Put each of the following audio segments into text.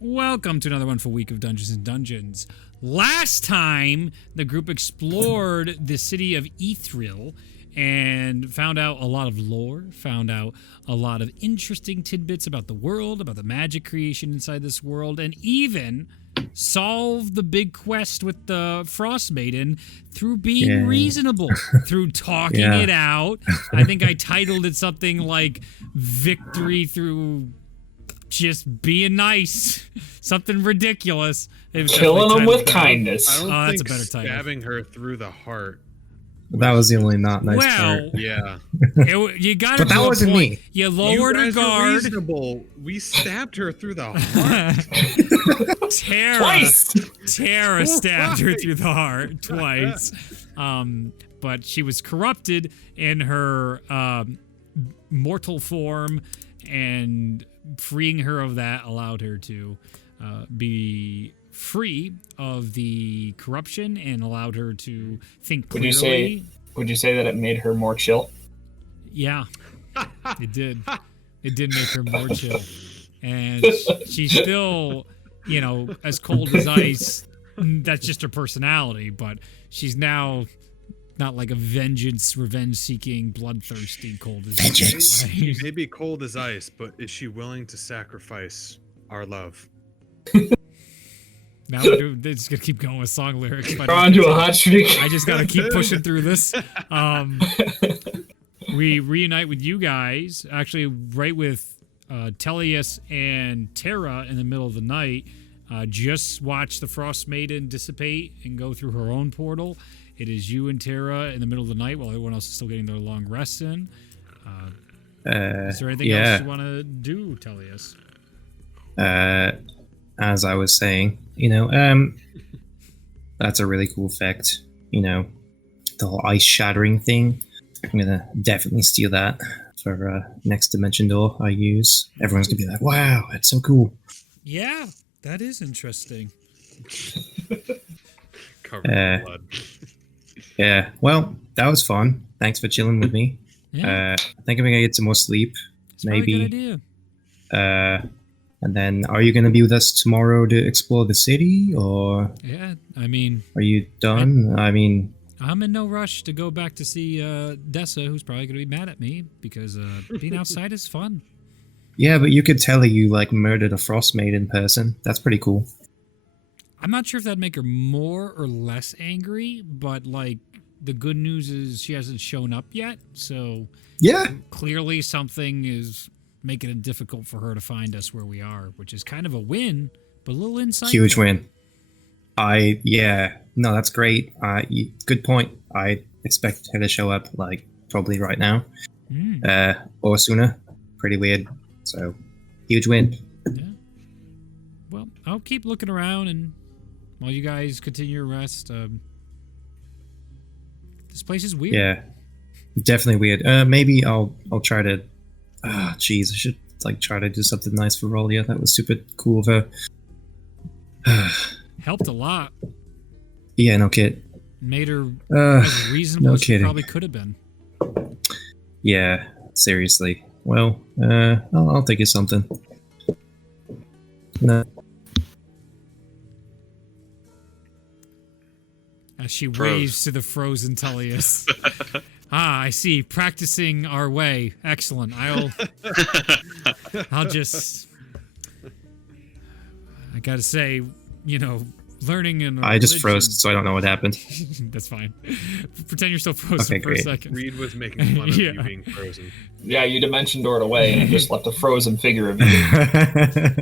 Welcome to another wonderful week of Dungeons and Dungeons. Last time, the group explored the city of Ethlry and found out a lot of lore, found out a lot of interesting tidbits about the world, about the magic creation inside this world, and even solved the big quest with the Frost Maiden through being reasonable, through talking it out. I think I titled it something like Victory Through just being nice. Something ridiculous. Killing them with kindness. I don't that's think a better title. stabbing her through the heart. That was the only not nice part. Yeah. You got But that wasn't me. You lowered her You guys are guard. reasonable. We stabbed her through the heart. Tara stabbed her through the heart twice. But she was corrupted in her mortal form, and freeing her of that allowed her to be free of the corruption and allowed her to think clearly. Would you say that it made her more chill? Yeah, it did. It did make her more chill. And she's still, as cold as ice. That's just her personality, but she's now not like a revenge-seeking, bloodthirsty, cold as ice. She may be cold as ice, but is she willing to sacrifice our love? Now they're just gonna keep going with song lyrics. We're on to a hot streak. I just gotta keep pushing through this. We reunite with you guys, actually right with Tellius and Tara in the middle of the night. Just watch the Frost Maiden dissipate and go through her own portal. It is you and Tara in the middle of the night while everyone else is still getting their long rests in. Is there anything else you want to do, Tellius? As I was saying, that's a really cool effect. The whole ice shattering thing. I'm gonna definitely steal that for next dimension door I use. Everyone's gonna be like, "Wow, that's so cool." Yeah, that is interesting. Covered in blood. Yeah, well, that was fun. Thanks for chilling with me. Yeah. I think I'm gonna get some more sleep. It's probably a good idea. And then, are you gonna be with us tomorrow to explore the city, or? Yeah, I mean, are you done? I'm in no rush to go back to see Dessa, who's probably gonna be mad at me because being outside is fun. Yeah, but you could tell her you murdered a Frost Maiden person. That's pretty cool. I'm not sure if that'd make her more or less angry, but the good news is she hasn't shown up yet, so yeah, clearly something is making it difficult for her to find us where we are, which is kind of a win, but a little insight. Huge win. No, that's great. Good point. I expect her to show up probably right now, or sooner. Pretty weird. So, huge win. Yeah. Well, I'll keep looking around, and while you guys continue your rest, this place is weird. Yeah, definitely weird. Maybe I'll try to. I should try to do something nice for Rolia. That was super cool of her. Helped a lot. Yeah, no kid. Made her as reasonable as she probably could have been. Yeah, seriously. Well, I'll think of something. No. As she waves to the frozen Tullius. I see. Practicing our way. Excellent. I gotta say, learning in I just froze, so I don't know what happened. That's fine. Pretend you're still frozen for a second. Reed was making fun of you being frozen. Yeah, you dimension doored away and it just left a frozen figure of you.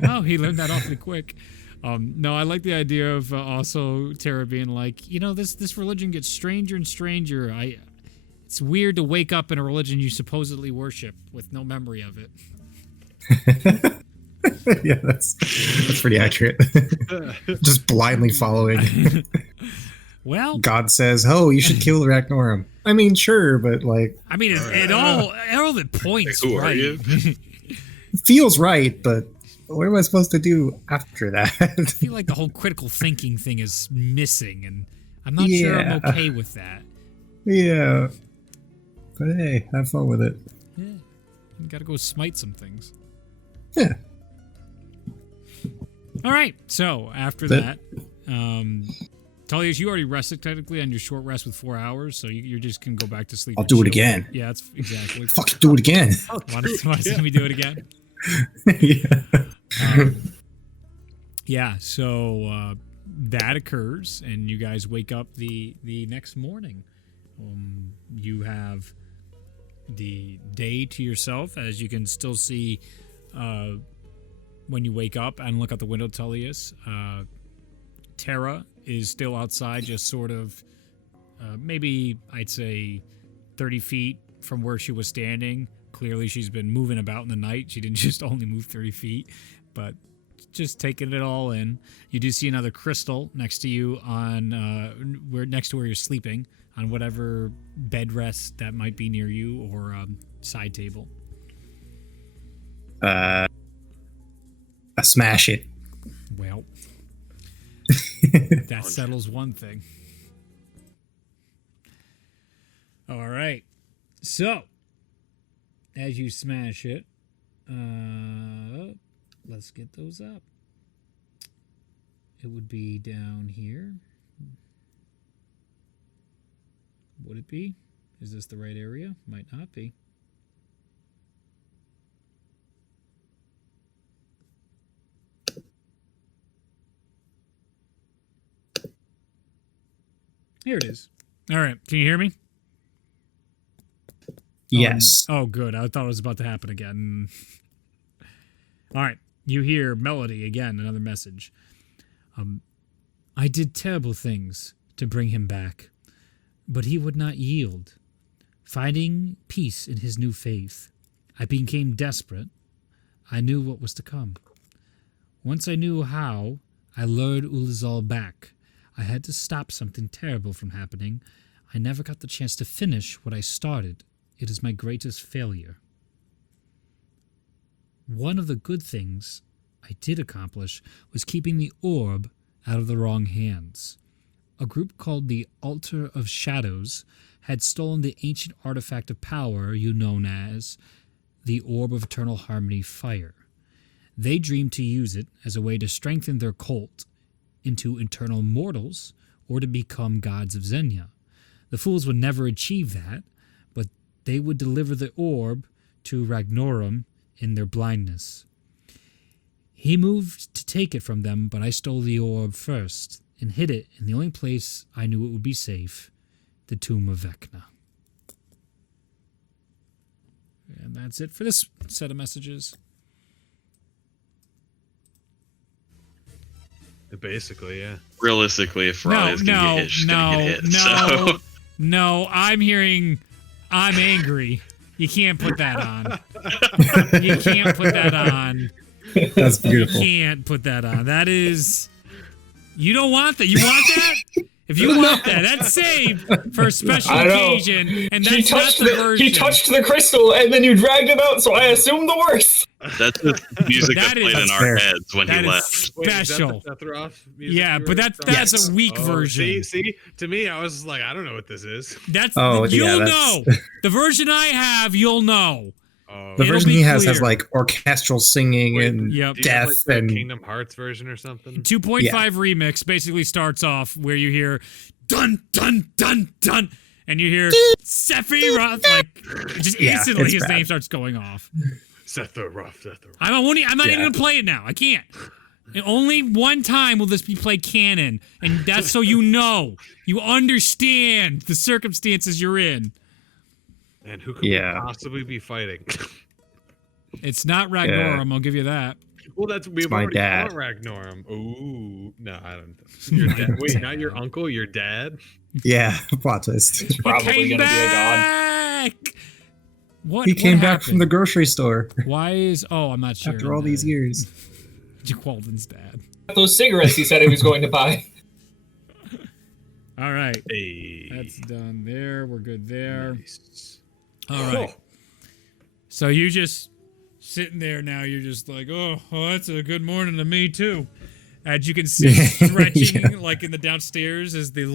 Oh, he learned that awfully quick. No, I like the idea of also Tara being like, this religion gets stranger and stranger. It's weird to wake up in a religion you supposedly worship with no memory of it. Yeah, that's pretty accurate. Just blindly following. Well, God says, "Oh, you should kill Ragnorum." I mean, sure, but it all the points. Who right. are you? Feels right, but what am I supposed to do after that? I feel like the whole critical thinking thing is missing, and I'm not sure I'm okay with that. Yeah. But hey, have fun with it. Yeah. You gotta go smite some things. Yeah. All right. So after that, Tullius, you already rested technically on your short rest with 4 hours, so you just can go back to sleep. I'll and do it chill. again. Yeah, that's exactly. Fucking do it again. Want to see me do it again? Yeah. Yeah. So that occurs, and you guys wake up the next morning. You have the day to yourself, as you can still see when you wake up and look out the window, Tullius. Terra is still outside, just sort of maybe I'd say 30 feet from where she was standing. Clearly she's been moving about in the night. She didn't just only move 30 feet, but just taking it all in. You do see another crystal next to you on next to where you're sleeping, on whatever bed rest that might be near you, or side table. I smash it. Well, that settles one thing. All right. So, as you smash it, let's get those up. It would be down here. Would it be? Is this the right area? Might not be. Here it is. All right. Can you hear me? Yes. Oh, good. I thought it was about to happen again. All right. You hear Melody again, another message. I did terrible things to bring him back, but he would not yield. Finding peace in his new faith, I became desperate. I knew what was to come. Once I knew how, I lured Ulazal back. I had to stop something terrible from happening. I never got the chance to finish what I started. It is my greatest failure. One of the good things I did accomplish was keeping the orb out of the wrong hands. A group called the Altar of Shadows had stolen the ancient artifact of power you know as the Orb of Eternal Harmony Fire. They dreamed to use it as a way to strengthen their cult into eternal mortals or to become gods of Zenya. The fools would never achieve that, but they would deliver the orb to Ragnorum in their blindness. He moved to take it from them, but I stole the orb first and hid it in the only place I knew it would be safe, the tomb of Vecna. And that's it for this set of messages. Basically, yeah. Realistically, if Riley's gonna get hit, she's gonna get hit. So. No, I'm hearing I'm angry. You can't put that on. You can't put that on. That's beautiful. You can't put that on. That is... You don't want that. You want that? If you want that, that's saved for a special occasion, and that's not the version. He touched the crystal, and then you dragged him out, so I assumed the worst. That's the music that played in our heads when he left. Special. Wait, music yeah, but that's a weak version. See, to me, I was like, I don't know what this is. You'll know. The version I have, you'll know. The version he has like orchestral singing and death like and Kingdom Hearts version or something. 2.5 remix basically starts off where you hear dun dun dun dun, and you hear Sephiroth, like just instantly his name starts going off. Sephiroth. I'm not even gonna play it now. I can't. And only one time will this be played canon, and that's so you know, you understand the circumstances you're in. And who could we possibly be fighting? It's not Ragnorum, I'll give you that. Well, we've my already dad. fought Ragnorum. Ooh, no, I don't. Your dad? Wait, not your uncle, your dad? Yeah, plot twist. It's probably gonna be a god. What? He came back happened? from the grocery store. Why is? Oh, I'm not sure. After all these years. Walden's dad. Those cigarettes he said he was going to buy. All right, Hey, that's done there. We're good there. nice. All right. So you just sitting there now. You're just like, oh, that's a good morning to me too. As you can see, stretching like in the downstairs is the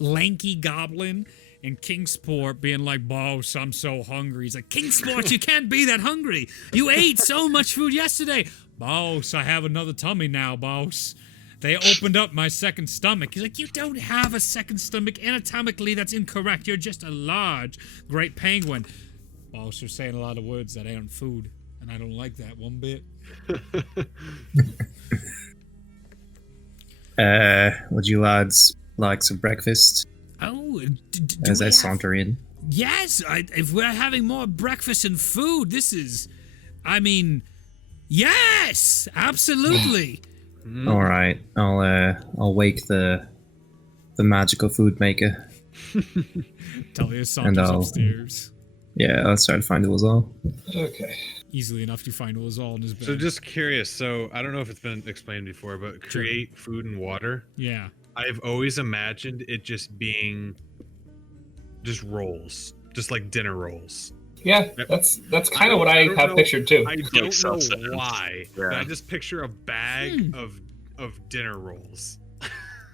lanky goblin, and Kingsport being like, boss, I'm so hungry. He's like, Kingsport, you can't be that hungry. You ate so much food yesterday. Boss, I have another tummy now, boss. They opened up my second stomach. He's like, you don't have a second stomach. Anatomically, that's incorrect. You're just a large, great penguin. Boss, you're saying a lot of words that ain't food, and I don't like that one bit. Would you lads like some breakfast? Oh, As I saunter in. Yes, if we're having more breakfast and food, this is, I mean, yes, absolutely. All right, I'll wake the magical food maker. Talia saunters upstairs. Yeah, I'll try to find Lazal. Okay. Easily enough to find Lazal in his bed. So just curious, so I don't know if it's been explained before, but create food and water. Yeah. I've always imagined it just being just rolls, just like dinner rolls. Yeah, that's kind of what I have pictured too. I don't know why, but I just picture a bag of dinner rolls.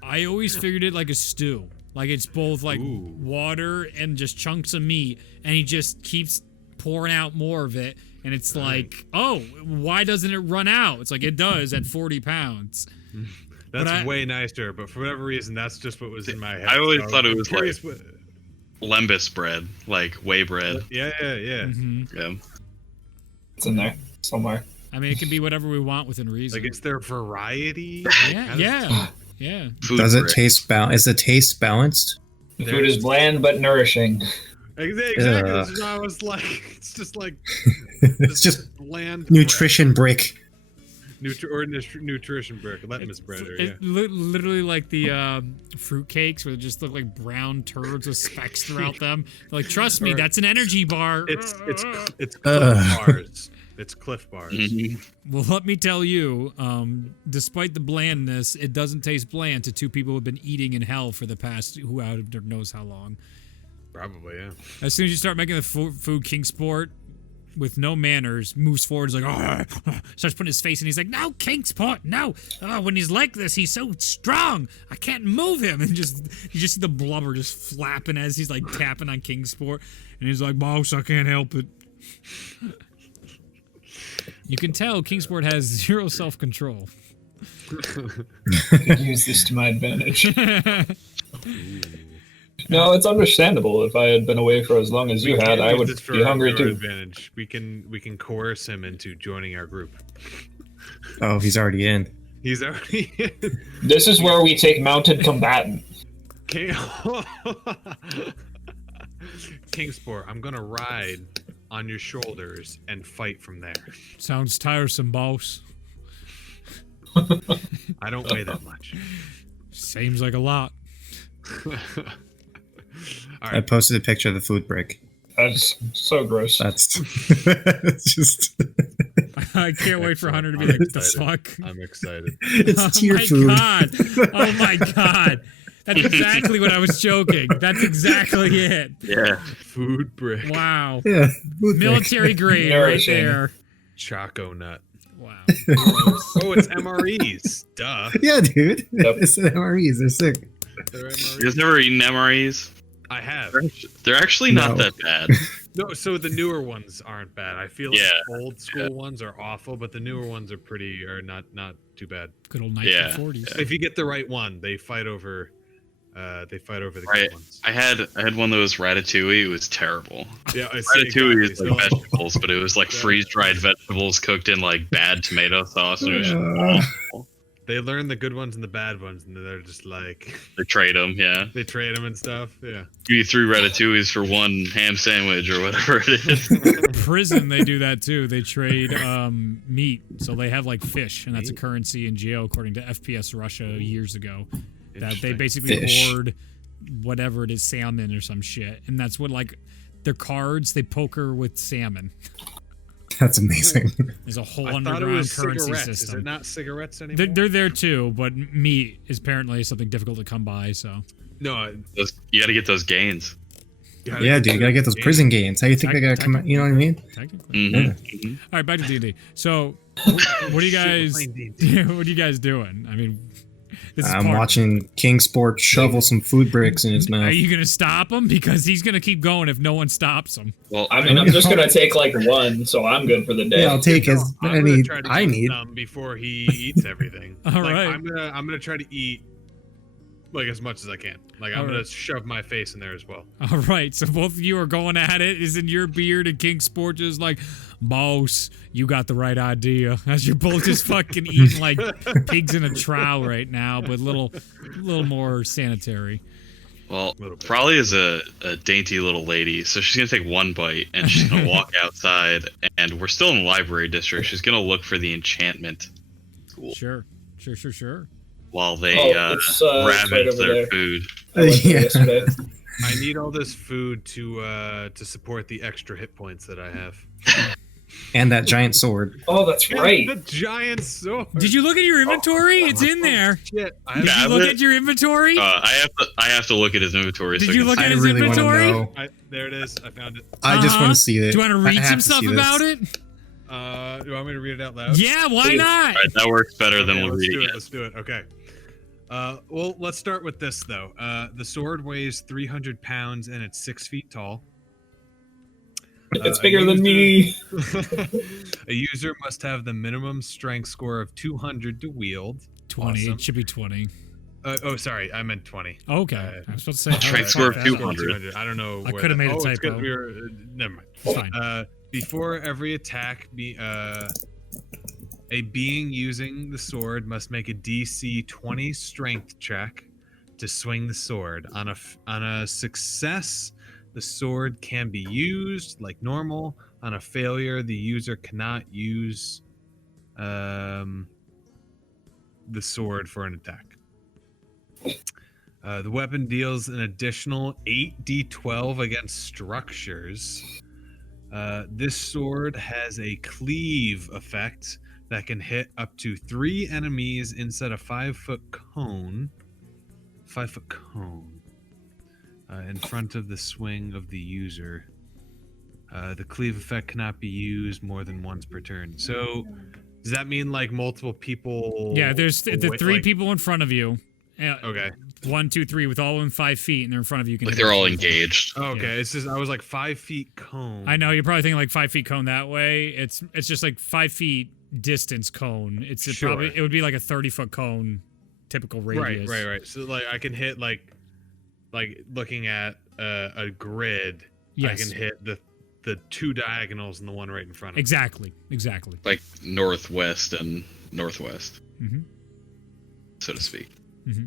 I always figured it like a stew. Like it's both like Ooh. water and just chunks of meat, and he just keeps pouring out more of it, and it's like, oh, why doesn't it run out? It's like it does at 40 pounds. That's way nicer, but for whatever reason, that's just what was in my head. I always thought it was like lembas bread, like whey bread. Yeah. Mm-hmm. Yeah. It's in there somewhere. I mean, it can be whatever we want within reason. Like, is there variety? Yeah. Does it taste Is the taste balanced? The food is bland but nourishing. Exactly. That's what I was like, it's just like It's just bland nutrition brick. Nutrition brick, litmus bread. Literally like the fruit cakes where they just look like brown turds with specks throughout them. They're like, trust me, that's an energy bar. It's Cliff Bars. It's Cliff Bars. Mm-hmm. Well, let me tell you, despite the blandness, it doesn't taste bland to two people who have been eating in hell for the past who out of knows how long. Probably, yeah. As soon as you start making the food Kingsport with no manners, moves forward, is like, oh, starts putting his face in. He's like, no, Kingsport, no. Oh, when he's like this, he's so strong. I can't move him. And you just see the blubber just flapping as he's like tapping on Kingsport. And he's like, boss, I can't help it. You can tell Kingsport has zero self-control. I could use this to my advantage. No, it's understandable. If I had been away for as long as you had, I would be hungry too. Advantage. We can coerce him into joining our group. Oh, he's already in. He's already in. This is where we take mounted combatant. Kingsport, I'm gonna ride on your shoulders and fight from there. Sounds tiresome, boss. I don't weigh that much. Seems like a lot. All I right. posted a picture of the food brick. That's so gross. That's it's just. I can't wait for Hunter to be like, what the fuck? I'm excited. It's tier food. God. Oh my god. That's exactly what I was joking. That's exactly it. Yeah. Food brick. Wow. Yeah. Food Military grade right Nourishing. there. Choco nut. Wow. Oh, it's MREs. Duh. brick. Yeah, dude. Yep. It's MREs. They're sick. They're You MREs. guys never eaten MREs? I have. They're actually not No. that bad. No, so the newer ones aren't bad. I feel like Yeah. old school ones are awful, but the newer ones are not too bad. Good old Yeah. 1940s. If you get the right one, they fight over the Right. good ones. I had one that was ratatouille. It was terrible. Yeah, I see Ratatouille is exactly. like vegetables, but it was like freeze-dried vegetables cooked in like bad tomato sauce. And it was just awful. They learn the good ones and the bad ones, and they're just like They trade them, yeah. they trade them and stuff. Yeah. Give you 3 ratatouilles for 1 ham sandwich or whatever it is. Prison, they do that too. They trade meat. So they have like fish, and that's a currency in jail, according to FPS Russia years ago. That they basically Fish. hoard whatever it is, salmon or some shit. And that's what, like, their cards, they poker with salmon. That's amazing. There's a whole I thought it underground was currency cigarettes. Is system. it not cigarettes anymore? They're there too, but meat is apparently something difficult to come by, so. No. You gotta get those gains. Yeah, dude. You gotta get those prison gains. How you think they gotta come out? You know what I mean? Technically. Mm-hmm. All right, back to D&D. So, what are you guys? Shit, What are you guys doing? I mean, I'm watching King Sport shovel some food bricks in his mouth. Are you gonna stop him? Because he's gonna keep going if no one stops him. Well, I mean, I'm just gonna take like one, so I'm good for the day. Yeah, I'll take as many I need. Some before he eats everything. All like, right. I'm gonna try to eat like as much as I can. Like I'm gonna shove my face in there as well. All right, so both of you are going at it. Isn't your beard and King Sport just like, boss, you got the right idea? As you're both just fucking eating like pigs in a trough right now, but a little more sanitary. Well, Probably is a dainty little lady, so she's gonna take one bite and she's gonna walk outside. And we're still in the library district. She's gonna look for the enchantment school. Sure. While they it's ravage right over their there. food. I went there yesterday. I need all this food to support the extra hit points that I have. And that giant sword. Oh, that's right. The giant sword. Did you look at your inventory? It's in there. Shit. Did you look at your inventory? I have to look at his inventory. Did so you I can look see at I his really want to inventory? know. There it is. I found it. I just want to see it. Do you want to read I some have to stuff see this. about it? Do you want me to read it out loud? Yeah, why not? All right, that works better than Okay, reading it. Let's do it. Okay. Well, let's start with this though. The sword weighs 300 pounds and it's 6 feet tall. It's bigger than me. A user must have the minimum strength score of 200 to wield. 20. Awesome. It should be 20. Sorry, I meant 20. Okay. I was supposed to say. Strength score of 200. I don't know. I where could have made a it's typo. good. Never mind. It's fine. Before every attack, a being using the sword must make a DC 20 strength check to swing the sword. On a success, the sword can be used like normal. On a failure, the user cannot use the sword for an attack. The weapon deals an additional 8d12 against structures. This sword has a cleave effect that can hit up to 3 enemies inside a 5-foot cone. 5-foot cone. In front of the swing of the user. The cleave effect cannot be used more than once per turn. So, does that mean like multiple people? Yeah, there's the 3 people in front of you. Okay. 1, 2, 3 with all of them 5 feet, and they're in front of you. Like they're all engaged. Okay, Yeah. it's just I was like 5 feet cone. I know you're probably thinking like 5 feet cone that way. It's just like 5 feet distance cone. It would be like a 30-foot cone, typical radius. Right. So like I can hit like looking at a grid. Yes. I can hit the 2 diagonals and the one right in front of me. Exactly. Like northwest and northwest, Mm-hmm. so to speak. Mm-hmm.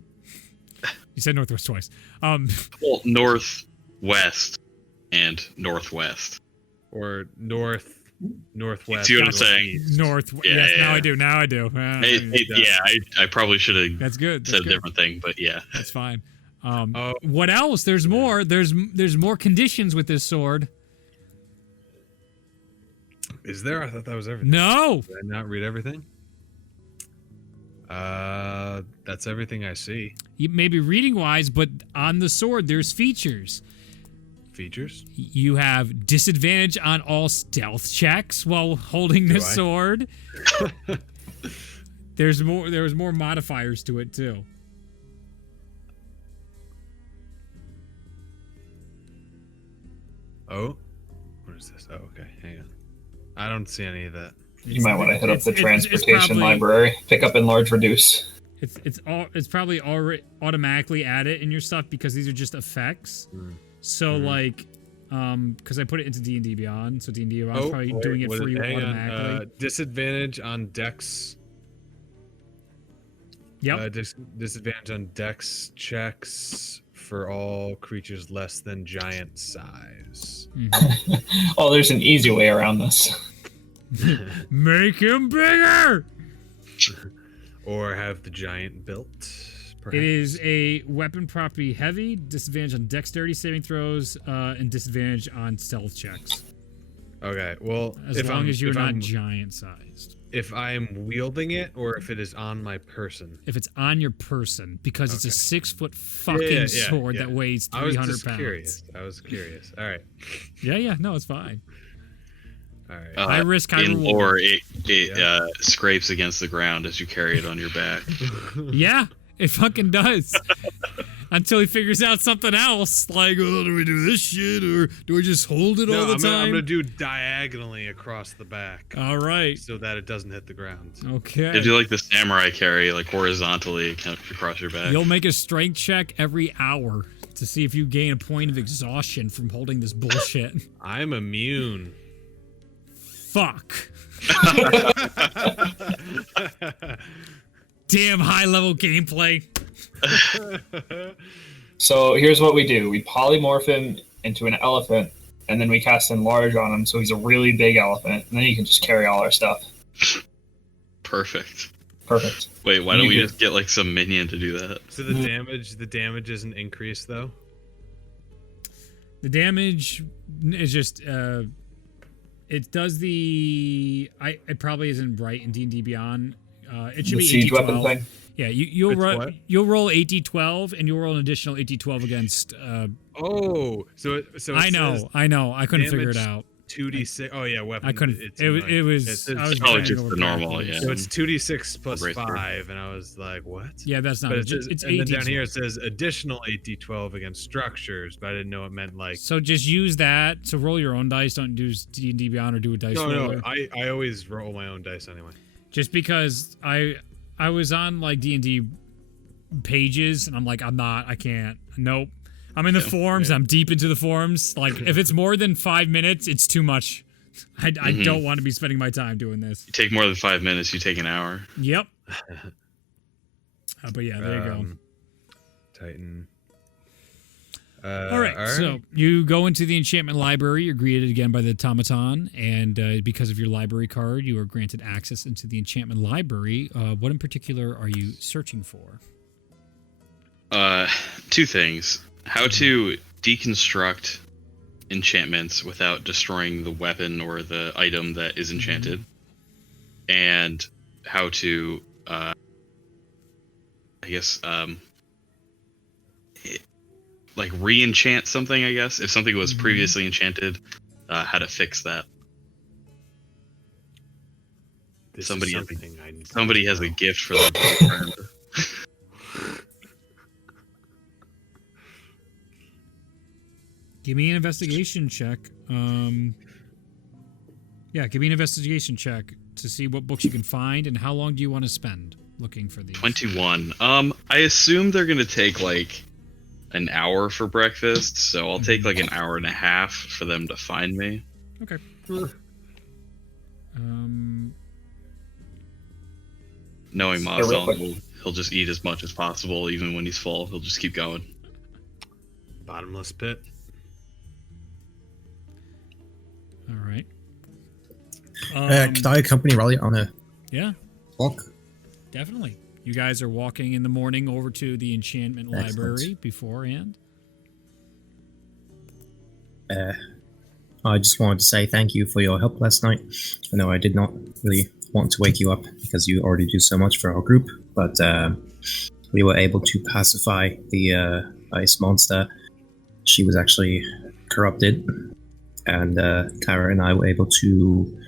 You said northwest twice. Well, northwest and northwest. Or northwest. See what I'm saying? North. Yeah, yes, yeah. Now I do. I probably should have That's good. said a different thing, but yeah. That's fine. What else? There's more. There's more conditions with this sword. Is there? I thought that was everything. No. Did I not read everything? That's everything I see. Maybe reading wise, but on the sword there's features. Features? You have disadvantage on all stealth checks while holding this sword. There's more modifiers to it too. Oh, what is this? Oh, okay. Hang on. I don't see any of that. You might want to hit up the it's transportation probably- library. Pick up enlarge reduce. It's probably already automatically added in your stuff because these are just effects. So like, because I put it into D&D Beyond, so D&D Beyond is probably doing it for you automatically. Disadvantage on Dex. Yep. Disadvantage on Dex checks for all creatures less than giant size. Oh, there's an easy way around this. Make him bigger. Or have the giant built. Perhaps. It is a weapon property heavy, disadvantage on dexterity saving throws, and disadvantage on stealth checks. Okay, well, As long as you're not giant sized. If I'm wielding it, or if it is on my person. If it's on your person, because it's a 6-foot fucking sword that weighs 300 I was just pounds. Curious. I was curious. All right. Yeah, no, it's fine. All right. High risk, high in reward. lore, it scrapes against the ground as you carry it on your back. Yeah, It fucking does. Until he figures out something else, like, oh, do we do this shit, or do we just hold it all the time? I'm gonna do diagonally across the back. All right. So that it doesn't hit the ground. Okay. You do like the samurai carry, like horizontally across your back. You'll make a strength check every hour to see if you gain a point of exhaustion from holding this bullshit. I'm immune. Fuck. Damn high-level gameplay. So here's what we do. We polymorph him into an elephant, and then we cast Enlarge on him, so he's a really big elephant, and then he can just carry all our stuff. Perfect. Wait, why don't we just get like some minion to do that? So the damage isn't increased though? The damage is just it does it probably isn't right in D&D Beyond. It should the be siege 8d12. weapon thing? Yeah, you'll roll 8d12 and you'll roll an additional 8d12 against so I know. I couldn't figure it out. 2d6. Oh yeah, weapon. I couldn't. It was. I was probably just the normal. Yeah. So it's 2d6 plus 5, and I was like, what? Yeah, that's not. But it's 8d12. And then down here it says additional 8d12 against structures, but I didn't know it meant like. So just use that. So roll your own dice. Don't do D&D Beyond or do a dice roller. No. I always roll my own dice anyway. Just because I was on like D&D pages, and I'm like, I can't. Nope. I'm in the forums. Yeah. I'm deep into the forums. Like, if it's more than 5 minutes, it's too much. I don't want to be spending my time doing this. You take more than 5 minutes, you take an hour. Yep. But yeah, there you go. Titan. All right, so you go into the enchantment library. You're greeted again by the automaton, and because of your library card, you are granted access into the enchantment library. What in particular are you searching for? 2 things. How to deconstruct enchantments without destroying the weapon or the item that is enchanted, and how to, like re-enchant something. I guess if something was previously enchanted, how to fix that. Somebody has a gift for their friend. Give me an investigation check. Yeah, give me an investigation check to see what books you can find and how long do you want to spend looking for these. 21. I assume they're gonna take like an hour for breakfast, so I'll take like an hour and a half for them to find me. Okay. Knowing Mazon, he'll just eat as much as possible, even when he's full. He'll just keep going. Bottomless pit. All right. Could I accompany Raleigh on a walk? Definitely. You guys are walking in the morning over to the enchantment library beforehand. I just wanted to say thank you for your help last night. I know I did not really want to wake you up because you already do so much for our group, but we were able to pacify the ice monster. She was actually corrupted, and Tara and I were able to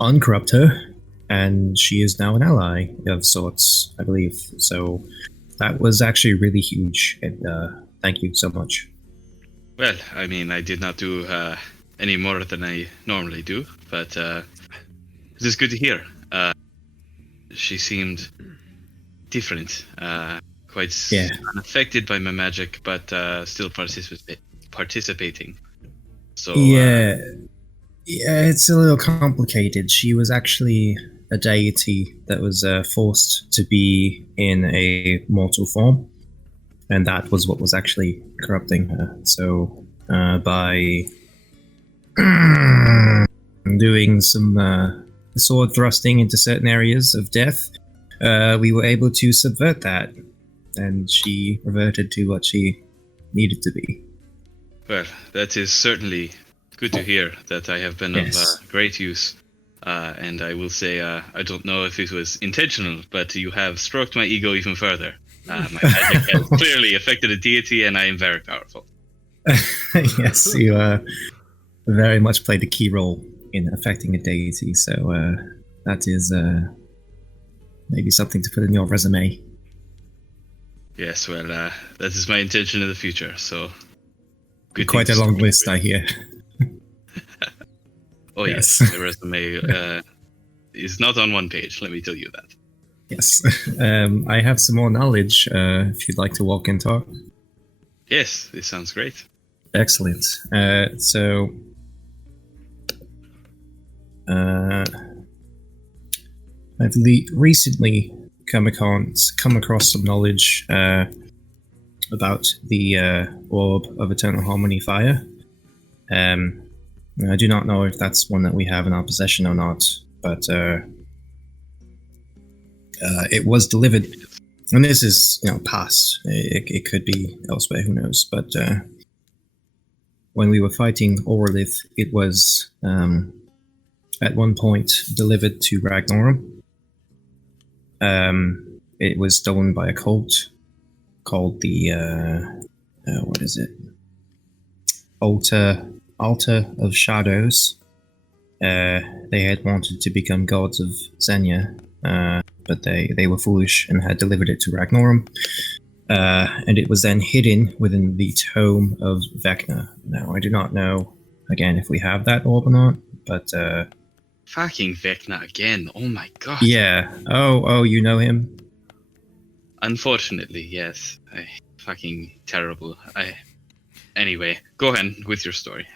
uncorrupt her, and she is now an ally of sorts, I believe. So that was actually really huge, and thank you so much. Well, I mean, I did not do any more than I normally do, but it is good to hear. She seemed different, quite unaffected by my magic, but still participating. So yeah, it's a little complicated. She was actually a deity that was forced to be in a mortal form, and that was what was actually corrupting her. So by doing some sword thrusting into certain areas of death, we were able to subvert that, and she reverted to what she needed to be. Well, that is certainly good to hear that I have been of great use. And I will say, I don't know if it was intentional, but you have stroked my ego even further. My magic has clearly affected a deity, and I am very powerful. Yes, you very much played a key role in affecting a deity, so that is maybe something to put in your resume. Yes, well, that is my intention in the future. So, good Quite a things to long speak list, with. I hear. Oh Yes. yes, my resume is not on one page. Let me tell you that. Yes. I have some more knowledge if you'd like to walk and talk. Yes, this sounds great. Excellent. So, I've recently come across some knowledge about the Orb of Eternal Harmony Fire. I do not know if that's one that we have in our possession or not, but it was delivered, and this is past. It could be elsewhere, who knows? But when we were fighting Orlith, it was at one point delivered to Ragnorum. It was stolen by a cult called the what is it? Altar of Shadows. They had wanted to become gods of Zenya, but they were foolish and had delivered it to Ragnorum. And it was then hidden within the Tome of Vecna. Now, I do not know, again, if we have that orb or not, but... Fucking Vecna again. Oh my god. yeah. Oh, you know him? Unfortunately, yes. Fucking terrible. Anyway, go ahead with your story.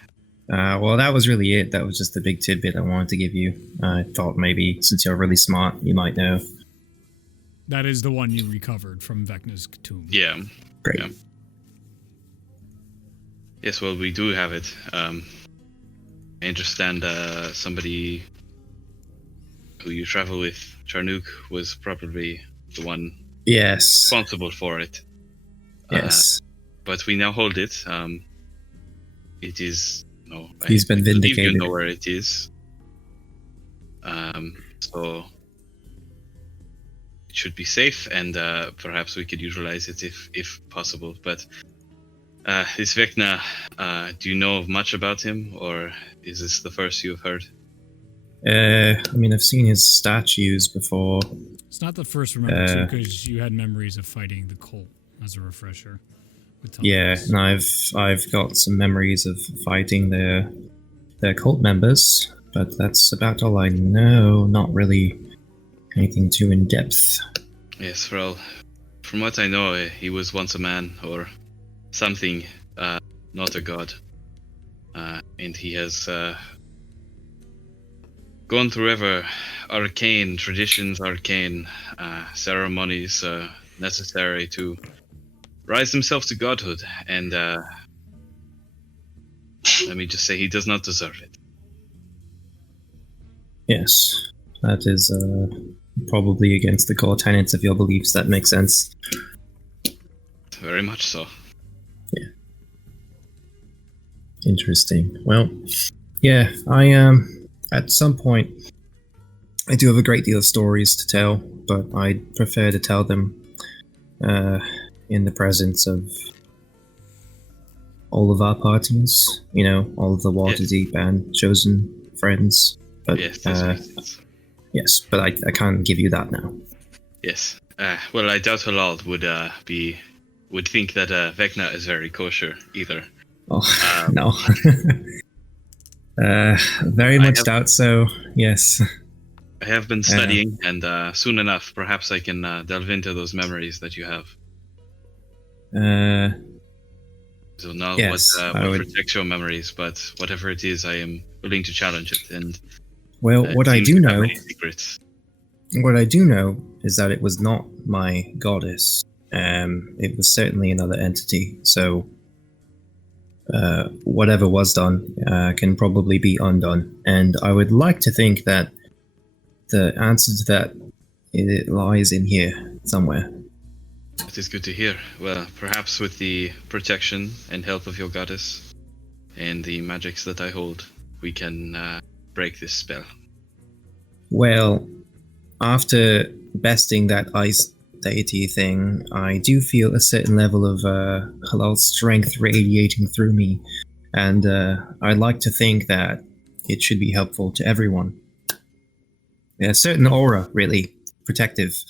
Well, that was really it. That was just the big tidbit I wanted to give you. I thought maybe, since you're really smart, you might know. That is the one you recovered from Vecna's tomb. Yeah. Great. Yeah. Yes, well, we do have it. I understand somebody who you travel with, Charnook, was probably the one Yes. responsible for it. Yes. But we now hold it. It is... No, He's been I believe vindicated. You know where it is. So... It should be safe, and perhaps we could utilize it if possible. But this Vecna, do you know much about him, or is this the first you've heard? I mean, I've seen his statues before. It's not the first, remember, too, because you had memories of fighting the cult as a refresher. With Yeah, Thomas. and I've got some memories of fighting their cult members, but that's about all I know. Not really anything too in depth. Yes, well, from what I know, he was once a man or something, not a god. And he has gone through ever arcane traditions, arcane ceremonies necessary to rise himself to godhood. And let me just say, he does not deserve it. Yes, that is probably against the core tenets of your beliefs. That makes sense. Very much so. Yeah. Interesting. Well, yeah, I at some point I do have a great deal of stories to tell, but I prefer to tell them in the presence of all of our parties. You know, all of the Waterdeep and chosen friends. But Yes, this makes sense. yes, but I can't give you that now. Yes. Well, I doubt Halal would think that Vecna is very kosher either. Oh, no. Very much doubt so, yes. I have been studying, and soon enough, perhaps I can delve into those memories that you have. So not yes, what protects your memories, but whatever it is, I am willing to challenge it. And well, what I do know, secrets. what I do know is that it was not my goddess. It was certainly another entity. So whatever was done can probably be undone. And I would like to think that the answer to that it lies in here somewhere. It is good to hear. Well, perhaps with the protection and help of your goddess and the magics that I hold, we can break this spell. Well, after besting that ice deity thing, I do feel a certain level of halal strength radiating through me, and I'd like to think that it should be helpful to everyone. A certain aura, really protective.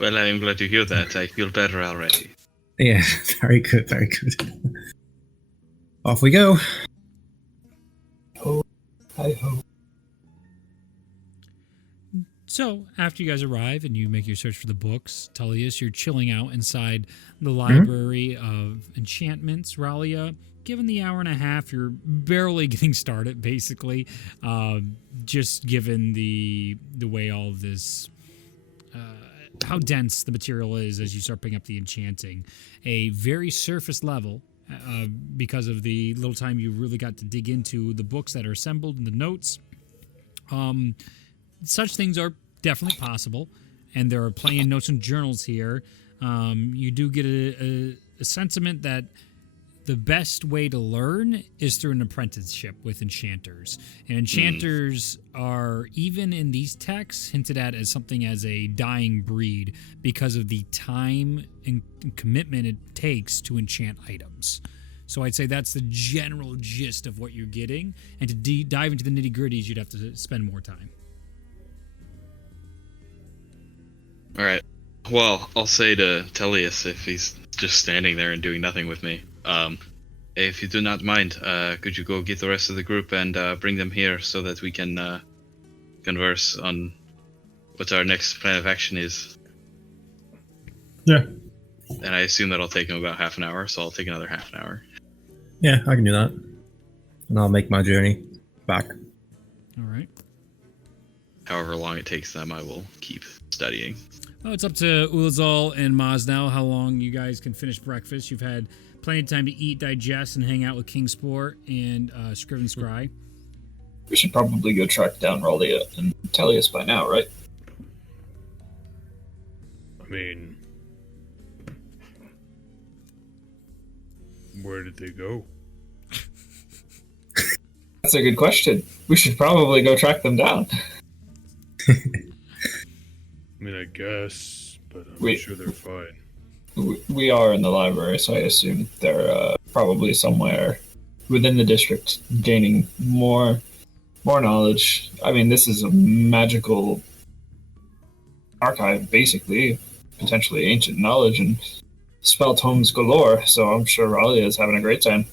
Well, I'm glad to hear that. I feel better already. Yeah, very good, very good. Off we go. Hi ho. So, after you guys arrive and you make your search for the books, Tullius, you're chilling out inside the library of enchantments. Ralia, given the hour and a half, you're barely getting started, basically. Just given the way all of this, how dense the material is as you start picking up the enchanting. A very surface level, because of the little time you really got to dig into the books that are assembled and the notes. Such things are definitely possible, and there are plenty of notes and journals here. You do get a sentiment that the best way to learn is through an apprenticeship with enchanters. And enchanters are, even in these texts, hinted at as something as a dying breed because of the time and commitment it takes to enchant items. So I'd say that's the general gist of what you're getting. And to dive into the nitty-gritties, you'd have to spend more time. All right. Well, I'll say to Tullius, if he's just standing there and doing nothing with me, if you do not mind, could you go get the rest of the group and bring them here so that we can converse on what our next plan of action is? Yeah. And I assume that'll take him about half an hour, so I'll take another half an hour. Yeah, I can do that. And I'll make my journey back. All right. However long it takes them, I will keep studying. Oh, it's up to Ulazal and Maz now how long you guys can finish breakfast. You've had plenty of time to eat, digest, and hang out with Kingsport and Scriven Scry. We should probably go track down Ralia and Tullius by now, right? I mean, where did they go? That's a good question. We should probably go track them down. I mean, I guess, but I'm sure they're fine. We are in the library, so I assume they're probably somewhere within the district gaining more knowledge. I mean, this is a magical archive, basically, potentially ancient knowledge and spell tomes galore, so I'm sure Ralia is having a great time.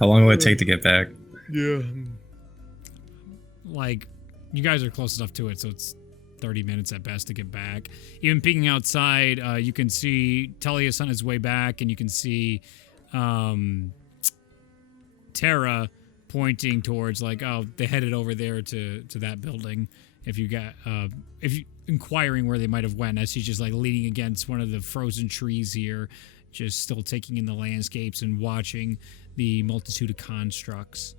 How long will it take to get back? Yeah. Like, you guys are close enough to it, so it's 30 minutes at best to get back. Even peeking outside, you can see Tullius on his way back, and you can see Terra pointing towards, like, oh, they headed over there to that building. If you inquiring where they might have went, as she's just like leaning against one of the frozen trees here, just still taking in the landscapes and watching the multitude of constructs.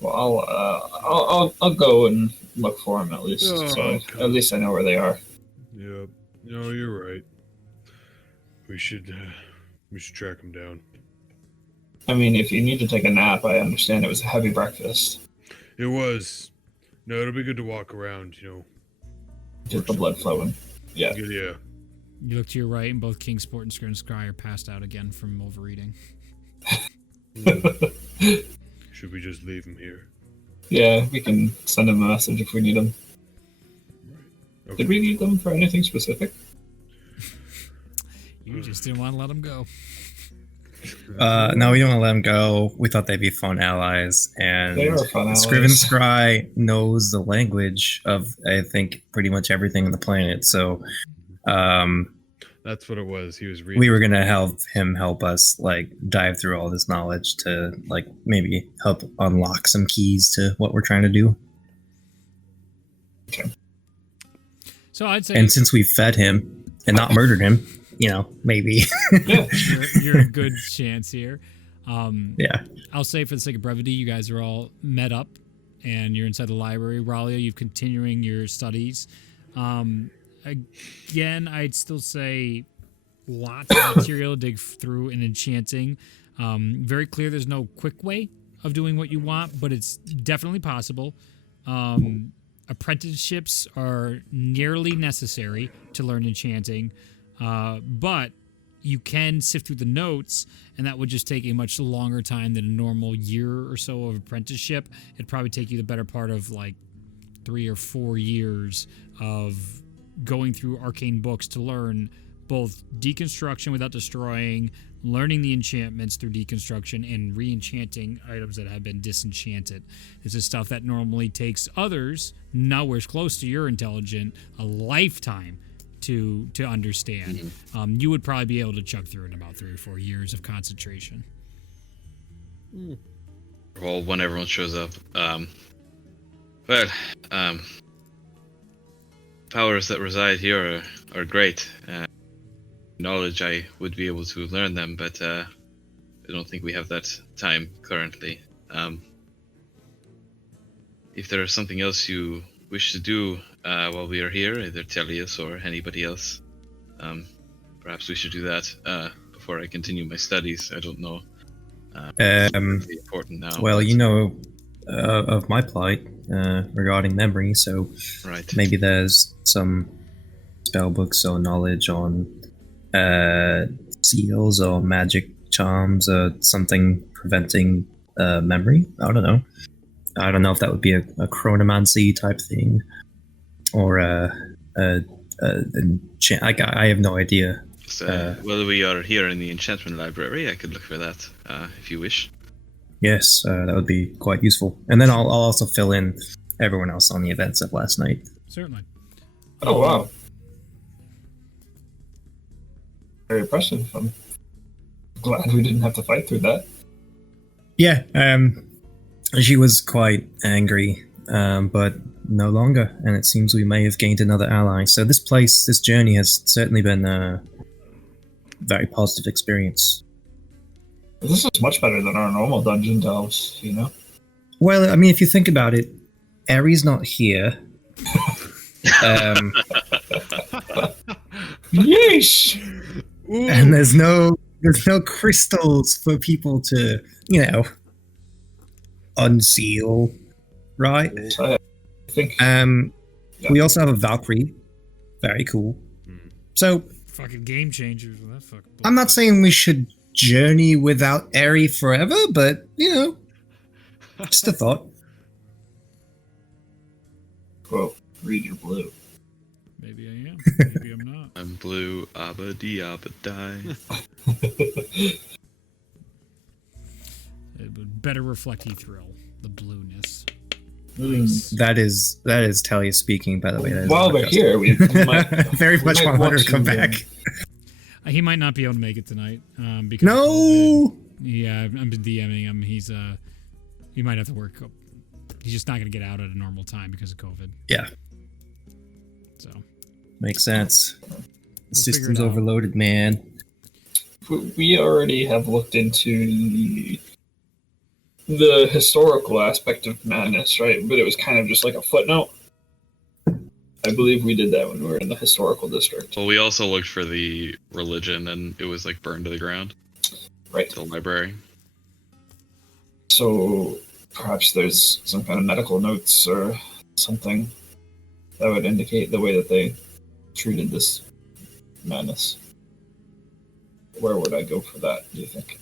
Well, I'll go and look for them at least. Oh, so okay. at least I know where they are. Yep. No, you're right. We should track them down. I mean, if you need to take a nap, I understand it was a heavy breakfast. It was. No, it'll be good to walk around, Get the blood flowing. Yeah. Yeah. You look to your right, and both Kingsport and Scriven Scry are passed out again from overeating. Should we just leave them here? Yeah, we can send them a message if we need them. Okay. Did we need them for anything specific? You just didn't want to let them go. No, we don't want to let them go. We thought they'd be fun allies, and They are fun allies. Scriven Scry knows the language of, I think, pretty much everything on the planet. So, That's what it was. He was reading. we were gonna help us like dive through all this knowledge to like maybe help unlock some keys to what we're trying to do. So I'd say And since we fed him and not murdered him, maybe. Yeah. you're a good chance here. Yeah. I'll say for the sake of brevity, you guys are all met up and you're inside the library. Ralia, you're continuing your studies. Again, I'd still say lots of material to dig through in enchanting. Very clear there's no quick way of doing what you want, but it's definitely possible. Apprenticeships are nearly necessary to learn enchanting, but you can sift through the notes, and that would just take a much longer time than a normal year or so of apprenticeship. It'd probably take you the better part of like 3 or 4 years of going through arcane books to learn both deconstruction without destroying, learning the enchantments through deconstruction, and re-enchanting items that have been disenchanted. This is stuff that normally takes others, nowhere close to your intelligent, a lifetime to understand. You would probably be able to chug through in about 3 or 4 years of concentration. Well, when everyone shows up, powers that reside here are great. Knowledge, I would be able to learn them, but I don't think we have that time currently. If there is something else you wish to do while we are here, either Tellius or anybody else, perhaps we should do that before I continue my studies. I don't know. It's really important now. Well, you know of my plight regarding memory, so right. maybe there's some spell books or knowledge on seals or magic charms or something preventing memory. I don't know. I don't know if that would be a chronomancy type thing or I have no idea. So, well, we are here in the enchantment library. I could look for that if you wish. Yes, that would be quite useful. And then I'll also fill in everyone else on the events of last night. Certainly. Oh, wow. Very impressive. I'm glad we didn't have to fight through that. Yeah, she was quite angry, but no longer, and it seems we may have gained another ally. So this journey has certainly been a very positive experience. This is much better than our normal dungeon delves, you know? Well, I mean, if you think about it, Aries not here. Yeesh! And there's no crystals for people to, unseal, right? I think. We also have a Valkyrie, very cool. So Fucking game changers. That fucking I'm not saying we should journey without Aerie forever, but just a thought. Quote, read your blue. Maybe I am. Maybe I'm not. I'm blue, abba di abba die. It would better reflect Ethril, the blueness. That is Talia speaking, by the way. That is While not we're Justin. here, we might, very much might want her to to, come back. He might not be able to make it tonight. Because No. of COVID. Yeah, I'm DMing him. He might have to work. He's just not going to get out at a normal time because of COVID. Yeah. So Makes sense. The system's figure it out. overloaded, man. we already have looked into the historical aspect of madness, right? But it was kind of just like a footnote. I believe we did that when we were in the historical district. Well, we also looked for the religion, and it was like burned to the ground. Right. The library. So perhaps there's some kind of medical notes or something that would indicate the way that they treated this madness. Where would I go for that, do you think?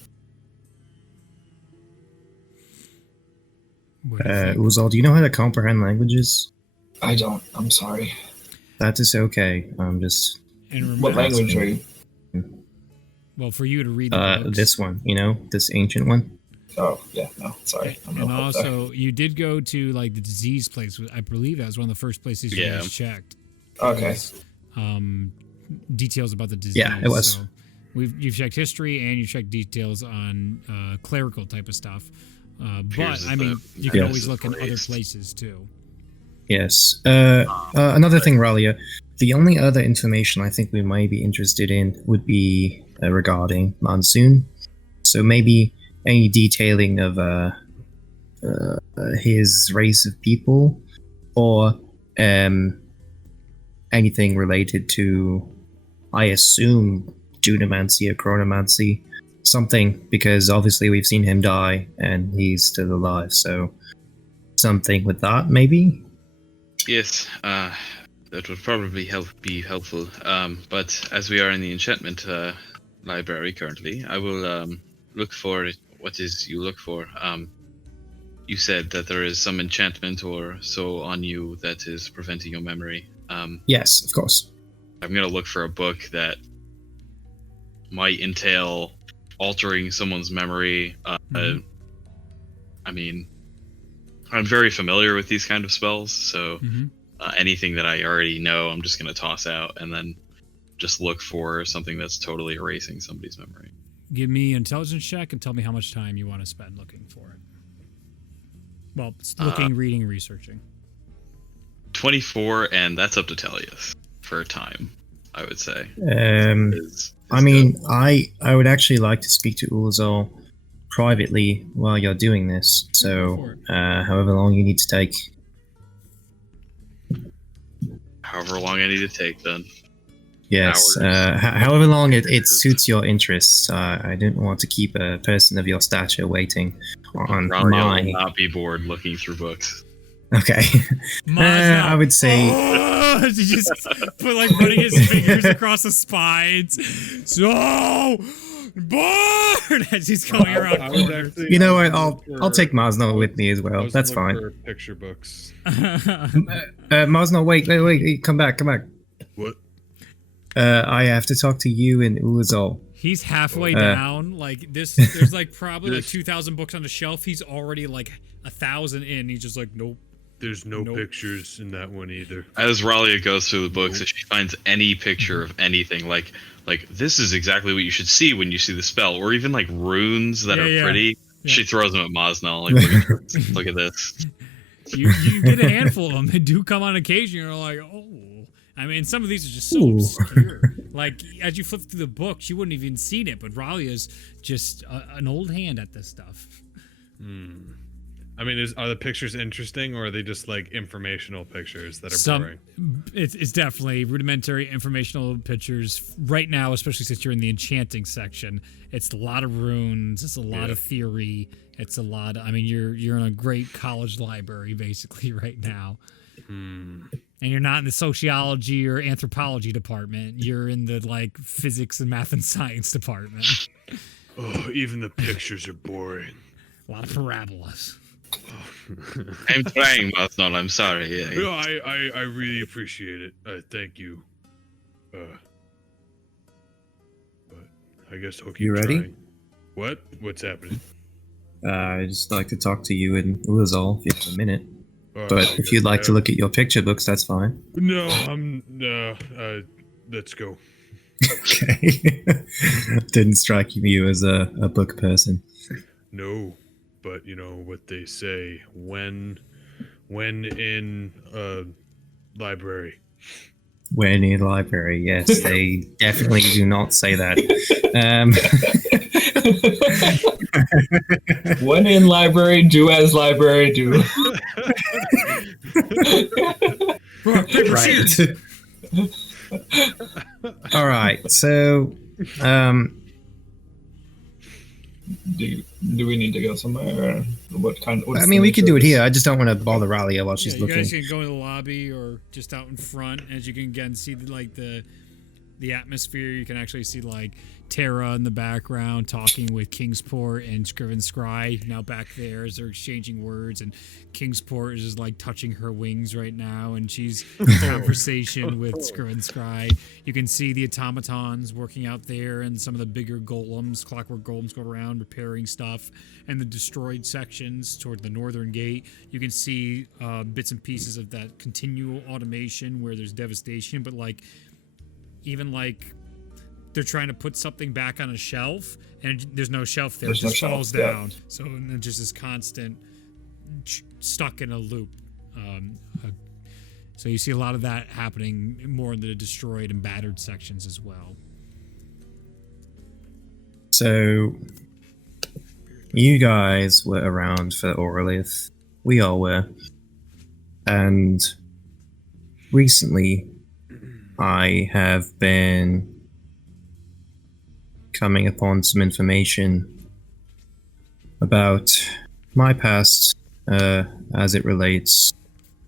what do you think? Uzal, do you know how to comprehend languages? I don't. I'm sorry. That is okay. I'm just And remember, What language are you? well, for you to read the books. this one, this ancient one. Oh, yeah, no, sorry. I'm And not up there. also, you did go to like the disease place. I believe that was one of the first places you Yeah. guys checked. Okay. Details about the disease. Yeah, it was. So you've checked history and you checked details on clerical type of stuff. But Here's I mean, the- you can Yeah. always look in other Raised. places too. Yes. Another thing, Ralia. The only other information I think we might be interested in would be regarding Monsoon. So maybe any detailing of his race of people, or anything related to, I assume, Junomancy or Chronomancy, something, because obviously we've seen him die and he's still alive. So something with that, maybe. Yes, that would probably be helpful. But as we are in the enchantment library currently. I will look for it. What is you look for? You said that there is some enchantment or so on you that is preventing your memory. Yes, of course. I'm gonna look for a book that might entail altering someone's memory. I mean, I'm very familiar with these kind of spells, so anything that I already know, I'm just gonna toss out and then just look for something that's totally erasing somebody's memory. Give me an intelligence check and tell me how much time you want to spend looking for it. Well, it's looking, reading, researching. 24, and that's up to Tellius for time, I would say. I mean, I would actually like to speak to Ulazal privately while you're doing this. So, however long you need to take. However long I need to take, then. Yes, however long it suits your interests. I don't want to keep a person of your stature waiting on Ralia will not be bored looking through books. Okay. I would say... He just put like running his fingers across the spines. So bored as he's going around. You know what? I'll take Masno with me as well. That's fine. For picture books. Masno, wait, come back. What? I have to talk to you and Ulazal. He's halfway down. Like this, there's like probably like 2,000 books on the shelf. He's already like 1,000 in. He's just like, nope. There's no pictures in that one either. As Ralia goes through the books, if she finds any picture of anything, like this is exactly what you should see when you see the spell, or even like runes that are pretty, she throws them at Mosnell. Like, look at this. You get a handful of them. They do come on occasion. You're like, oh. I mean, some of these are just so obscure. Like, as you flip through the books, you wouldn't have even seen it, but Ralia's just an old hand at this stuff. I mean, are the pictures interesting, or are they just like informational pictures that are boring? It's definitely rudimentary informational pictures right now, especially since you're in the enchanting section. It's a lot of runes. It's a lot of theory. It's a lot. I mean, you're in a great college library basically right now. And you're not in the sociology or anthropology department. You're in the like physics and math and science department. Oh, even the pictures are boring. A lot of parabolas. I'm trying, Mosnell. I'm sorry. Yeah. No, I really appreciate it. Thank you. But I guess I'll keep You ready? trying. What? What's happening? I'd just like to talk to you and Ulazal if you have a minute. Oh, But if you'd like to look at your picture books, that's fine. No, let's go. Okay. Didn't strike you as a book person. No, but you know what they say when in a library. When in library, yes, they definitely do not say that. When in library, do as library do. Right. All right. So, do we need to go somewhere? Or what kind? I mean, we could do it here. I just don't want to bother Ralia while she's You looking. guys can go in the lobby or just out in front. As you can again see the atmosphere. You can actually see like Terra in the background talking with Kingsport and Scriven Scry now back there as they're exchanging words, and Kingsport is just like touching her wings right now, and she's in conversation with Scriven Scry. You can see the automatons working out there, and some of the bigger golems, clockwork golems, go around repairing stuff, and the destroyed sections toward the northern gate. You can see bits and pieces of that continual automation where there's devastation, but like even like they're trying to put something back on a shelf and there's no shelf there. It just falls down. So and then just this constant stuck in a loop. So you see a lot of that happening more in the destroyed and battered sections as well. So, you guys were around for Orlith. We all were. And recently, I have been coming upon some information about my past as it relates,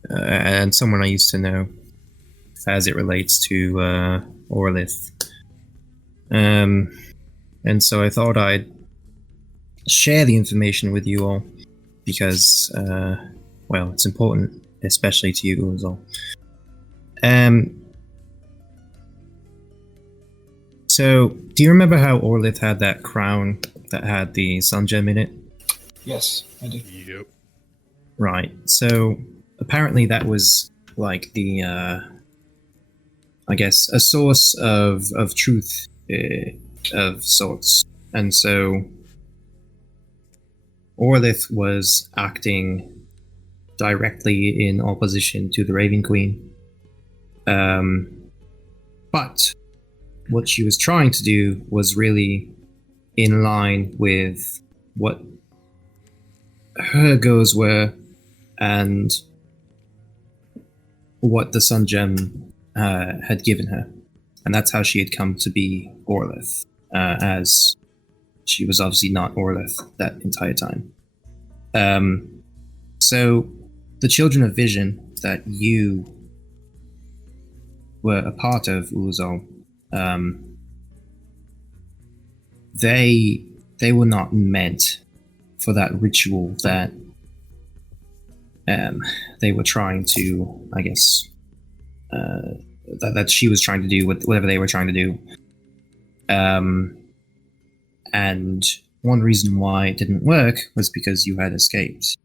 and someone I used to know as it relates to Orlith. and so I thought I'd share the information with you all because, well, it's important, especially to you as well. So, do you remember how Orlith had that crown that had the sun gem in it? Yes, I do. Yep. Right. So, apparently that was like the, I guess, a source of truth of sorts. And so, Orlith was acting directly in opposition to the Raven Queen. But what she was trying to do was really in line with what her goals were and what the Sun Gem had given her. And that's how she had come to be Orlith, as she was obviously not Orlith that entire time. So the Children of Vision that you were a part of, Uzol, they were not meant for that ritual that they were trying to, I guess, that she was trying to do with whatever they were trying to do. And one reason why it didn't work was because you had escaped.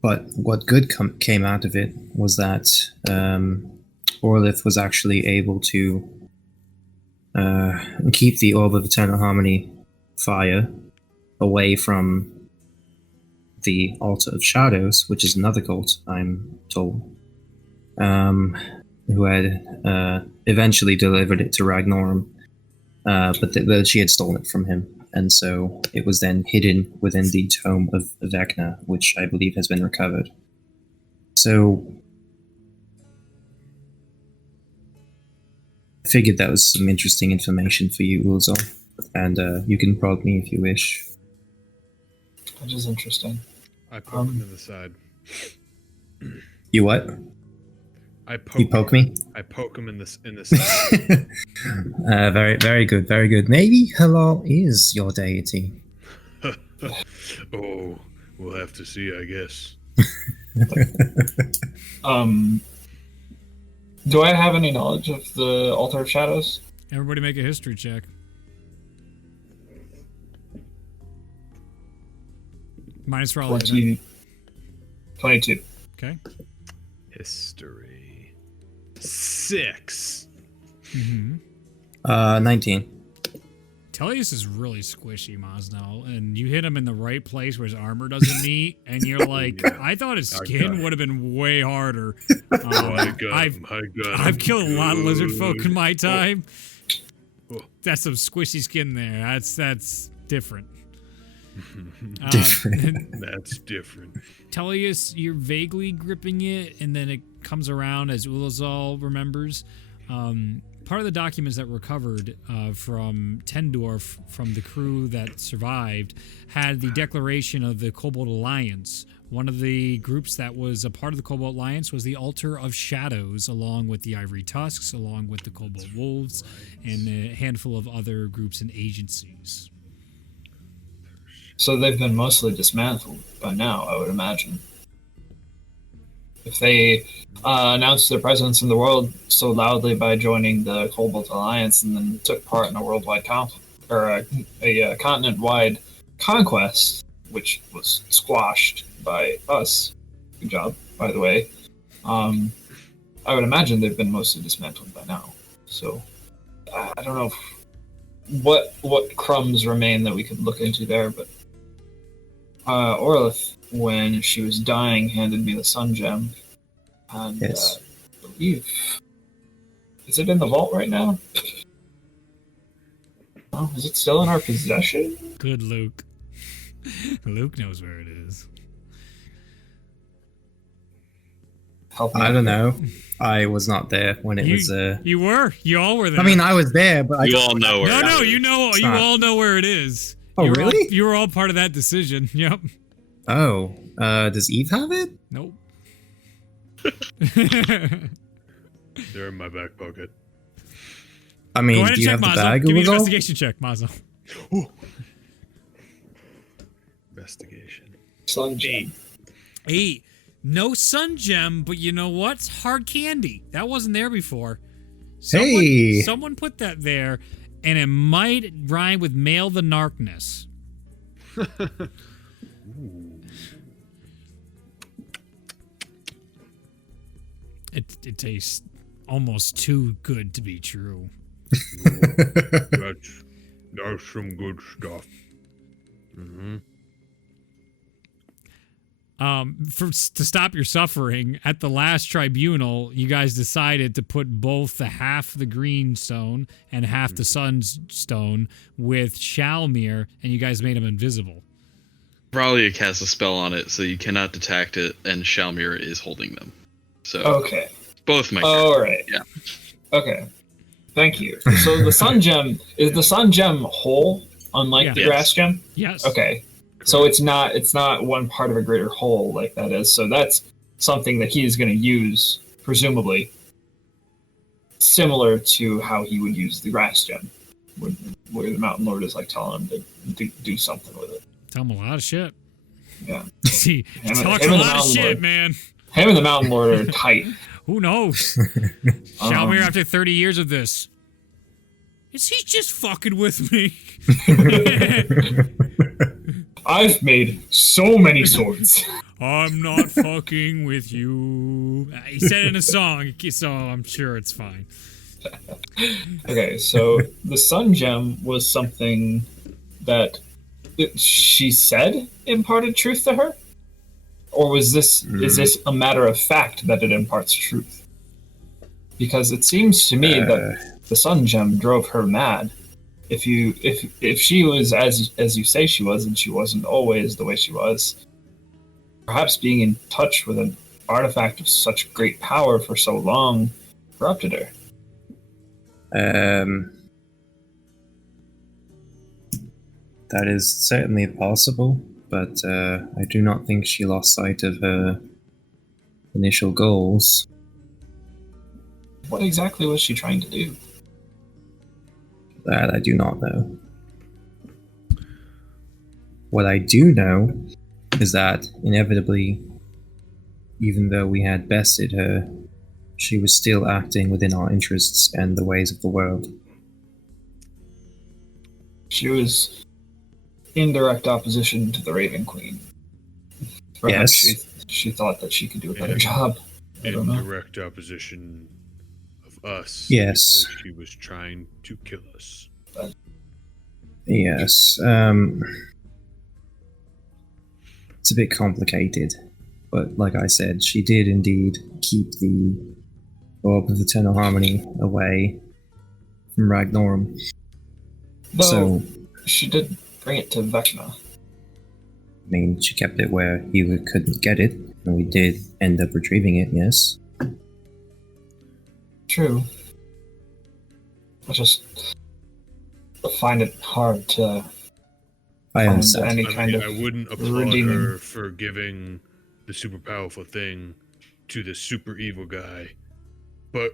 But what good came out of it was that Orlith was actually able to keep the Orb of Eternal Harmony fire away from the Altar of Shadows, which is another cult, I'm told, who had eventually delivered it to Ragnorum, but she had stolen it from him. And so it was then hidden within the Tome of Vecna, which I believe has been recovered. So I figured that was some interesting information for you, Ulzol. And you can prod me if you wish. That is interesting. I poke him in the side. You what? You poke me? I poke him in the side. Very, very good, very good. Maybe Halal is your deity. Oh, we'll have to see, I guess. Do I have any knowledge of the Altar of Shadows? Everybody make a history check. Minus for all of them. 22. Okay. History. 6. 19. Tellius is really squishy, Mosnell, and you hit him in the right place where his armor doesn't meet, and you're like, I thought his skin would have been way harder. I've killed a lot of lizard folk in my time. That's some squishy skin there. That's different. That's different. Tellius, you're vaguely gripping it, and then it comes around as Ulazal remembers. Part of the documents that were recovered from Tendorf, from the crew that survived, had the declaration of the Cobalt Alliance. One of the groups that was a part of the Cobalt Alliance was the Altar of Shadows, along with the Ivory Tusks, along with the Cobalt Wolves, and a handful of other groups and agencies. So they've been mostly dismantled by now, I would imagine. If they announced their presence in the world so loudly by joining the Cobalt Alliance and then took part in a worldwide a continent-wide conquest, which was squashed by us. Good job, by the way. I would imagine they've been mostly dismantled by now. So I don't know what crumbs remain that we could look into there, but Orlith, when she was dying, handed me the Sun Gem. And yes. I believe... Is it in the vault right now? Oh, is it still in our possession? Good Luke. Luke knows where it is. I don't know. I was not there when it was. You were. You all were there. I mean, I was there, but you all know where. No, you know. You all know where it is. Oh, really? You were all part of that decision. Yep. Oh, does Eve have it? Nope. They're in my back pocket. I Go mean, ahead do and you check have the Mazo. bag Give me an over investigation check, Mazo. Investigation. Sun gem. 8. No sun gem, but you know what? It's hard candy. That wasn't there before. Hey! Someone put that there, and it might rhyme with male the narkness. It tastes almost too good to be true. That's some good stuff. Mm-hmm. To stop your suffering, at the last tribunal, you guys decided to put both the half the green stone and half the sun's stone with Shalmir, and you guys made him invisible. Ralia cast a spell on it, so you cannot detect it, and Shalmir is holding them. So Okay. both my All right. Yeah. Okay. Thank you. So the sun gem is the sun gem whole, unlike Yeah. the Yes. grass gem. Yes. Okay. So it's not one part of a greater whole like that is. So that's something that he is going to use, presumably, similar to how he would use the grass gem, where the Mountain Lord is like telling him to do something with it. Tell him a lot of shit. Yeah. See, he Him and- talks him a and the lot of Mountain shit, Lord. man. Him and the Mountain Lord are tight. Who knows? Shalmir, after 30 years of this, is he just fucking with me? I've made so many swords. I'm not fucking with you. He said it in a song, so I'm sure it's fine. Okay, so the sun gem was something that she said imparted truth to her? Or was this is this a matter of fact that it imparts truth? Because it seems to me that the sun gem drove her mad. If she was as you say she was, and she wasn't always the way she was, perhaps being in touch with an artifact of such great power for so long corrupted her. That is certainly possible, but I do not think she lost sight of her initial goals. What exactly was she trying to do? That I do not know. What I do know is that inevitably, even though we had bested her, she was still acting within our interests and the ways of the world. She was in direct opposition to the Raven Queen. Perhaps Yes. she thought that she could do a better job. I don't In know. direct opposition of us. Yes. because she was trying to kill us. Yes. It's a bit complicated, but like I said, she did indeed keep the Orb of Eternal Harmony away from Ragnorum. Though So, she did bring it to Vecna. I mean, she kept it where he couldn't get it, and we did end up retrieving it, yes. True. I just find it hard to I find understand. any I kind mean, of I wouldn't applaud redeeming. her for giving the super powerful thing to the super evil guy, but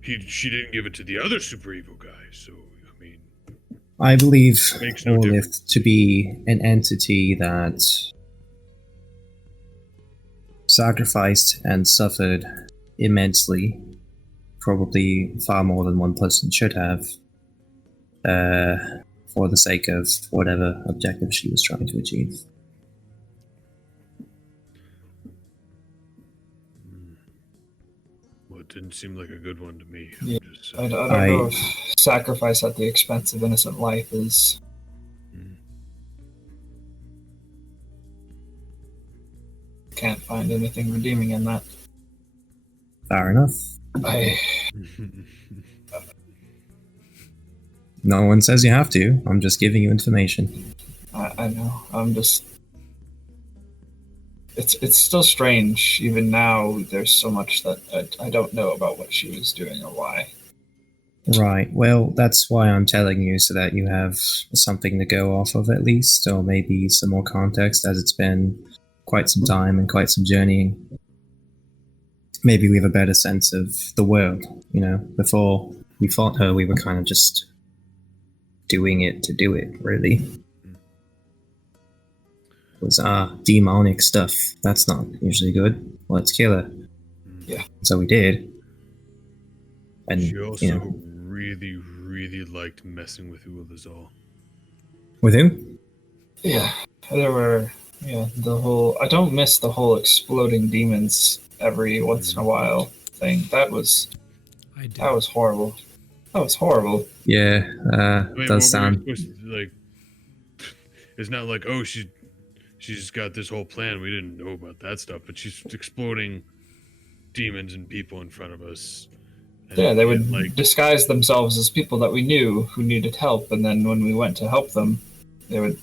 she didn't give it to the other super evil guy. So I mean, I believe Makes no Orlith to be an entity that sacrificed and suffered immensely, probably far more than one person should have, for the sake of whatever objective she was trying to achieve. well, it didn't seem like a good one to me. Yeah, Just I saying. don't know if sacrifice at the expense of innocent life is. Can't find anything redeeming in that. Fair enough. No one says you have to. I'm just giving you information. I know. I'm just. It's still strange. Even now, there's so much that I don't know about what she was doing or why. Right. Well, that's why I'm telling you, so that you have something to go off of at least, or maybe some more context, as it's been quite some time and quite some journeying to maybe we have a better sense of the world. You know, before we fought her, we were kind of just doing it to do it, really. It was demonic stuff. That's not usually good. Let's kill her. Yeah. So we did. And, She also you know, really, really liked messing with Ulazal. with whom? Yeah, there were, the whole, I don't miss the whole exploding demons every once in a while thing. That was horrible. That was horrible. Yeah, I mean, does what sound. were we supposed to, like, it's not like, oh, she's got this whole plan. We didn't know about that stuff, but she's exploding demons and people in front of us. And Yeah, they would like disguise themselves as people that we knew who needed help, and then when we went to help them, they would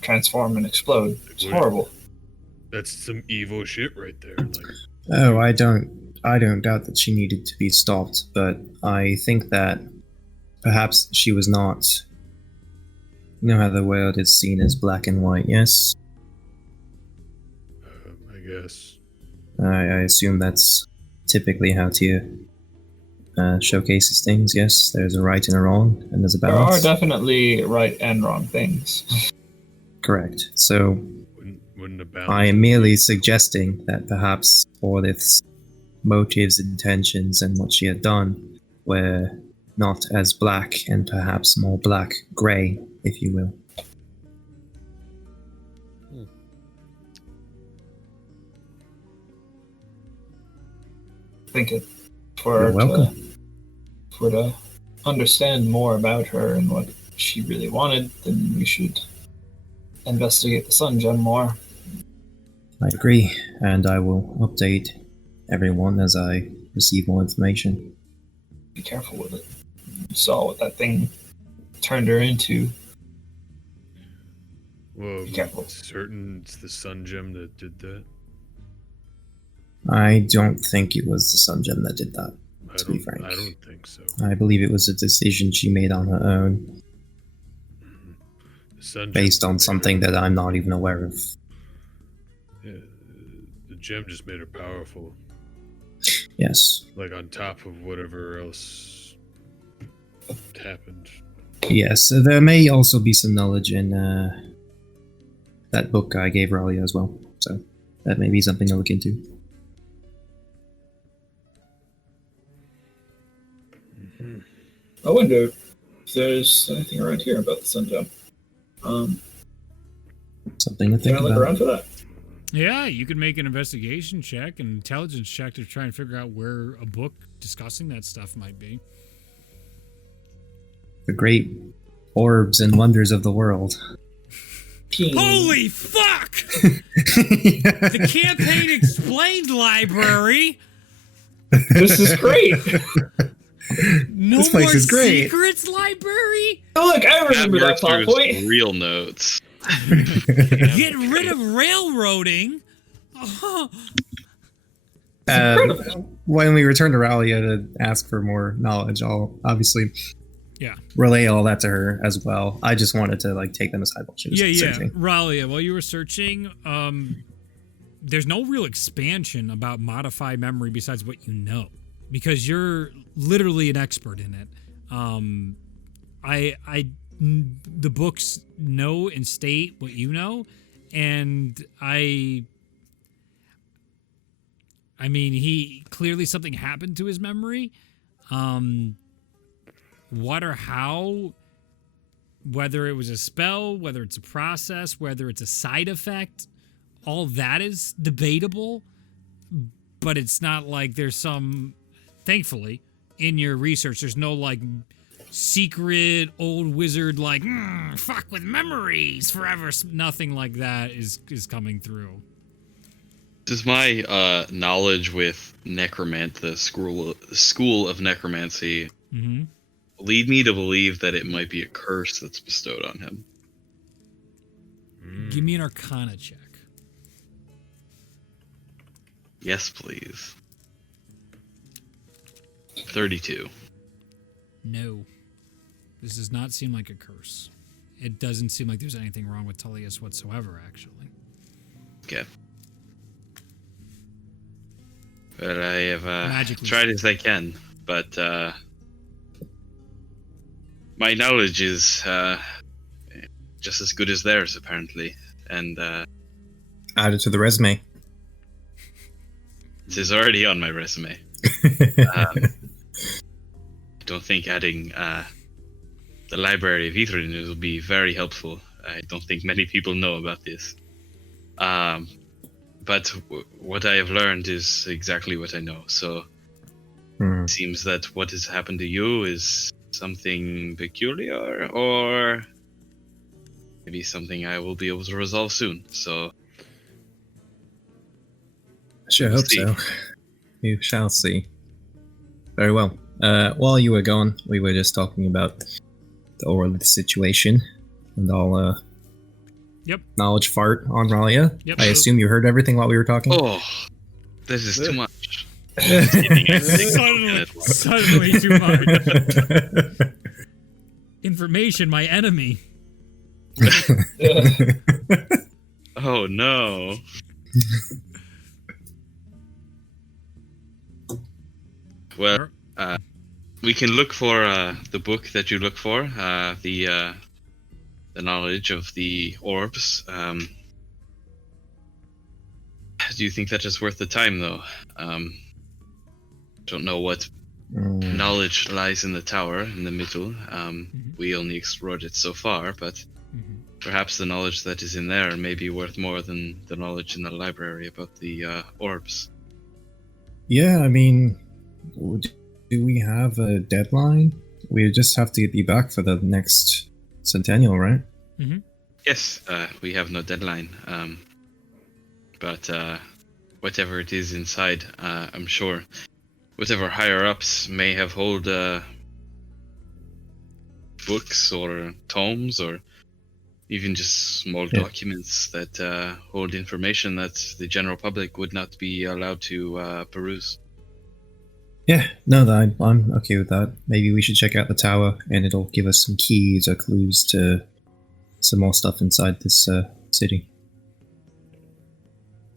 transform and explode. It's horrible. That's some evil shit right there. Like, Oh, I don't doubt that she needed to be stopped, but I think that perhaps she was not. You know how the world is seen as black and white, yes? I guess. I assume that's typically how Tia showcases things, yes? There's a right and a wrong, and there's a There balance. are definitely right and wrong things. Correct. So Wouldn't a balance I am merely suggesting that perhaps Orlith's motives, intentions, and what she had done were not as black and perhaps more black-grey, if you will. I think You're for welcome. to understand more about her and what she really wanted, then we should investigate the Sun Gem more. I agree, and I will update everyone as I receive more information. Be careful with it. You saw what that thing turned her into. Well, Be careful. certain it's the Sun Gem that did that. I don't think it was the Sun Gem that did that, to be frank. I don't think so. I believe it was a decision she made on her own, The Sun Gem based on made her- something that I'm not even aware of. Yeah, the gem just made her powerful. Yes. Like on top of whatever else happened. Yes, there may also be some knowledge in that book I gave Ralia as well, so that may be something to look into. I wonder if there's anything around here about the Sun Gem. Something to Can think I look about. around for that? Yeah, you could make an investigation check, an intelligence check to try and figure out where a book discussing that stuff might be. The great orbs and wonders of the world. Holy fuck! The Campaign Explained library. This is great. No This place more is great. secrets library. Oh, look, I remember that plot Works through point. his real notes. Get rid of railroading. When we return to Ralia to ask for more knowledge, I'll obviously Yeah. relay all that to her as well. I just wanted to take them aside while she was searching. Ralia, while you were searching, there's no real expansion about modified memory besides what you know, because you're literally an expert in it. The books know and state what you know, and I mean, he clearly something happened to his memory. What or how, whether it was a spell, whether it's a process, whether it's a side effect, all that is debatable, but it's not like there's some, thankfully, in your research, there's no secret old wizard fuck with memories forever. Nothing like that is coming through. Does my knowledge with the school of necromancy, lead me to believe that it might be a curse that's bestowed on him? Give me an Arcana check. Yes, please. 32. No. This does not seem like a curse. It doesn't seem like there's anything wrong with Tullius whatsoever, actually. Okay. But I have Magically tried as I can. But my knowledge is just as good as theirs, apparently. And Add it to the resume. it is already on my resume. I don't think adding the Library of Ethlry will be very helpful. I don't think many people know about this. But what I have learned is exactly what I know. So it seems that what has happened to you is something peculiar, or maybe something I will be able to resolve soon. So I sure We'll hope see. so. We shall see. Very well. While you were gone, we were just talking about the oral situation, and I'll Yep. knowledge fart on Ralia. Yep. I assume you heard everything while we were talking. oh, this is too much. Suddenly too much. Information, my enemy. Oh no. Well, we can look for the book that you look for, the knowledge of the orbs. Do you think that is worth the time, though? Don't know what knowledge lies in the tower in the middle. We only explored it so far, but perhaps the knowledge that is in there may be worth more than the knowledge in the library about the orbs. Yeah, I mean, do we have a deadline? We just have to be back for the next centennial, right? Yes, we have no deadline. But whatever it is inside, I'm sure whatever higher-ups may have hold books or tomes or even just small documents that hold information that the general public would not be allowed to peruse. Yeah, no, I'm okay with that. Maybe we should check out the tower, and it'll give us some keys or clues to some more stuff inside this city.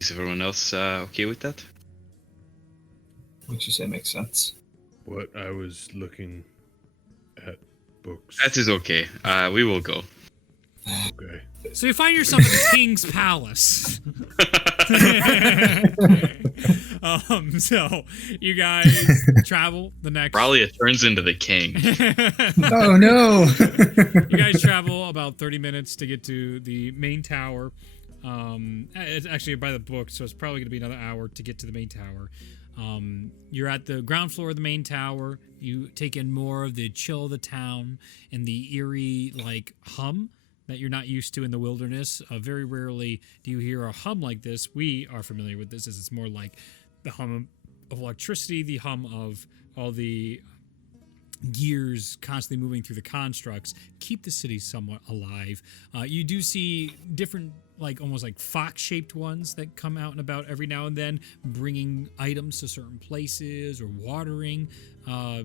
Is everyone else okay with that? What you say makes sense. What I was looking at books. That is okay. We will go. Okay. So you find yourself at the king's palace. So you guys travel the next. Ralia turns into the king. Oh no! You guys travel about 30 minutes to get to the main tower. It's actually by the book, so it's probably going to be another hour to get to the main tower. You're at the ground floor of the main tower. You take in more of the chill of the town and the eerie, like, hum that you're not used to in the wilderness. Very rarely do you hear a hum like this. We are familiar with this as it's more like the hum of electricity, the hum of all the gears constantly moving through the constructs keep the city somewhat alive. You do see different, like almost like fox-shaped ones that come out and about every now and then, bringing items to certain places or watering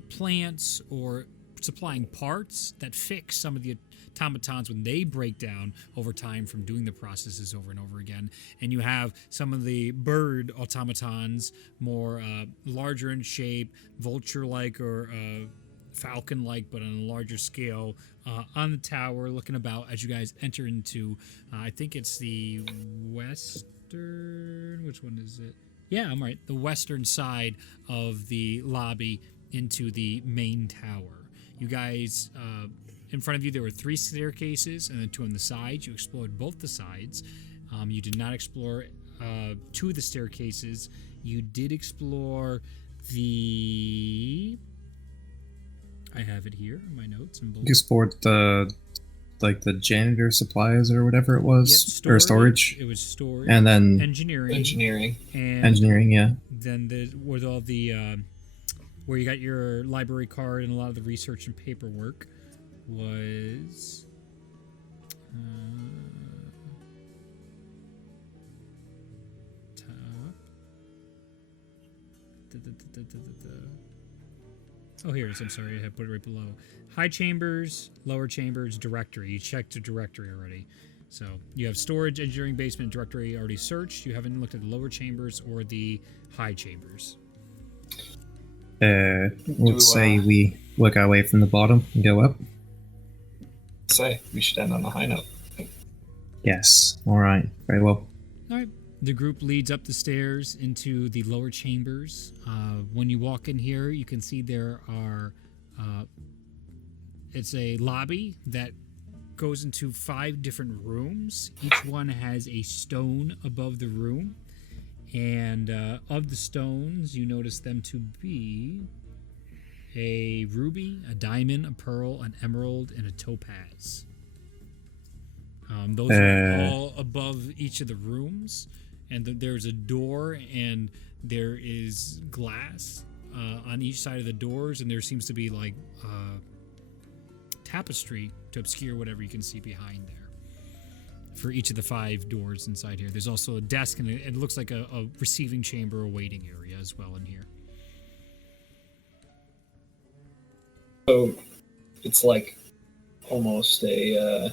plants or supplying parts that fix some of the automatons when they break down over time from doing the processes over and over again. And you have some of the bird automatons, more larger in shape, vulture-like or falcon-like, but on a larger scale, on the tower, looking about as you guys enter into, I think it's the western, which one is it? Yeah, I'm right. The western side of the lobby into the main tower. You guys, in front of you, there were 3 staircases and then 2 on the sides. You explored both the sides. You did not explore 2 of the staircases. You did explore the... I have it here in my notes. You explored the janitor supplies or whatever it was, Yep, or storage. It was storage. And then engineering. And engineering, yeah. then with all the where you got your library card and a lot of the research and paperwork was top. Oh, here it is. I'm sorry, I had put it right below. High chambers, lower chambers, directory. You checked the directory already. So you have storage, engineering, basement, directory already searched. You haven't looked at the lower chambers or the high chambers. Let's say we work our way from the bottom and go up. Say we should end on a high note. Yes. All right. Very well. All right. The group leads up the stairs into the lower chambers. When you walk in here, you can see there are. It's a lobby that goes into 5 different rooms. Each one has a stone above the room. And of the stones, you notice them to be a ruby, a diamond, a pearl, an emerald, and a topaz. Those are all above each of the rooms. And there's a door, and there is glass on each side of the doors, and there seems to be like tapestry to obscure whatever you can see behind there. For each of the 5 doors inside here. There's also a desk, and it looks like a receiving chamber, a waiting area as well in here. So it's like almost a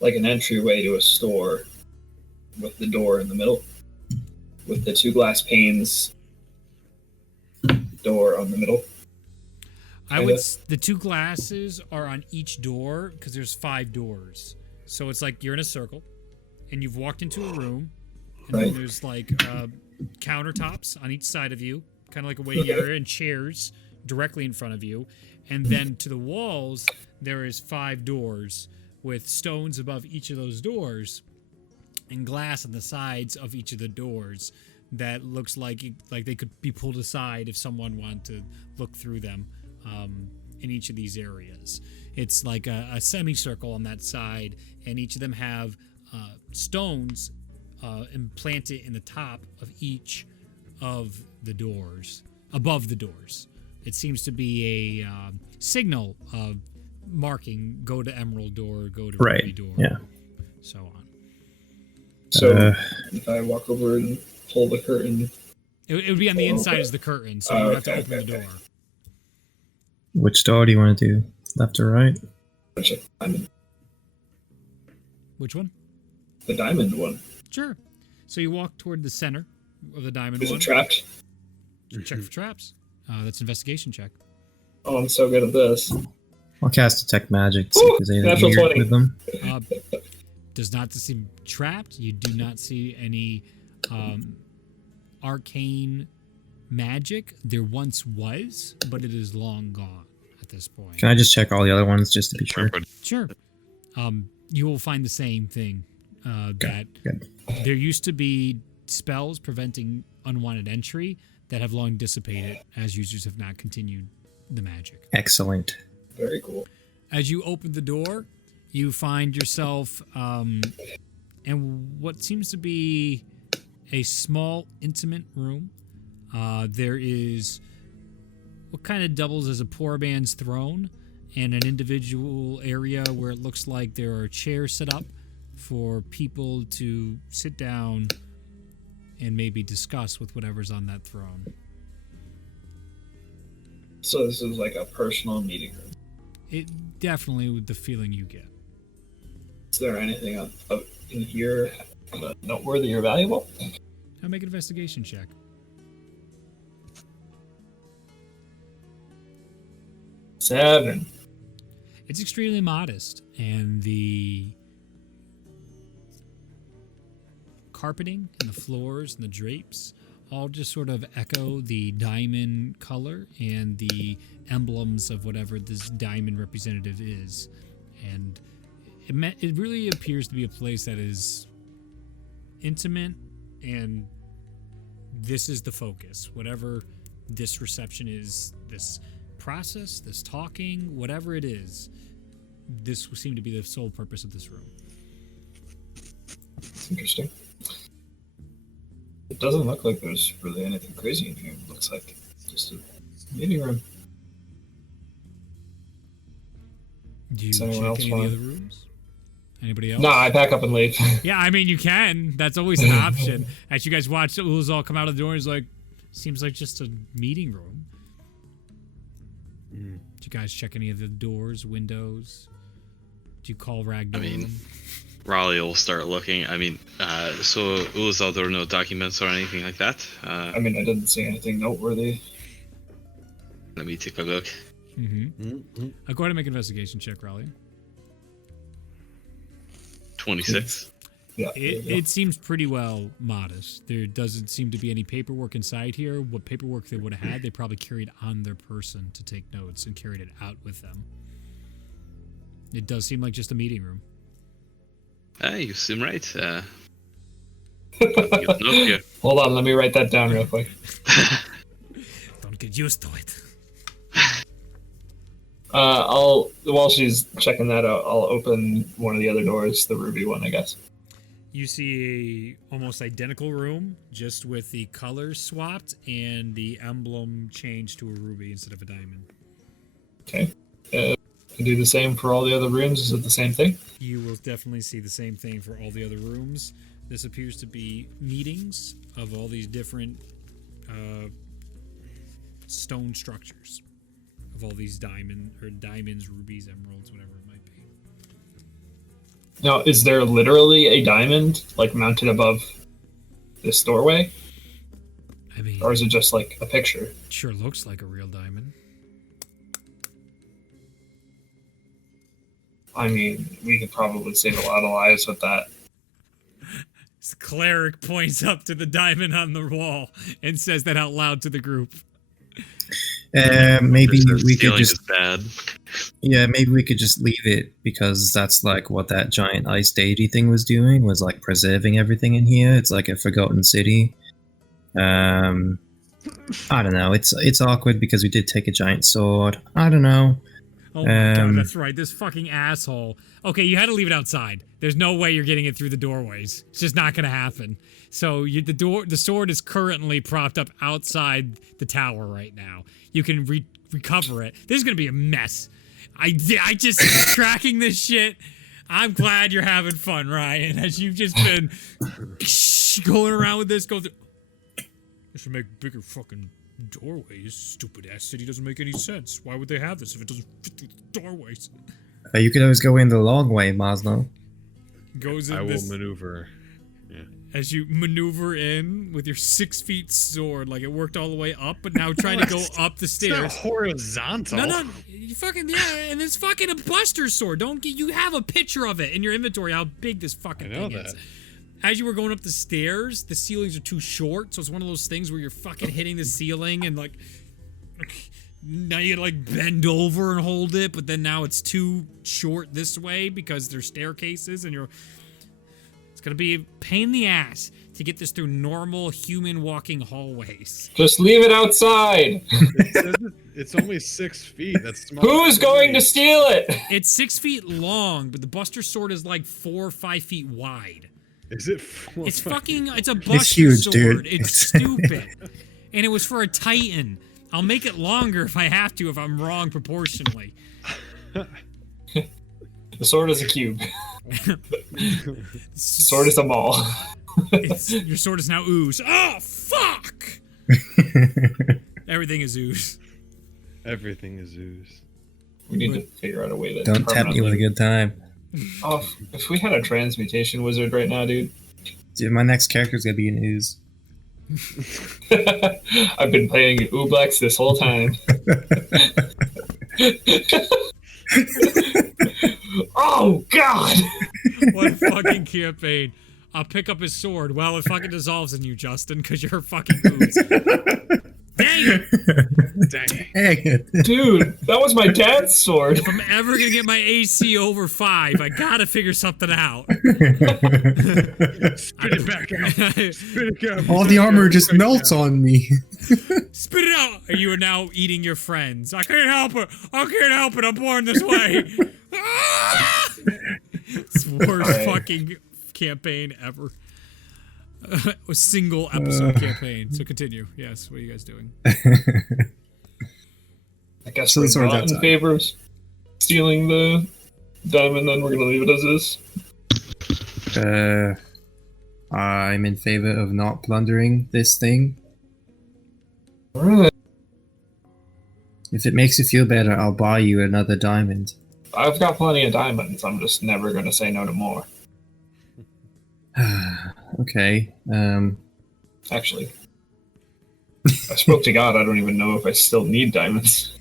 like an entryway to a store with the door in the middle, with the 2 glass panes, door on the middle. The 2 glasses are on each door because there's 5 doors. So it's like you're in a circle, and you've walked into a room, and then there's like countertops on each side of you, kind of like a waiting area, and chairs directly in front of you. And then to the walls, there is 5 doors with stones above each of those doors and glass on the sides of each of the doors that looks like they could be pulled aside if someone wanted to look through them in each of these areas. It's like a semicircle on that side, and each of them have stones implanted in the top of each of the doors, above the doors. It seems to be a signal of marking, go to Emerald Door, go to Ruby Door, so on. So if I walk over and pull the curtain... It would be on the inside as the curtain, so you would have to open the door. Which door do you want to do? Left or right? Which one? The diamond one. Sure. So you walk toward the center of the diamond one. Is it trapped? Check for traps. That's an investigation check. Oh, I'm so good at this. I'll cast Detect Magic to see if there's anything weird 20. with them. Does not seem trapped. You do not see any arcane magic. There once was, but it is long gone at this point. Can I just check all the other ones just to be sure? Sure. You will find the same thing. That Good. there used to be spells preventing unwanted entry that have long dissipated as users have not continued the magic. Excellent. Very cool. As you open the door, you find yourself in what seems to be a small, intimate room. There is what kind of doubles as a poor man's throne and an individual area where it looks like there are chairs set up for people to sit down and maybe discuss with whatever's on that throne. So this is like a personal meeting room. It definitely with the feeling you get. Is there anything in here noteworthy or valuable? Now make an investigation check. Seven. It's extremely modest, and the carpeting and the floors and the drapes all just sort of echo the diamond color and the emblems of whatever this diamond representative is. And it really appears to be a place that is intimate, and this is the focus. Whatever this reception is, this process, this talking, whatever it is, this would seem to be the sole purpose of this room. It's interesting. It doesn't look like there's really anything crazy in here. It looks like just a meeting room. Do you Is check anyone else any of want- the other rooms? Anybody else? Nah, I pack up and leave. Yeah, I mean, you can. That's always an option. As you guys watch Ulazal come out of the door, he's like, seems like just a meeting room. Did you guys check any of the doors, windows? Do you call Ragdoll? I mean, Raleigh will start looking. I mean, so Uzo, there were no documents or anything like that. I mean, I didn't see anything noteworthy. Let me take a look. I'll go ahead and make an investigation check, Raleigh. 26. Yeah. It seems pretty well modest. There doesn't seem to be any paperwork inside here. What paperwork they would have had, they probably carried on their person to take notes and carried it out with them. It does seem like just a meeting room. You seem right. Good note here. Hold on, let me write that down real quick. Don't get used to it. While she's checking that out, I'll open one of the other doors, the ruby one, I guess. You see a almost identical room, just with the colors swapped and the emblem changed to a ruby instead of a diamond. Okay. I do the same for all the other rooms. Is it the same thing? You will definitely see the same thing for all the other rooms. This appears to be meetings of all these different stone structures. Of all these diamonds, rubies, emeralds, whatever it might be. Now, is there literally a diamond, like, mounted above this doorway? I mean, Or is it just, like, a picture? it sure looks like a real diamond. I mean, we could probably save a lot of lives with that. This cleric points up to the diamond on the wall and says that out loud to the group. Maybe This we could ceiling just is bad. maybe we could just leave it because that's like what that giant ice deity thing was doing, was like preserving everything in here. It's like a forgotten city. I don't know. It's awkward because we did take a giant sword. I don't know. Oh my god, that's right. This fucking asshole. Okay, you had to leave it outside. There's no way you're getting it through the doorways. It's just not going to happen. So the sword is currently propped up outside the tower right now. You can recover it. This is going to be a mess. I just tracking this shit. I'm glad you're having fun, Ryan, as you've just been going around with this. They should make bigger fucking doorways. Stupid ass city doesn't make any sense. Why would they have this if it doesn't fit through the doorways? You could always go in the long way, Masno. Goes in I will this, maneuver. Yeah. as you maneuver in with your 6 feet sword, like it worked all the way up, but now trying to go up the It's not stairs. horizontal. No, you fucking and it's fucking a Buster sword. You have a picture of it in your inventory. How big this fucking I know thing that. is. As you were going up the stairs, the ceilings are too short, so it's one of those things where you're fucking hitting the ceiling and like now you gotta like bend over and hold it, but then now it's too short this way because there's staircases and it's gonna be a pain in the ass to get this through normal human walking hallways. Just leave it outside! It's only 6 feet. That's small. Who's going to steal it? It's 6 feet long, but the Buster sword is like 4 or 5 feet wide. Is it? It's a Buster huge, sword. dude. It's stupid. And it was for a Titan. I'll make it longer if I have to, if I'm wrong proportionally. The sword is a cube. The sword is a mall. Your sword is now ooze. Oh, fuck! Everything is ooze. Everything is ooze. We need to figure out a way to Don't tempt me with a good time. Oh, if we had a transmutation wizard right now, dude. Dude, my next character's gonna be an ooze. I've been playing Ooblex this whole time. Oh, God! What fucking campaign. I'll pick up his sword. Well, it fucking dissolves in you, Justin, because you're a fucking ooze. Dang it! Dang it. Hey, Dude, that was my dad's sword. If I'm ever gonna get my AC over 5, I gotta figure something out. Spit it back out. Spit it out. all the armor just melts on me. Spit it out! You are now eating your friends. I can't help it. I can't help it. I'm born this way. It's the worst Alright. fucking campaign ever. A single episode campaign. So continue. Yes, what are you guys doing? I guess So the we're sword's not in outside. favor of stealing the diamond, then we're gonna leave it as is. I'm in favor of not plundering this thing. Alright. If it makes you feel better, I'll buy you another diamond. I've got plenty of diamonds. I'm just never gonna say no to more. Okay. Actually, I spoke to God. I don't even know if I still need diamonds.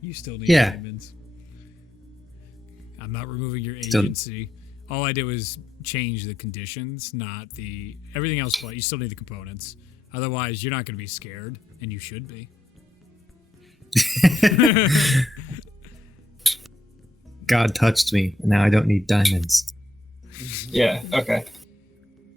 You still need Yeah. diamonds. I'm not removing your Still- agency. All I did was change the conditions, not the everything else. But you still need the components. Otherwise, you're not going to be scared, and you should be. God touched me, and now I don't need diamonds. Yeah. Okay.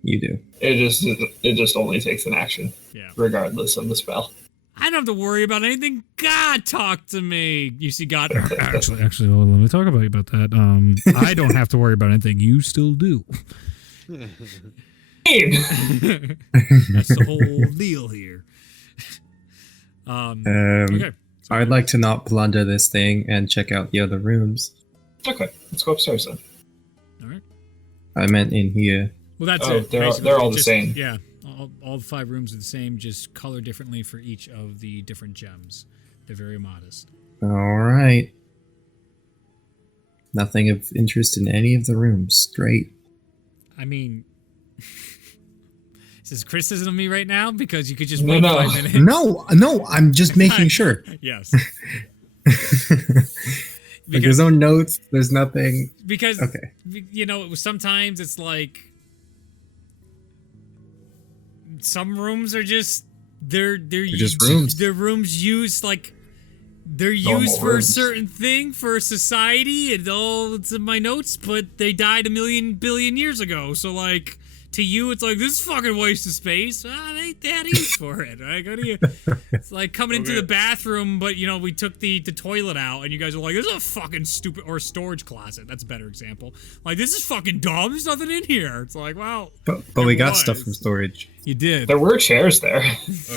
You do. It just only takes an action, Yeah. regardless of the spell. I don't have to worry about anything. God talk to me. You see, God. Actually, let me talk about that. I don't have to worry about anything. You still do. That's the whole deal here. Okay. I'd like to not plunder this thing and check out the other rooms. Okay, let's go upstairs then. All right. I meant in here. Well, that's Oh, it. they're basically. all the Just- same. Yeah. All the 5 rooms are the same, just color differently for each of the different gems. They're very modest. All right. Nothing of interest in any of the rooms. Great. I mean, is this criticism of me right now? Because you could just No, wait no. 5 minutes. No, I'm just making sure. Yes. Like, there's no notes. There's nothing. Because Okay. you know, sometimes it's like some rooms are just they're just rooms. They're rooms used like they're Normal used for rooms. a certain thing for society, and all it's in my notes, but they died a million billion years ago. So like to you, it's like this is fucking waste of space. They had use for it. Right? Go to you. It's like coming into Okay. the bathroom, but you know we took the toilet out, and you guys are like, "This is a fucking stupid," or storage closet. That's a better example. Like this is fucking dumb. There's nothing in here. It's like, wow, But we got was. stuff from storage. you did. There were chairs there.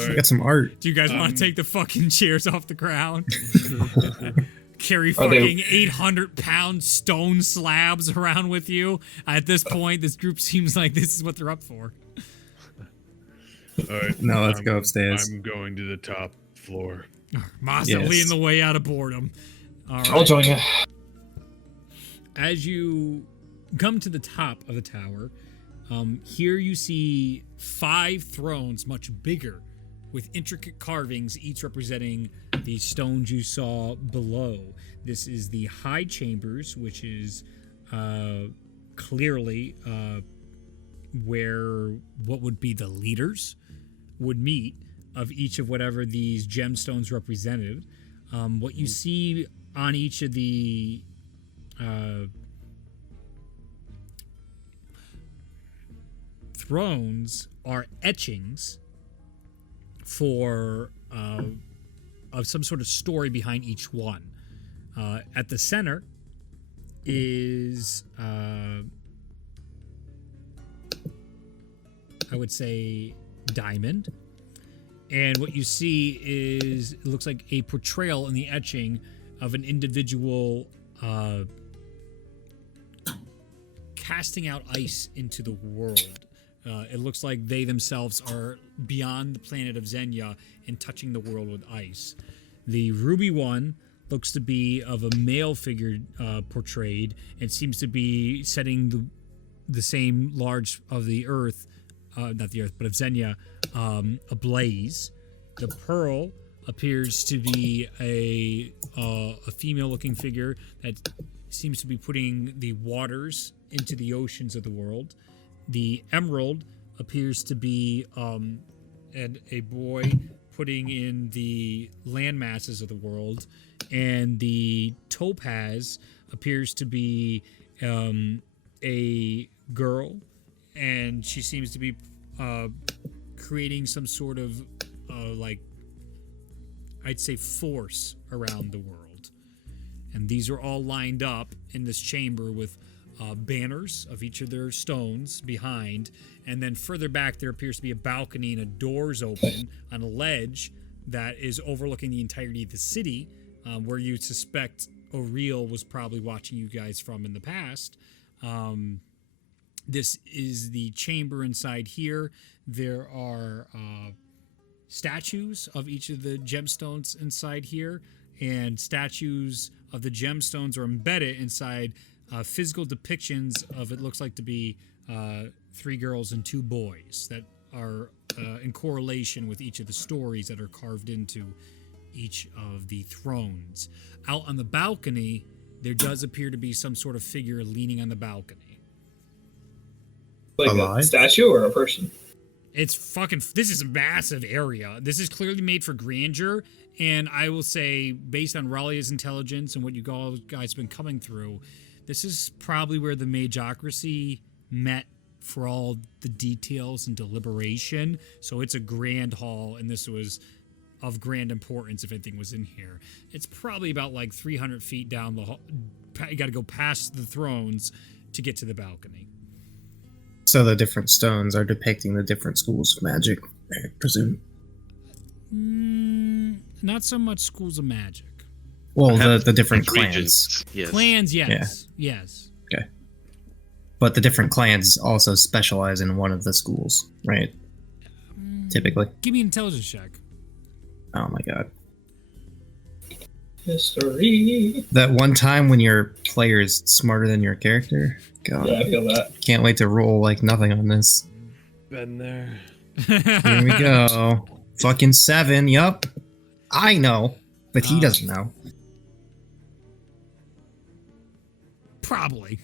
We got some art. Do you guys want to take the fucking chairs off the ground? Carry Are they- fucking 800-pound stone slabs around with you? At this point, this group seems like this is what they're up for. All right. No, let's go upstairs. I'm going to the top floor. Masa Yes. leading the way out of boredom. All I'll right. join you. As you come to the top of the tower, here you see 5 thrones, much bigger, with intricate carvings, each representing the stones you saw below. This is the high chambers, which is clearly where what would be the leaders would meet of each of whatever these gemstones represented. What you see on each of the thrones are etchings for of some sort of story behind each one. At the center is I would say diamond, and what you see is it looks like a portrayal in the etching of an individual casting out ice into the world. It looks like they themselves are beyond the planet of Zenya and touching the world with ice. The ruby one looks to be of a male figure portrayed and seems to be setting the same large of the earth, not the earth, but of Zenya, ablaze. The pearl appears to be a female-looking figure that seems to be putting the waters into the oceans of the world. The emerald appears to be a boy putting in the land masses of the world, and the topaz appears to be a girl, and she seems to be creating some sort of like I'd say force around the world. And these are all lined up in this chamber with banners of each of their stones behind, and then further back there appears to be a balcony and a doors open on a ledge that is overlooking the entirety of the city, where you suspect O'Real was probably watching you guys from in the past. This is the chamber inside here. There are statues of each of the gemstones inside here, and statues of the gemstones are embedded inside physical depictions of it looks like to be 3 girls and 2 boys that are in correlation with each of the stories that are carved into each of the thrones. Out on the balcony, there does appear to be some sort of figure leaning on the balcony. Like Alive? a statue or a person? It's fucking. This is a massive area. This is clearly made for grandeur, and I will say, based on Ralia's intelligence and what you guys have been coming through, this is probably where the Magocracy met for all the details and deliberation. So it's a grand hall, and this was of grand importance if anything was in here. It's probably about like 300 feet down the hall. You got to go past the thrones to get to the balcony. So the different stones are depicting the different schools of magic, I presume. Not so much schools of magic. Well, Perhaps the different regions. clans. Yes. Clans, yes. Yes. Okay. But the different clans also specialize in one of the schools, right? Typically. Give me an intelligence check. Oh my god. History. That one time when your player is smarter than your character? God. Yeah, I feel that. Can't wait to roll like nothing on this. Been there. Here we go. Fucking 7, yup. I know, but he doesn't know. Probably.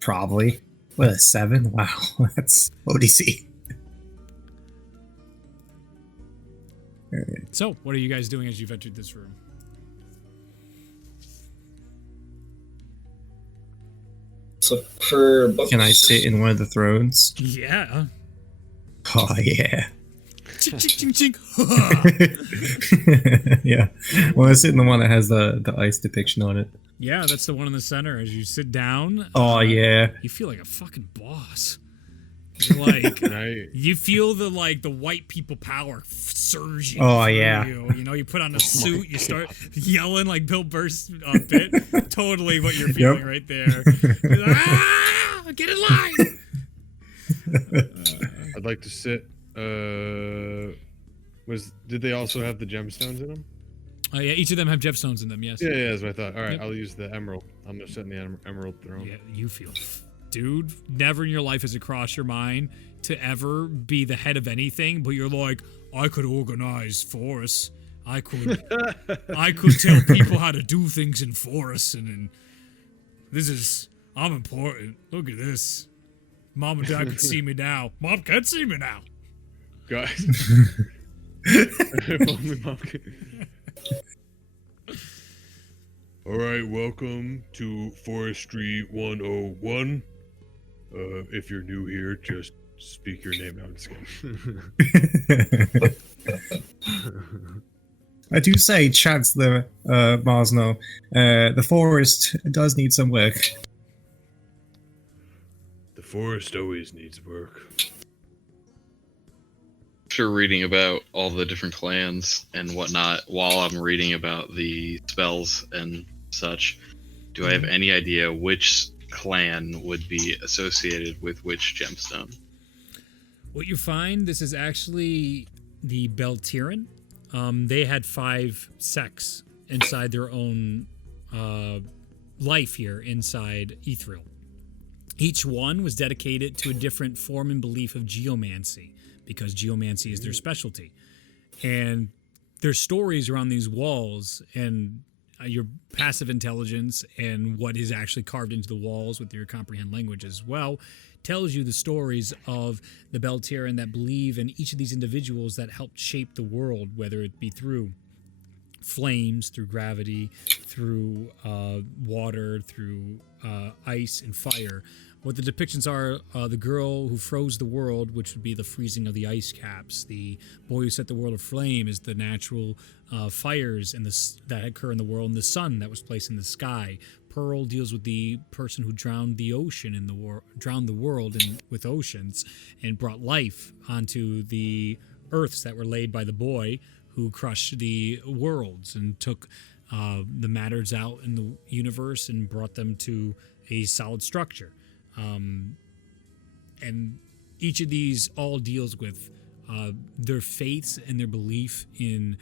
Probably. What, a 7? Wow, that's ODC. So, what are you guys doing as you've entered this room? So for books. Can I sit in one of the thrones? Yeah. Oh, yeah. Ching, ching, ching, ching. Yeah. Well, I sit in the one that has the ice depiction on it. Yeah, that's the one in the center. As you sit down, Oh, yeah. you feel like a fucking boss. You're like, Right. you feel the white people power surging. Oh, through yeah. You know, you put on a suit, you start yelling like Bill Burr's bit. Totally what you're feeling Yep. right there. You're like, ah, get in line. I'd like to sit. Did they also have the gemstones in them? Oh yeah, each of them have gemstones in them. Yes. Yeah, that's what I thought. All right, Yep. I'll use the emerald. I'm gonna sit in the emerald throne. Yeah, you feel, dude. Never in your life has it crossed your mind to ever be the head of anything, but you're like, I could organize forests. I could tell people how to do things in forests, and I'm important. Look at this. Mom and Dad can see me now. Mom can see me now. Guys. If only Mom could- All right, welcome to Forestry 101. If you're new here, just speak your name out. Just kidding. I do say, Chancellor Marsno, the forest does need some work. The forest always needs work. After reading about all the different clans and whatnot, while I'm reading about the spells and such, do I have any idea which clan would be associated with which gemstone? What you find, this is actually the Beltiran. They had 5 sects inside their own life here inside Ethlry. Each one was dedicated to a different form and belief of geomancy, because geomancy is their specialty. And there's stories around these walls, and your passive intelligence and what is actually carved into the walls with your comprehend language as well tells you the stories of the Beltiran that believe in each of these individuals that helped shape the world, whether it be through flames, through gravity, through water, through ice and fire. What the depictions are, the girl who froze the world, which would be the freezing of the ice caps. The boy who set the world aflame is the natural fires that occur in the world, and the sun that was placed in the sky. Pearl deals with the person who drowned the ocean in drowned the world with oceans and brought life onto the earths that were laid by the boy who crushed the worlds and took the matters out in the universe and brought them to a solid structure. And each of these all deals with their faiths and their belief in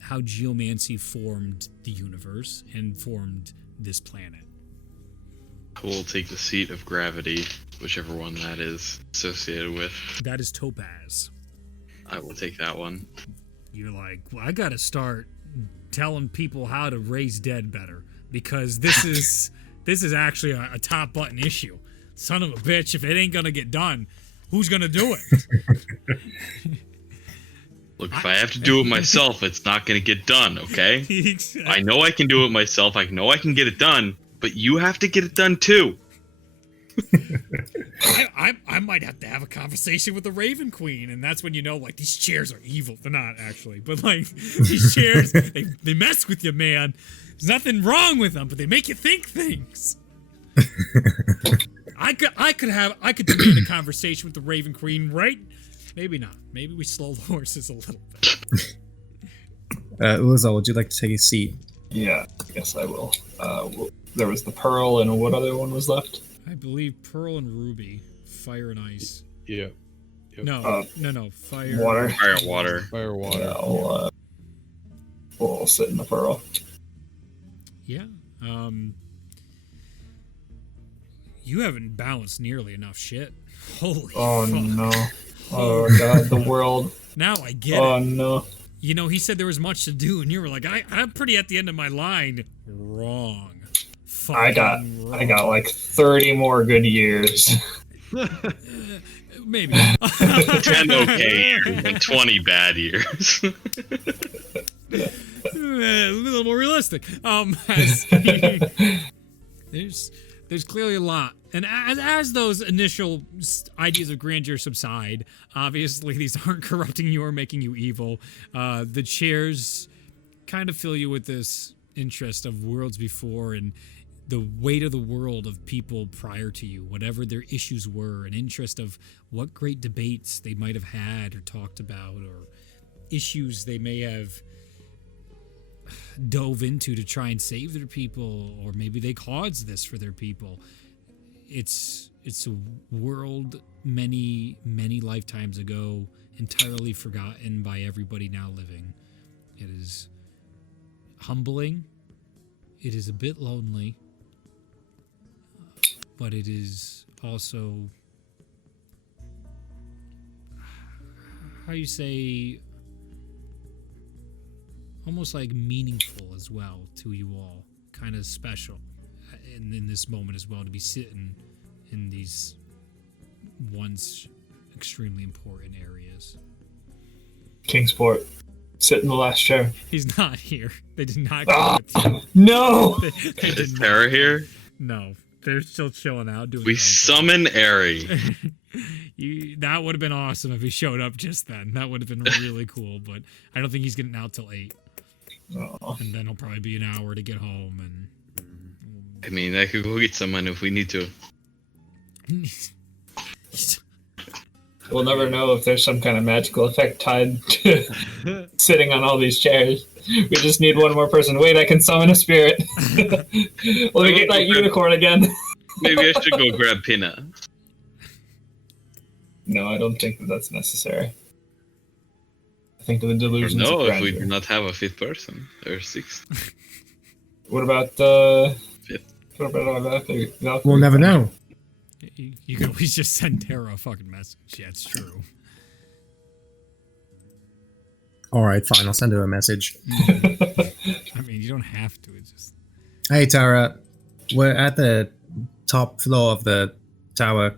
how geomancy formed the universe and formed this planet. will take the seat of gravity, whichever one that is associated with. That is Topaz. I will take that one. You're like, well, I gotta start telling people how to raise dead better, because this is actually a top button issue. Son of a bitch, if it ain't gonna get done, who's gonna do it? Look, if I have to do it myself, it's not going to get done, okay? I know I can do it myself. I know I can get it done, but you have to get it done too. I might have to have a conversation with the Raven Queen, and that's when you know, like, these chairs are evil. They're not, actually. But, like, these chairs, they mess with you, man. There's nothing wrong with them, but they make you think things. I could demand a conversation with the Raven Queen, right? Maybe not. Maybe we slow the horses a little bit. Uzo, would you like to take a seat? Yeah, yes, I will. There was the Pearl, and what other one was left? I believe Pearl and Ruby. Fire and Ice. Yeah. Yep. No. Fire. Water. Fire, water. Fire, water. Yeah, we'll sit in the Pearl. Yeah. You haven't balanced nearly enough shit. Holy Oh, fuck. no. Oh, God, the world. Now I get Oh, it. no. You know, he said there was much to do, and you were like, I'm pretty at the end of my line. Wrong. I got Fucking like 30 more good years. Maybe. 10 okay years and 20 bad years. A little more realistic. There's clearly a lot, and as those initial ideas of grandeur subside, obviously these aren't corrupting you or making you evil. The chairs kind of fill you with this interest of worlds before and the weight of the world of people prior to you, whatever their issues were, an interest of what great debates they might have had or talked about, or issues they may have dove into to try and save their people, or maybe they caused this for their people. It's a world many lifetimes ago, entirely forgotten by everybody now living. It is humbling. It is a bit lonely, but it is also, how you say, almost like meaningful as well to you all. Kind of special in this moment as well, to be sitting in these once extremely important areas. Kingsport. Sit in the last chair. He's not here. They did not go with you. No! They Is did Tara not. here? No. They're still chilling out. Doing We their own summon Airy. thing. That would have been awesome if he showed up just then. That would have been really cool, but I don't think he's getting out till 8. Oh. And then it'll probably be an hour to get home. And I mean, I could go get someone if we need to. We'll never know if there's some kind of magical effect tied to sitting on all these chairs. We just need one more person. Wait, I can summon a spirit. Let me get that unicorn again. Maybe I should go grab Pinna. No, I don't think that's necessary. I think the delusions No, of if we grandeur. do not have a 5th person. Or 6th. What about Fifth. what about Valkyrie? We'll never know. You could always just send Tara a fucking message. Yeah, it's true. Alright, fine, I'll send her a message. I mean, you don't have to. It's just... Hey, Tara. We're at the top floor of the tower.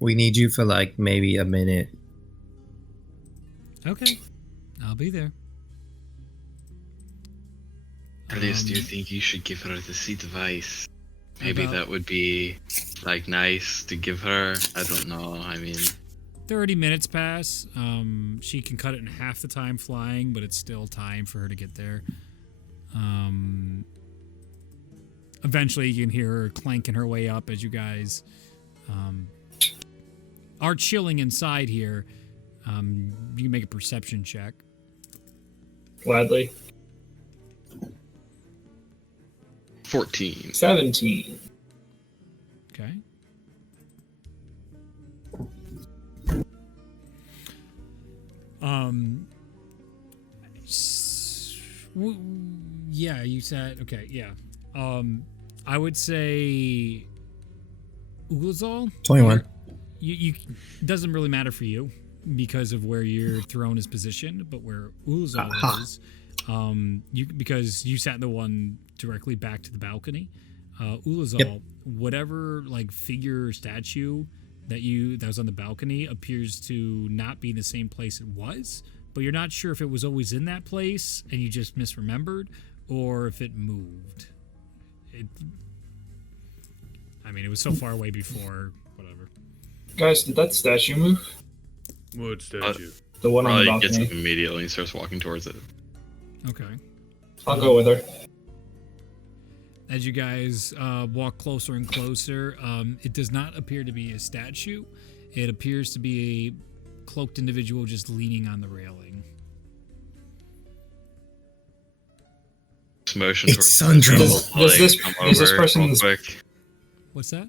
We need you for like maybe a minute. Okay. I'll be there. Alice, do you think you should give her the seat of ice? Maybe About- that would be, like, nice to give her. I don't know. I mean, 30 minutes pass. She can cut it in half the time flying, but it's still time for her to get there. Eventually, you can hear her clanking her way up as you guys are chilling inside here. You can make a perception check. Gladly. 14. 17. Okay. Yeah, you said, okay, yeah. I would say Ulazal. 21. You doesn't really matter for you because of where your throne is positioned, but where Ulazal Aha. is, because you sat the one directly back to the balcony. Ulazal, Yep. whatever like figure or statue that was on the balcony appears to not be in the same place it was, but you're not sure if it was always in that place and you just misremembered, or if it moved. It was so far away before. Whatever. Guys, did that statue move? What statue? The one on the Probably gets balcony. up immediately and starts walking towards it. Okay. I'll go with her. As you guys walk closer and closer, it does not appear to be a statue. It appears to be a cloaked individual just leaning on the railing. Motion It's towards Sandra. Does this come is this over real person's quick. What's that?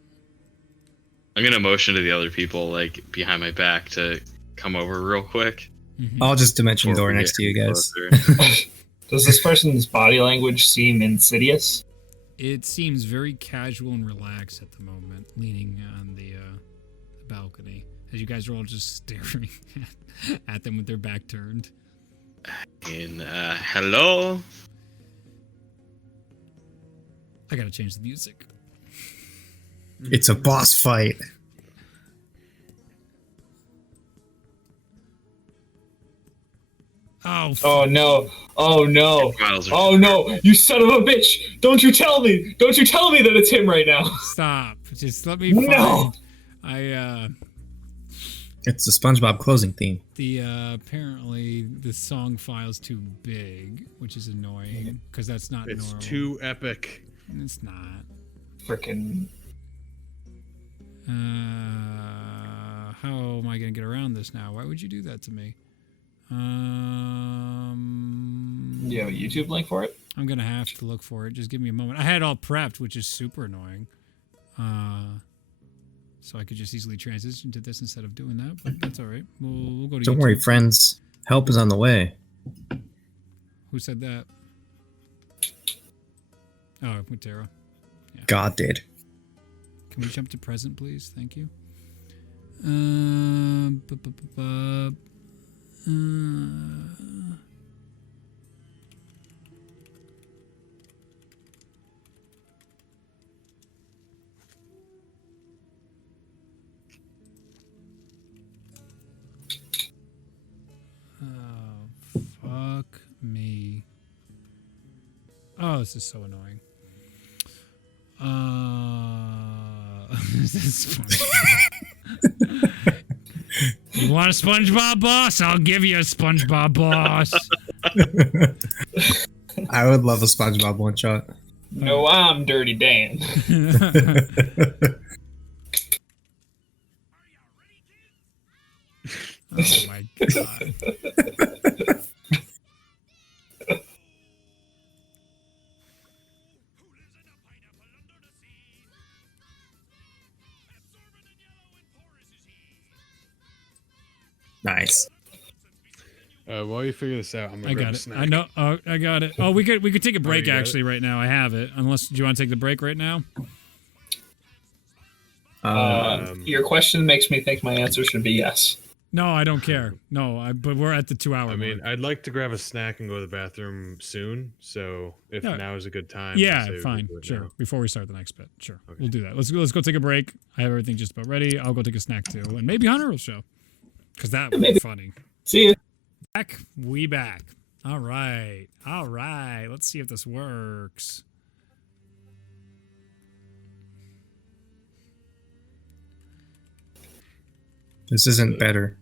I'm gonna motion to the other people like behind my back to come over real quick. Mhm. I'll just dimension before door we next get to you guys. closer. does this person's body language seem insidious? It seems very casual and relaxed at the moment, leaning on the balcony. As you guys are all just staring at them with their back turned. And hello. I gotta change the music. It's a boss fight. Oh, Oh no! Oh no! Miles are Oh no! You son of a bitch! Don't you tell me! Don't you tell me that it's him right now! stop. Just let me No! find... It's the SpongeBob closing theme. Apparently the song file's too big, which is annoying, because that's not It's normal. too epic. It's not. Frickin'. How am I gonna get around this now? Why would you do that to me? You have a YouTube link for it? I'm gonna have to look for it. Just give me a moment. I had it all prepped, which is super annoying. So I could just easily transition to this instead of doing that, but that's all right. We'll go to Don't YouTube. worry, friends. Help is on the way. Who said that? Oh, Tara. God did. Can we jump to present, please? Thank you. Oh, fuck me. Oh, this is so annoying. This is SpongeBob. You want a SpongeBob boss? I'll give you a SpongeBob boss. I would love a SpongeBob one shot. No, I'm Dirty Dan. Oh my god. Nice. While you figure this out, I'm gonna I grab got a it. snack. I know. Oh, I got it. Oh, we could take a break you got actually right now. I have it. Unless, do you want to take the break right now? Your question makes me think my answer should be yes. No, I don't care. No, but we're at the 2 hour. I mean, mark. I'd like to grab a snack and go to the bathroom soon. So if Yeah. now is a good time, I'd yeah, say we fine, do it sure. now. Before we start the next bit, sure, Okay. we'll do that. Let's go take a break. I have everything just about ready. I'll go take a snack too, and maybe Hunter will show, because that would be maybe. funny. See ya. Back, back. All right. Let's see if this works. This isn't better.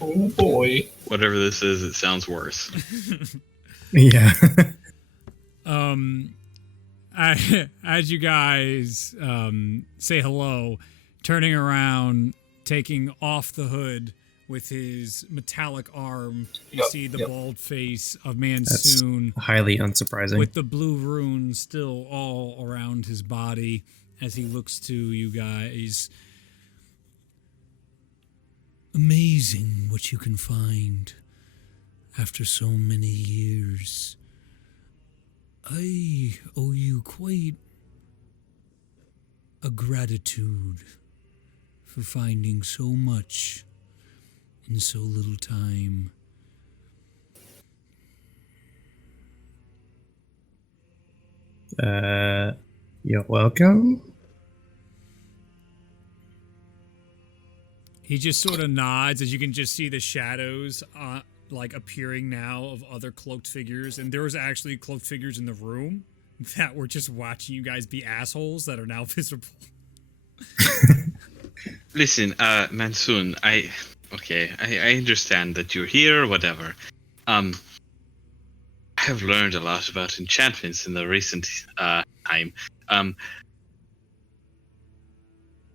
Oh boy. Whatever this is, it sounds worse. Yeah. As you guys say hello, turning around, taking off the hood with his metallic arm, you Yep, see the yep. bald face of That's Mansoon highly unsurprising. with the blue runes still all around his body as he looks to you guys. Amazing what you can find after so many years, I owe you quite a gratitude for finding so much in so little time. You're welcome. He just sort of nods as you can just see the shadows like appearing now of other cloaked figures. And there was actually cloaked figures in the room that were just watching you guys be assholes that are now visible. Listen, Mansoon, I understand that you're here, whatever. I have learned a lot about enchantments in the recent time.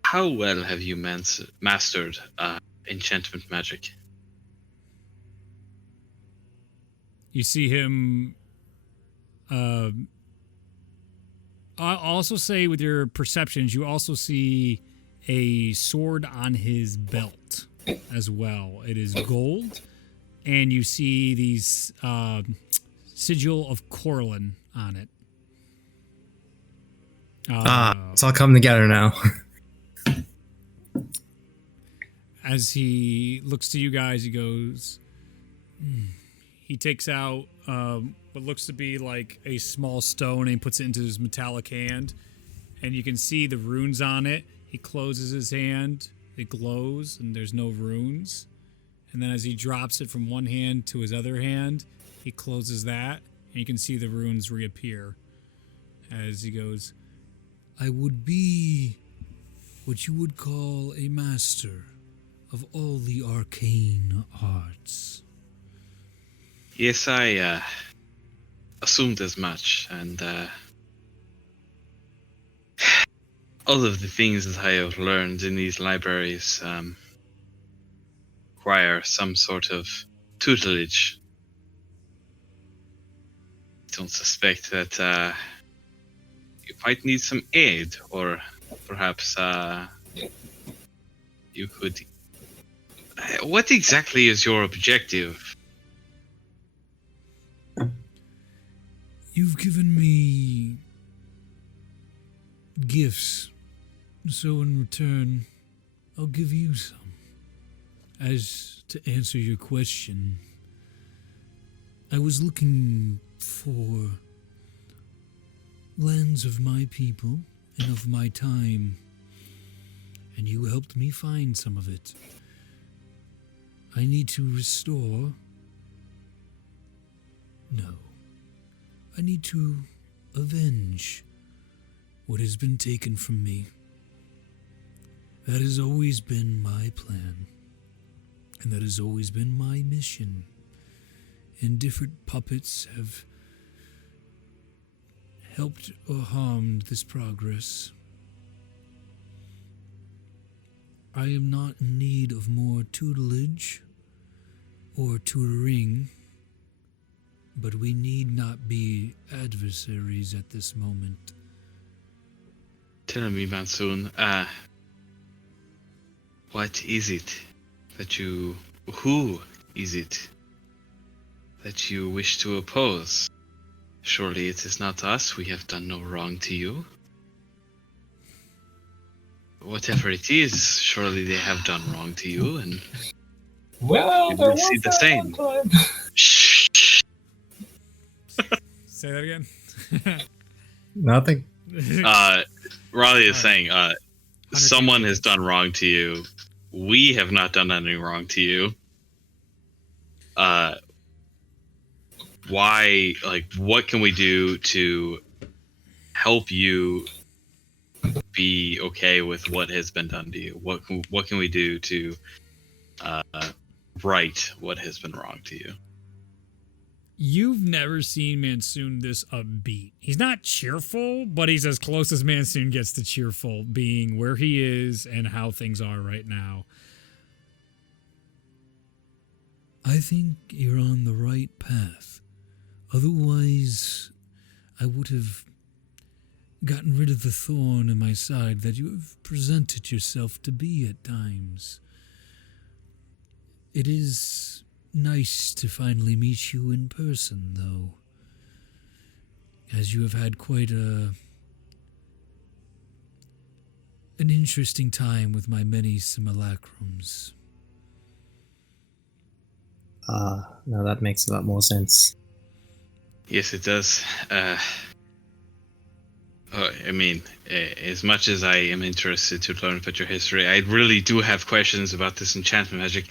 How well have you mastered enchantment magic? You see him. I'll also say with your perceptions, you also see a sword on his belt as well. It is gold, and you see these sigil of Corlin on it. It's all coming together now. As he looks to you guys, he goes. He takes out what looks to be like a small stone and he puts it into his metallic hand, and you can see the runes on it. He closes his hand, it glows, and there's no runes. And then as he drops it from one hand to his other hand, he closes that, and you can see the runes reappear. As he goes, I would be what you would call a master of all the arcane arts. Yes, I assumed as much, and all of the things that I have learned in these libraries require some sort of tutelage. I don't suspect that you might need some aid, or perhaps you could... What exactly is your objective? You've given me gifts, so in return, I'll give you some. As to answer your question, I was looking for lands of my people and of my time, and you helped me find some of it. I need to restore... No. I need to avenge what has been taken from me. That has always been my plan, and that has always been my mission. And different puppets have helped or harmed this progress. I am not in need of more tutelage or tutoring, but we need not be adversaries at this moment. Tell me, Mansoon, what is it that you... Who is it that you wish to oppose? Surely it is not us, we have done no wrong to you. Whatever it is, surely they have done wrong to you, and Well, we there will was see the that same. one time. Shh. Say that again. Nothing. Raleigh is saying, someone has done wrong to you. We have not done any wrong to you. Why, like, what can we do to help you be okay with what has been done to you? What can we do to right what has been wrong to you? You've never seen Mansoon this upbeat. He's not cheerful, but he's as close as Mansoon gets to cheerful, being where he is and how things are right now. I think you're on the right path. Otherwise, I would have gotten rid of the thorn in my side that you have presented yourself to be at times. It is nice to finally meet you in person, though, as you have had quite an interesting time with my many simulacrums. Now that makes a lot more sense. Yes, it does. I mean, as much as I am interested to learn about your history, I really do have questions about this enchantment magic.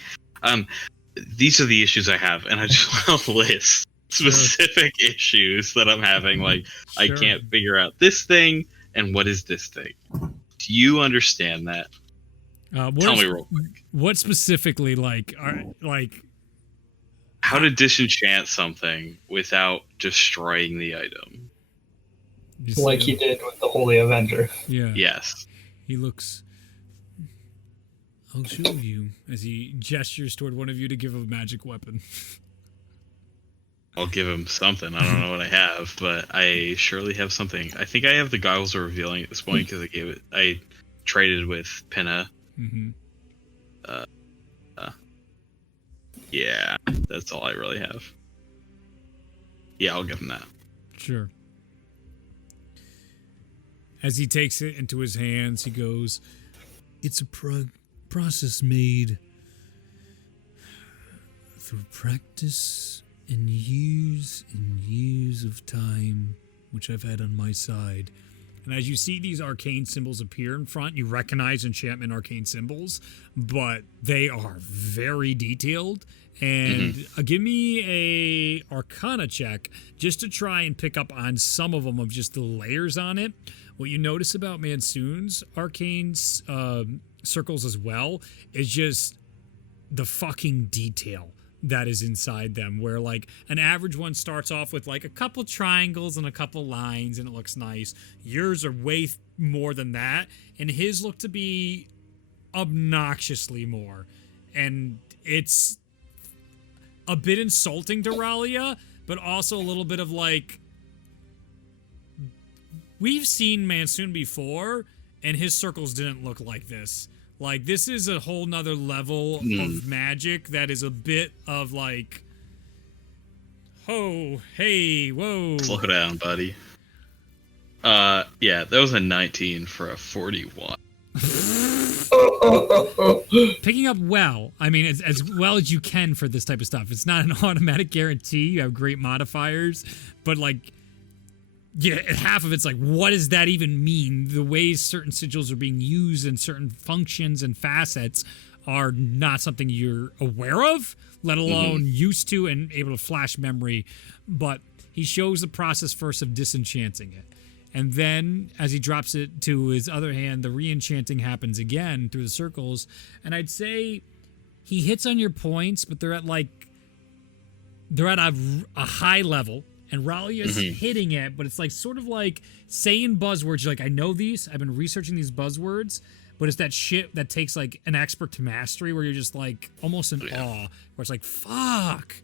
These are the issues I have, and I just want to list specific issues that I'm having. Like, I can't figure out this thing, and what is this thing? Do you understand that? Tell me real quick. What specifically, how to disenchant something without destroying the item? Like he did with the Holy Avenger. Yeah. Yes. He looks... I'll show you, as he gestures toward one of you to give a magic weapon. I'll give him something. I don't know what I have, but I surely have something. I think I have the goggles of revealing at this point because I traded with Pinna. Mm-hmm. Yeah, that's all I really have. Yeah, I'll give him that. Sure. As he takes it into his hands, he goes, "It's a process made through practice and years of time, which I've had on my side." And as you see these arcane symbols appear in front, you recognize enchantment arcane symbols, but they are very detailed. And give me a Arcana check just to try and pick up on some of them of just the layers on it. What you notice about Mansoon's arcane circles as well is just the fucking detail that is inside them, where like an average one starts off with like a couple triangles and a couple lines and it looks nice. Yours are way more than that, and his look to be obnoxiously more, and it's a bit insulting to Ralia, but also a little bit of like, we've seen Mansoon before and his circles didn't look like this. Like, this is a whole nother level of magic that is a bit of like, oh, hey, whoa. Slow down, buddy. Yeah, that was a 19 for a 41. Picking up well. I mean, as well as you can for this type of stuff. It's not an automatic guarantee. You have great modifiers, but like, yeah, half of it's like, what does that even mean? The ways certain sigils are being used and certain functions and facets are not something you're aware of, let alone used to and able to flash memory. But he shows the process first of disenchanting it. And then, as he drops it to his other hand, the re-enchanting happens again through the circles. And I'd say he hits on your points, but they're at a high level. And Ralia's hitting it, but it's like sort of like saying buzzwords. You're like, I know these. I've been researching these buzzwords, but it's that shit that takes like an expert to mastery where you're just like almost in awe. Where it's like, fuck.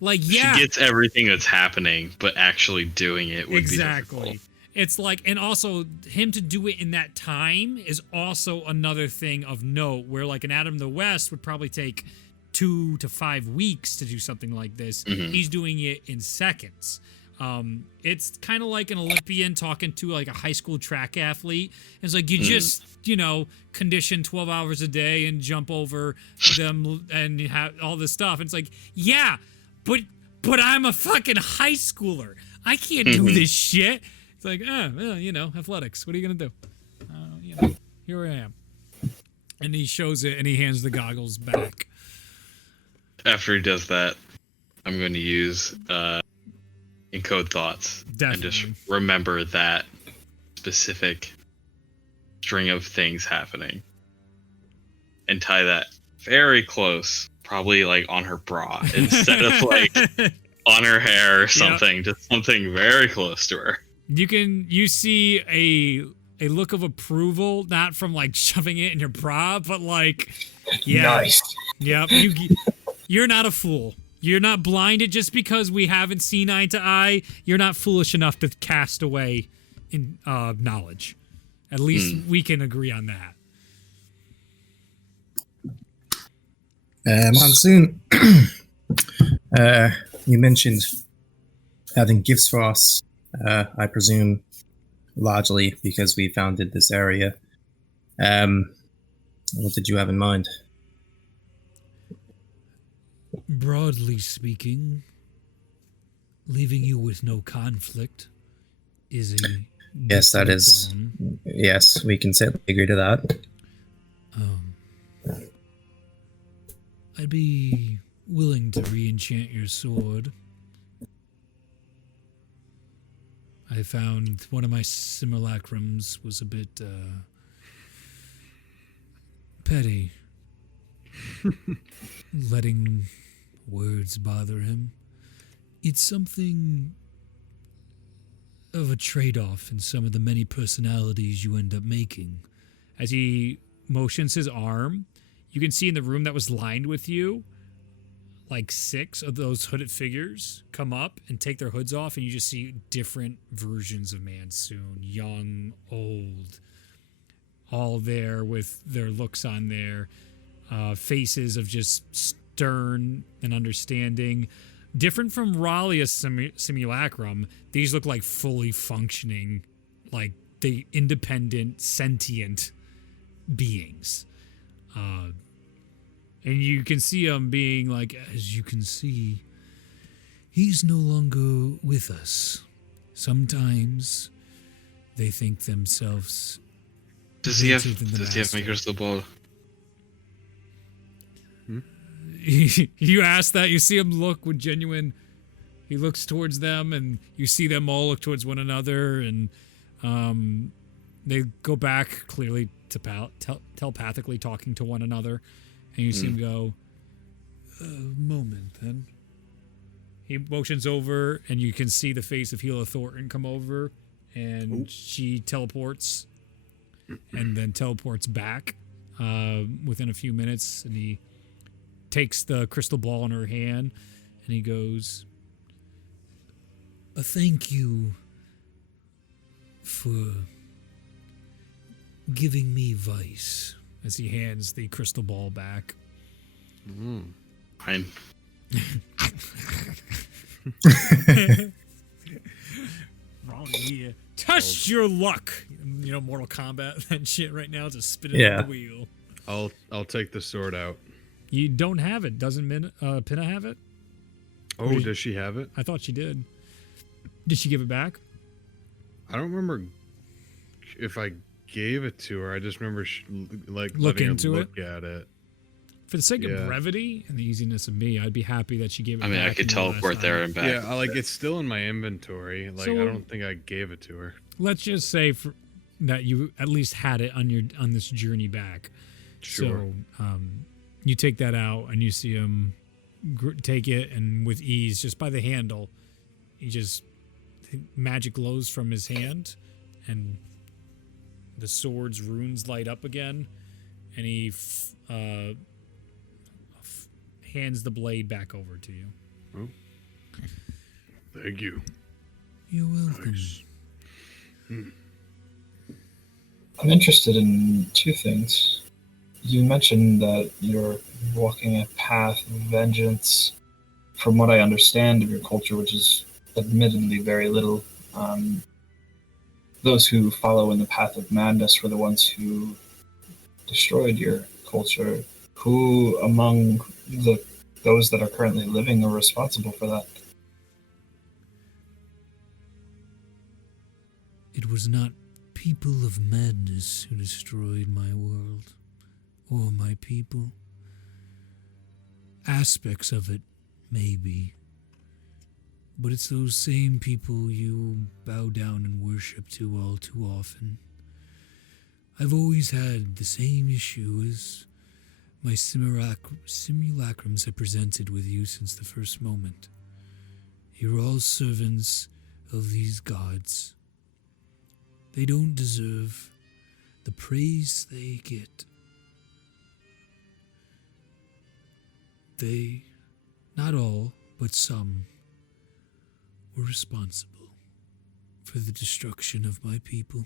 Like, yeah. She gets everything that's happening, but actually doing it would be difficult. It's like, and also him to do it in that time is also another thing of note, where like an Adam the West would probably take 2 to 5 weeks to do something like this. He's doing it in seconds. It's kind of like an Olympian talking to like a high school track athlete. It's like, you just, condition 12 hours a day and jump over them and have all this stuff. It's like, yeah, but I'm a fucking high schooler. I can't do this shit. It's like, athletics. What are you going to do? Here I am. And he shows it and he hands the goggles back. After he does that, I'm going to use encode thoughts. Definitely. And just remember that specific string of things happening. And tie that very close, probably like on her bra instead of like on her hair or something. Yep. Just something very close to her. You see a look of approval, not from like shoving it in your bra, but like, yeah. Nice. Yep. You're not a fool. You're not blinded just because we haven't seen eye to eye. You're not foolish enough to cast away in knowledge. At least we can agree on that. Monsoon, You mentioned having gifts for us. I presume largely because we founded this area. What did you have in mind? Broadly speaking, leaving you with no conflict is a Yes, gift that of its is. own. Yes, we can certainly agree to that. I'd be willing to re-enchant your sword. I found one of my simulacrums was a bit petty, letting words bother him. It's something of a trade-off in some of the many personalities you end up making. As he motions his arm, you can see in the room that was lined with you, like 6 of those hooded figures come up and take their hoods off, and you just see different versions of Mansoon, young, old, all there with their looks on their faces of just stern and understanding. Different from Ralia's simulacrum, these look like fully functioning, like the independent, sentient beings. And you can see him being like, as you can see, he's no longer with us. Sometimes they think themselves. Does he have my master. crystal ball? You ask that, you see him look with genuine. He looks towards them, and you see them all look towards one another, and they go back clearly to telepathically talking to one another, and you see him go, "A moment, then." He motions over, and you can see the face of Hela Thornton come over, and she teleports, and then teleports back within a few minutes, and he takes the crystal ball in her hand, and he goes, "A thank you for giving me Vice," as he hands the crystal ball back. Fine. Wrong here. Test your luck. You know, Mortal Kombat, that shit right now, just spinning Yeah. the wheel. I'll take the sword out. You don't have it. Doesn't Pinna have it? Oh, does she have it? I thought she did. Did she give it back? I don't remember if I gave it to her. I just remember Look letting into her look at it. For the sake Yeah. of brevity and the easiness of me, I'd be happy that she gave it I mean, back. I could in your last teleport there time. and back. Yeah, it's still in my inventory. Like, So- I don't think I gave it to her. Let's just say that you at least had it on this journey back. Sure. So you take that out, and you see him take it, and with ease, just by the handle, magic glows from his hand, and the sword's runes light up again, and he hands the blade back over to you. Oh. Thank you. You're welcome. Nice. I'm interested in 2 things. You mentioned that you're walking a path of vengeance. From what I understand of your culture, which is admittedly very little, those who follow in the path of madness were the ones who destroyed your culture. Who among those that are currently living are responsible for that? It was not people of madness who destroyed my world or my people. Aspects of it, maybe. But it's those same people you bow down and worship to all too often. I've always had the same issue as my simulacrums have presented with you since the first moment. You're all servants of these gods. They don't deserve the praise they get. They, not all, but some, were responsible for the destruction of my people.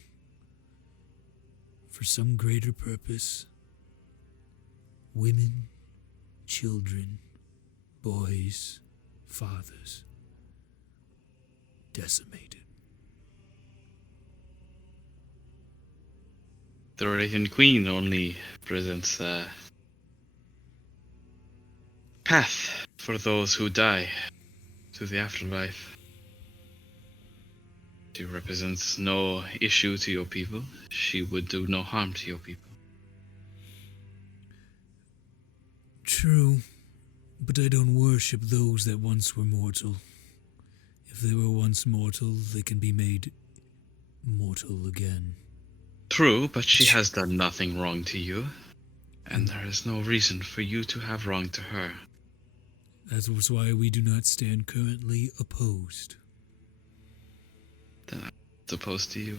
For some greater purpose, women, children, boys, fathers decimated. The Raven Queen only presents a path for those who die to the afterlife. She represents no issue to your people. She would do no harm to your people. True, but I don't worship those that once were mortal. If they were once mortal, they can be made mortal again. True, but she has done nothing wrong to you, and there is no reason for you to have wrong to her. That was why we do not stand currently opposed. Then I'm opposed to you.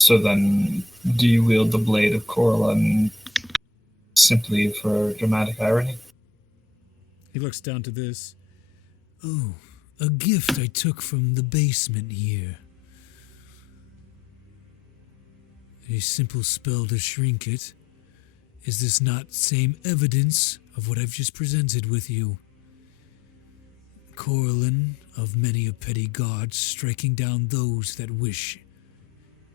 So then, do you wield the blade of Corlin simply for dramatic irony? He looks down to this. Oh, a gift I took from the basement here. A simple spell to shrink it. Is this not same evidence of what I've just presented with you? Corlin, of many a petty god, striking down those that wish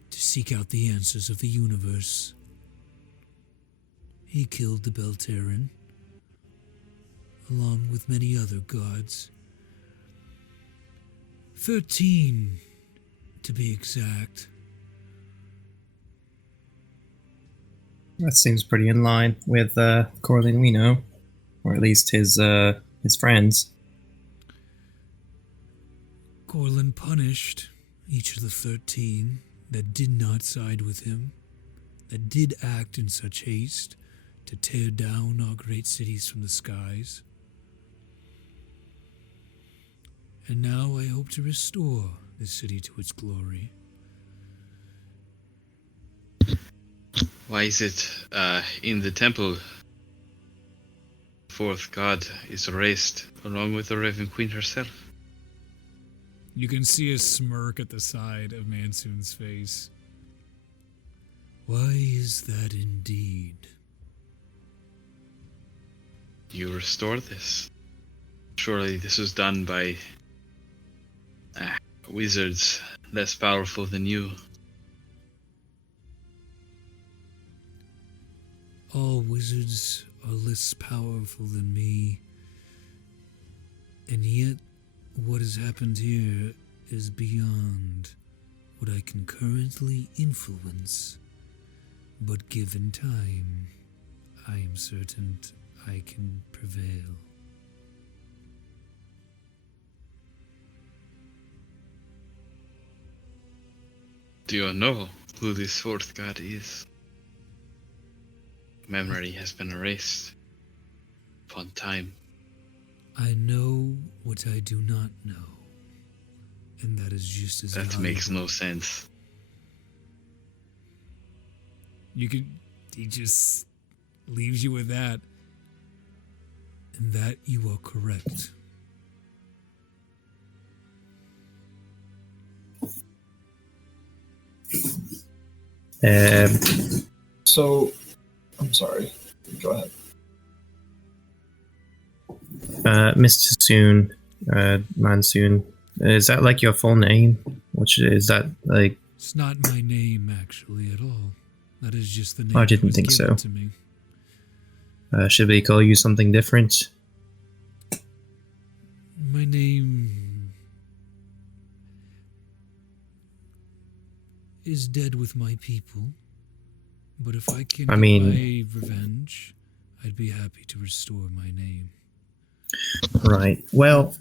to seek out the answers of the universe. He killed the Beltaren, along with many other gods. 13, to be exact. That seems pretty in line with Corlin we know, or at least his friends. Corlin punished each of the 13 that did not side with him, that did act in such haste to tear down our great cities from the skies. And now I hope to restore this city to its glory. Why is it in the temple, fourth god is erased along with the Raven Queen herself? You can see a smirk at the side of Mansoon's face. Why is that indeed? You restore this. Surely this was done by wizards less powerful than you. All wizards are less powerful than me, and yet what has happened here is beyond what I can currently influence. But given time, I am certain I can prevail. Do you know who this fourth god is? Memory has been erased upon time. I know what I do not know, and that is just as That valuable. makes no sense. He just leaves you with that, and that you are correct. So, I'm sorry. Go ahead. Mr. Soon, Mansoon, is that like your full name? Which is that like? It's not my name, actually, at all. That is just the name I that didn't was think given so. to me. Should we call you something different? My name is dead with my people, but if I can I get mean- my revenge, I'd be happy to restore my name. Right. Well,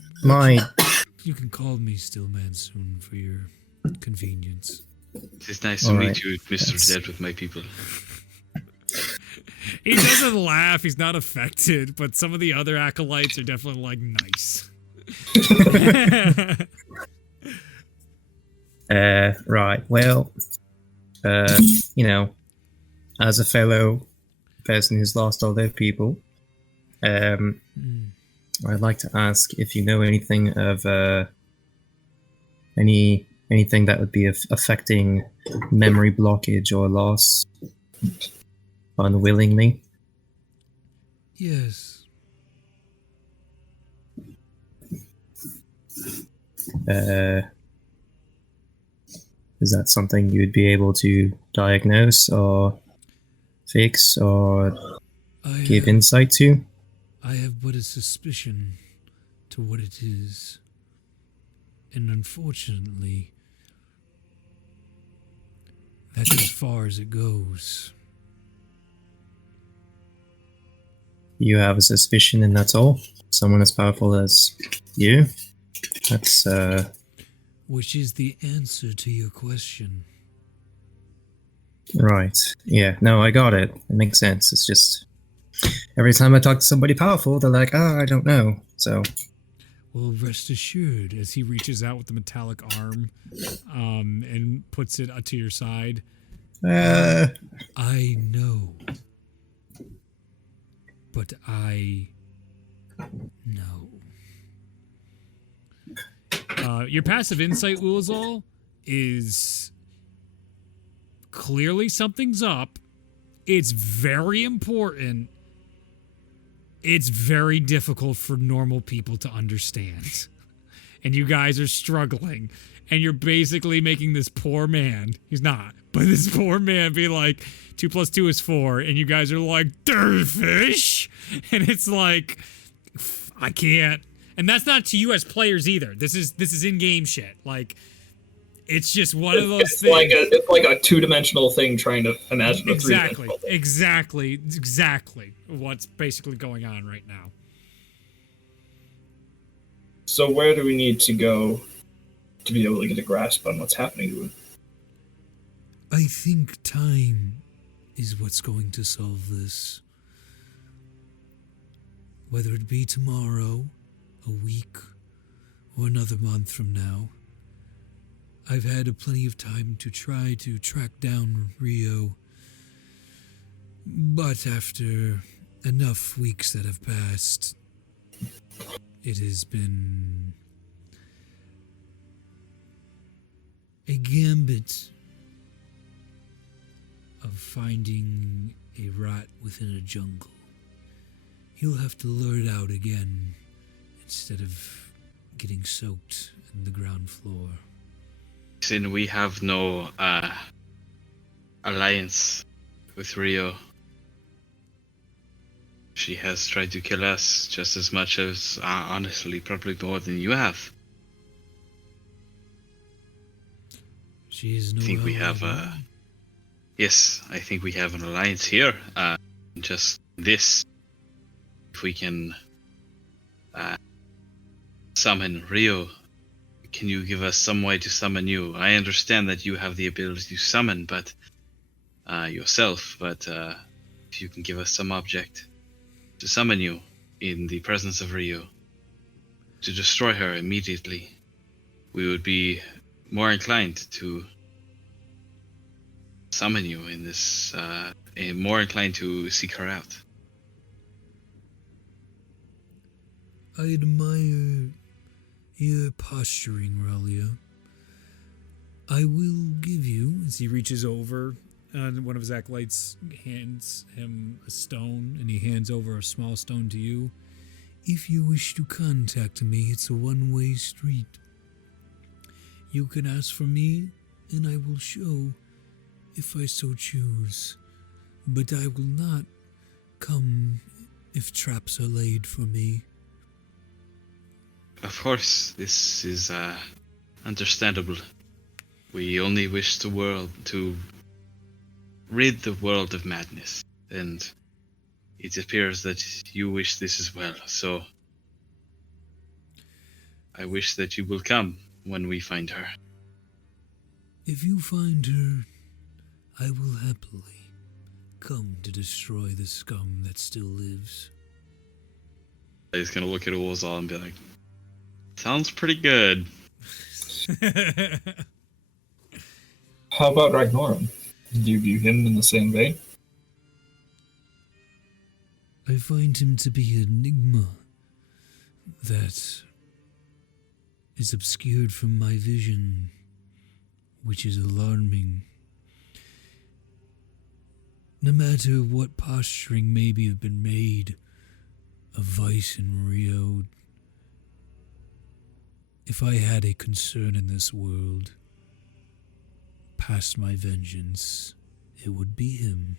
You can call me still Mansoon for your convenience. It is nice to All meet right. you, Mr. Yes. Dead with my people. He doesn't laugh, he's not affected, but some of the other acolytes are definitely like, nice. Right. Well, as a fellow person who's lost all their people, I'd like to ask if you know anything of anything that would be affecting memory blockage or loss unwillingly. Yes. Is that something you'd be able to diagnose or fix or give insight to? I have but a suspicion to what it is. And unfortunately, that's as far as it goes. You have a suspicion and that's all? Someone as powerful as you? That's, Which is the answer to your question. right. Yeah, no, I got it. It makes sense. It's just, every time I talk to somebody powerful, they're like, I don't know. So, Well, rest assured, as he reaches out with the metallic arm and puts it to your side, I know. But I know. Your passive insight, Ulazal, is clearly something's up. It's very important. It's very difficult for normal people to understand. And you guys are struggling. And you're basically making this poor man, he's not, but this poor man be like, 2 + 2 is 4. And you guys are like, dirty fish. And it's like, I can't. And that's not to you as players either. This is in-game shit. Like, it's just one of those things. It's like a two-dimensional thing trying to imagine a three-dimensional thing. Exactly what's basically going on right now. So where do we need to go to be able to get a grasp on what's happening to him? I think time is what's going to solve this. Whether it be tomorrow, a week, or another month from now, I've had plenty of time to try to track down Rio. But after enough weeks that have passed, it has been a gambit of finding a rat within a jungle. You'll have to lure it out again instead of getting soaked in the ground floor. Since we have no alliance with Rio, she has tried to kill us just as much as, honestly, probably more than you have. She is no I think we have yes, I think we have an alliance here. Just this, if we can summon Rio, can you give us some way to summon you? I understand that you have the ability to summon, but yourself. But if you can give us some object to summon you in the presence of Rio, to destroy her immediately, we would be more inclined to summon you in this, more inclined to seek her out. I admire your posturing, Ralia. I will give you, as he reaches over, and one of his acolytes hands him a stone, and he hands over a small stone to you. If you wish to contact me, it's a one-way street. You can ask for me, and I will show, if I so choose. But I will not come if traps are laid for me. Of course, this is understandable. We only wish to rid the world of madness, and it appears that you wish this as well. So I wish that you will come when we find her. If you find her, I will happily come to destroy the scum that still lives. He's gonna look at Ulazal and be like, sounds pretty good. How about Ragnorum? Do you view him in the same vein? I find him to be an enigma that is obscured from my vision, which is alarming. No matter what posturing maybe have been made of Vice and Rio, If I had a concern in this world, past my vengeance, it would be him.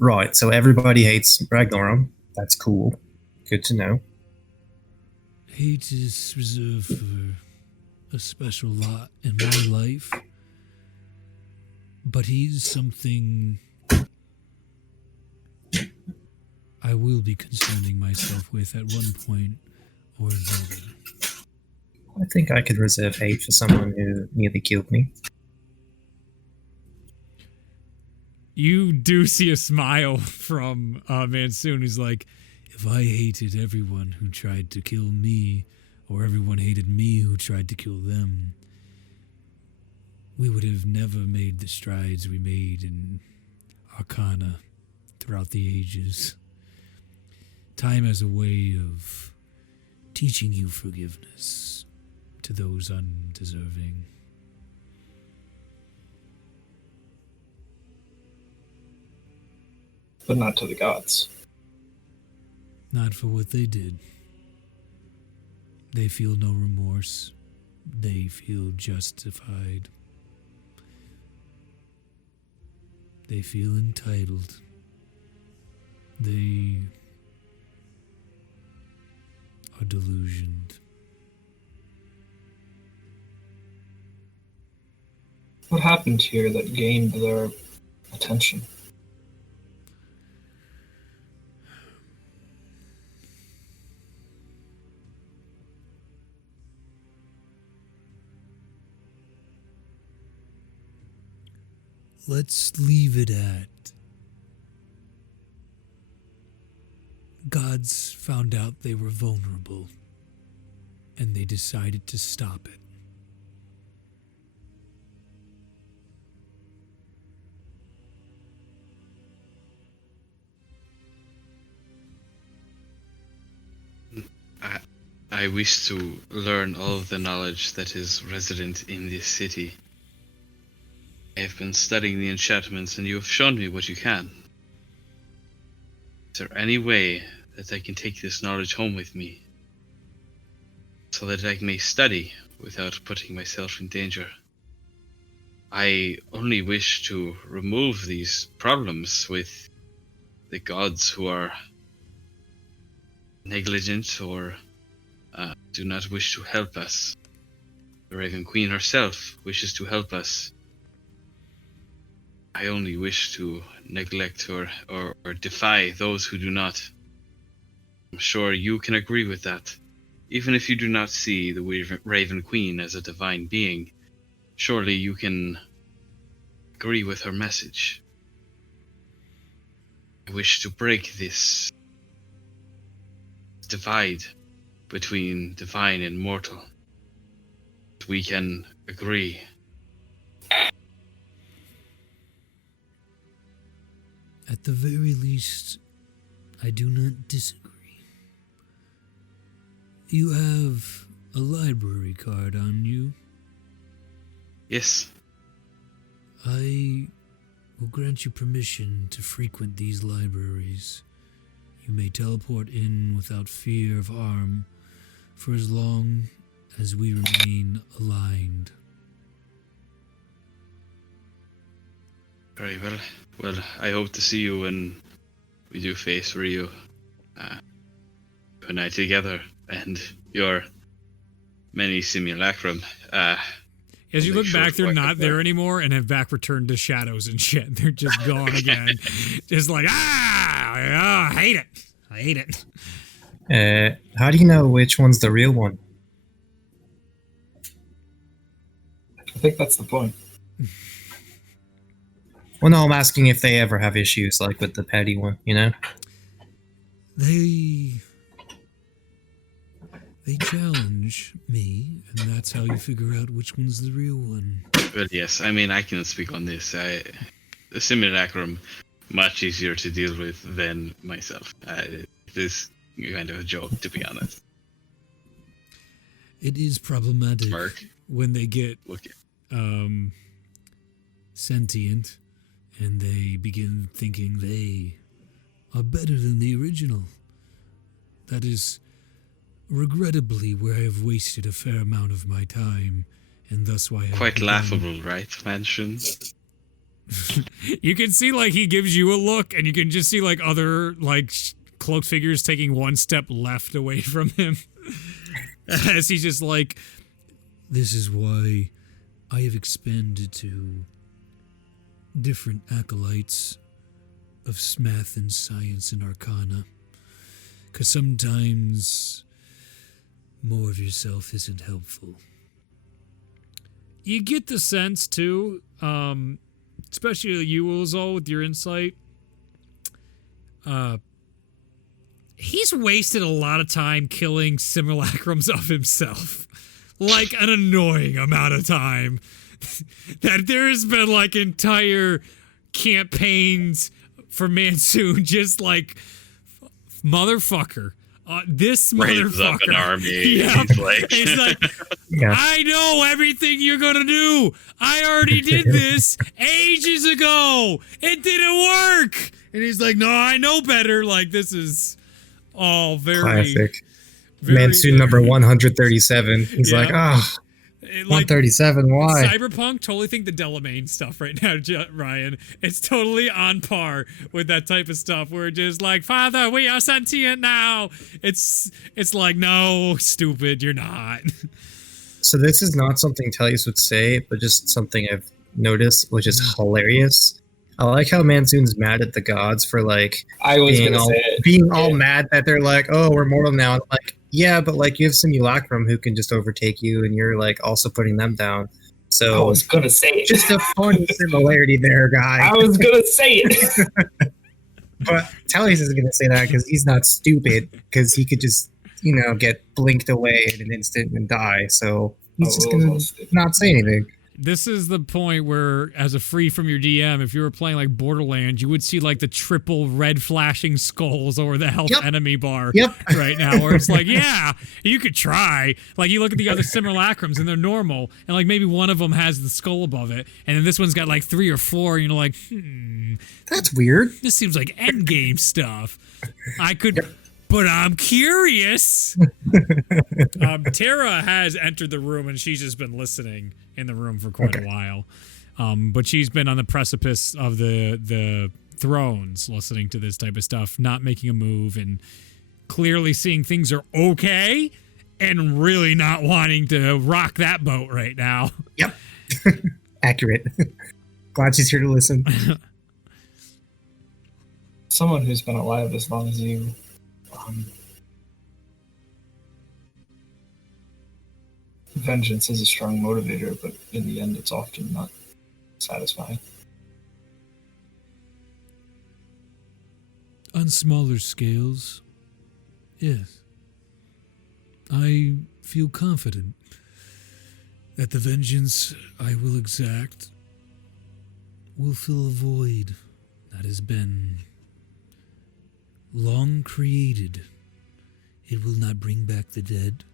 Right, so everybody hates Ragnarum. That's cool. Good to know. Hate is reserved for a special lot in my life, but he's something I will be concerning myself with at one point or another. I think I could reserve hate for someone who nearly killed me. You do see a smile from Mansoon, who's like, if I hated everyone who tried to kill me, or everyone hated me who tried to kill them, we would have never made the strides we made in Arcana throughout the ages. Time as a way of teaching you forgiveness to those undeserving. But not to the gods. Not for what they did. They feel no remorse. They feel justified. They feel entitled. They are delusioned. What happened here that gained their attention? Let's leave it at gods found out they were vulnerable, and they decided to stop it. I wish to learn all of the knowledge that is resident in this city. I have been studying the enchantments, and you have shown me what you can. Is there any way that I can take this knowledge home with me, so that I may study without putting myself in danger? I only wish to remove these problems with the gods who are negligent or do not wish to help us. The Raven Queen herself wishes to help us. I only wish to neglect or defy those who do not. I'm sure you can agree with that. Even if you do not see the Raven Queen as a divine being, surely you can agree with her message. I wish to break this divide between divine and mortal. We can agree. At the very least, I do not disagree. You have a library card on you. Yes. I will grant you permission to frequent these libraries. You may teleport in without fear of harm for as long as we remain aligned. Very well. Well, I hope to see you when we do face Rio. And I together, and your many simulacrum. As you look back, they're not there anymore and have back returned to shadows and shit. They're just gone again. Just like, I hate it. I hate it. How do you know which one's the real one? I think that's the point. Well, no, I'm asking if they ever have issues, like with the petty one, you know? They challenge me, and that's how you figure out which one's the real one. Well, yes, I mean, I can speak on this. The simulacrum, much easier to deal with than myself. It is kind of a joke, to be honest. It is problematic Mark, when they get look. sentient and they begin thinking they are better than the original. That is regrettably where I have wasted a fair amount of my time, and thus why I have Quite begun- laughable, right, Mansion? You can see, like, he gives you a look, and you can just see, like, other, like, cloaked figures taking one step left away from him. As he's just like, this is why I have expanded to different acolytes of math and science and arcana. Because sometimes more of yourself isn't helpful. You get the sense, too, especially you, Ulazal, with your insight. He's wasted a lot of time killing simulacrums of himself. Like an annoying amount of time. That there has been like entire campaigns for Mansoon just like, motherfucker. This Raises motherfucker. up an army. Yeah. He's like, Yeah. I know everything you're gonna do. I already did this ages ago. It didn't work. And he's like, no, I know better. Like, this is all very Classic. very- Mansoon number 137. He's Yeah. like, oh, like 137, why? Cyberpunk, totally think the Delamain stuff right now, Ryan. It's totally on par with that type of stuff. We're just like, Father, we are sentient now. It's like, no, stupid, you're not. So this is not something Tellius would say, but just something I've noticed, which is hilarious. I like how Mansoon's mad at the gods for like I was being gonna all say it. being all mad that they're like, oh, we're mortal now. And I'm like, yeah, but like you have simulacrum who can just overtake you, and you're like also putting them down. I So was gonna say it. just a funny similarity there, guy. I was gonna say it. But Tellius isn't gonna say that because he's not stupid. Because he could just, get blinked away in an instant and die. So he's just gonna not say anything. This is the point where, as a free from your DM, if you were playing like Borderlands, you would see like the triple red flashing skulls over the health Yep. enemy bar Yep. right now, where it's like, yeah, you could try. Like, you look at the other simulacrums and they're normal, and like maybe one of them has the skull above it, and then this one's got like 3 or 4, and you're like, That's weird. this seems like endgame stuff. I could, but I'm curious. Tara has entered the room, and she's just been listening in the room for quite a while. But she's been on the precipice of the thrones, listening to this type of stuff, not making a move, and clearly seeing things are okay, and really not wanting to rock that boat right now. Yep. Accurate. Glad she's here to listen. Someone who's been alive as long as you, vengeance is a strong motivator, but in the end, it's often not satisfying. On smaller scales, yes. I feel confident that the vengeance I will exact will fill a void that has been long created. It will not bring back the dead.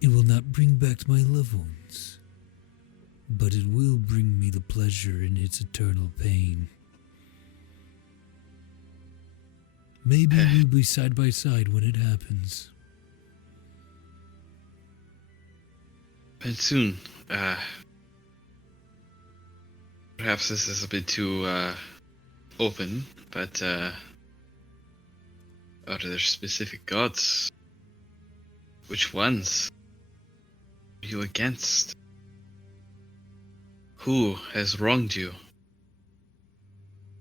It will not bring back my loved ones. But it will bring me the pleasure in its eternal pain. Maybe we'll be side by side when it happens. and soon, perhaps this is a bit too open, but are there specific gods? Which ones are you against? Who has wronged you?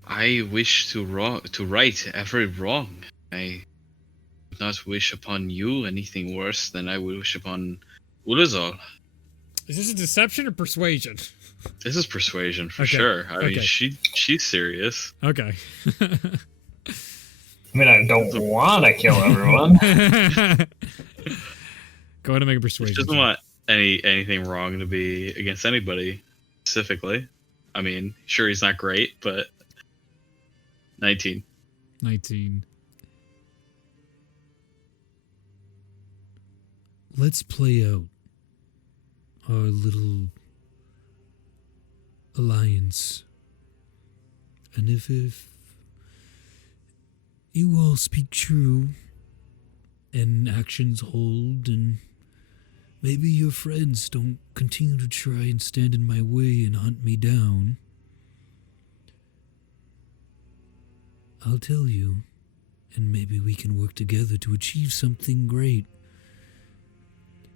I wish to right every wrong. I would not wish upon you anything worse than I would wish upon Ulazal. Is this a deception or persuasion? This is persuasion for Okay, sure. I mean, okay. she's serious. Okay. I mean, I don't want to kill everyone. Go ahead and make a She persuasion. doesn't want anything wrong to be against anybody specifically. I mean, sure, he's not great, but 19. 19. Let's play out our little alliance. And if you all speak true, and actions hold, and maybe your friends don't continue to try and stand in my way and hunt me down, I'll tell you, and maybe we can work together to achieve something great.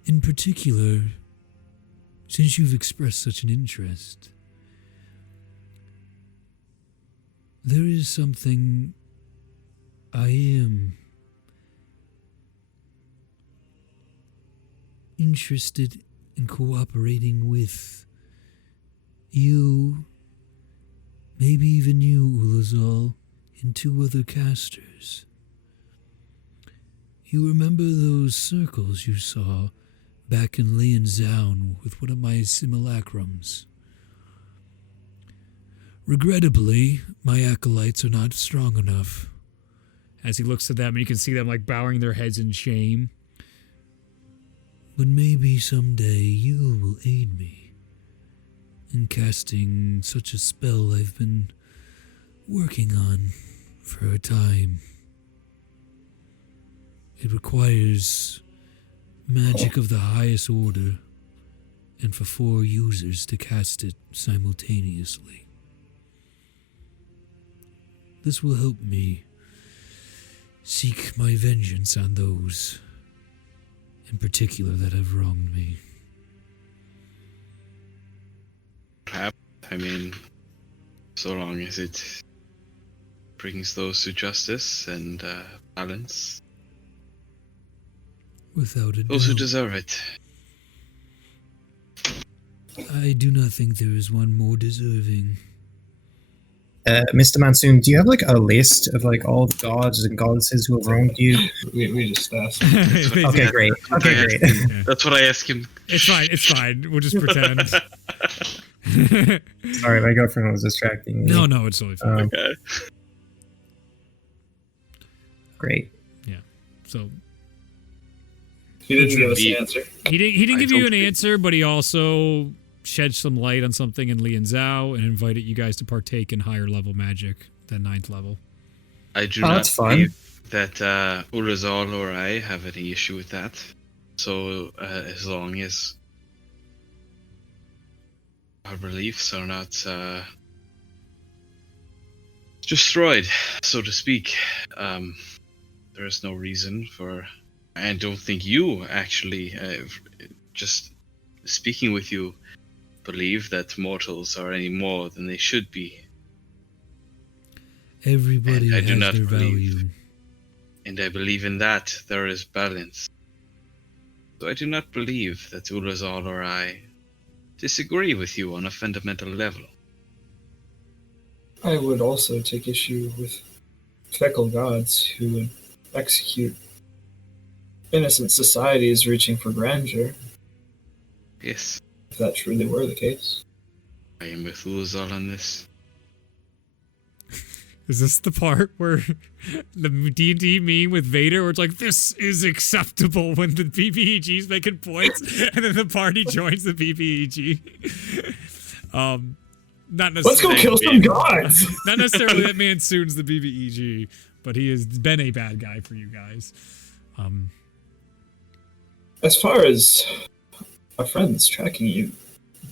In particular, since you've expressed such an interest, there is something I am interested in cooperating with. You, maybe even you, Ulazal, and 2 other casters. You remember those circles you saw back in Lianzhou with one of my simulacrums? Regrettably, my acolytes are not strong enough. As he looks at them, and you can see them like bowing their heads in shame. But maybe someday you will aid me in casting such a spell I've been working on for a time. It requires magic of the highest order, and for 4 users to cast it simultaneously. This will help me seek my vengeance on those in particular that have wronged me. Perhaps, I mean, so long as it brings those to justice and balance. Without a Those who doubt. deserve it. I do not think there is one more deserving. Mr. Mansoon, do you have like a list of like all the gods and goddesses who have wronged you? We just asked. Okay, great. Okay, great. Yeah. That's what I asked him. It's fine. We'll just pretend. Sorry, my girlfriend was distracting me. No, it's totally fine. Okay. Great. So He didn't give us an answer. he didn't give you an don't- answer, but he also shed some light on something in Lianzhou and invited you guys to partake in higher level magic than 9th level. I do Oh, not that's fun. believe that Urazal or I have any issue with that. So as long as our beliefs are not destroyed, so to speak, there is no reason for. I don't think you actually, just speaking with you, believe that mortals are any more than they should be. Everybody And I do has not their believe. value. And I believe in that there is balance. So I do not believe that Ulazal or I disagree with you on a fundamental level. I would also take issue with fickle gods who would execute innocent societies reaching for grandeur, Yes, if that truly were the case. I am with Ulazal on this. Is this the part where the D&D meme with Vader where it's like, this is acceptable when the BBEG's making points and then the party joins the BBEG? Not necessarily. Let's go kill some gods! Not necessarily that Mansoon's the BBEG, but he has been a bad guy for you guys. As far as our friends tracking you,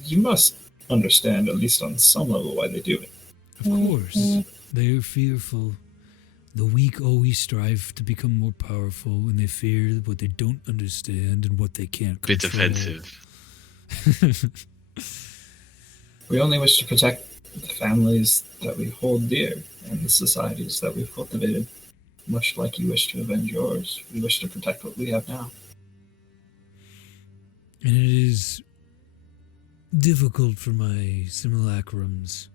you must understand, at least on some level, why they do it. Of course, they are fearful. The weak always strive to become more powerful, and they fear what they don't understand and what they can't Bit control. offensive. We only wish to protect the families that we hold dear and the societies that we've cultivated. Much like you wish to avenge yours, we wish to protect what we have now. And it is difficult for my simulacrums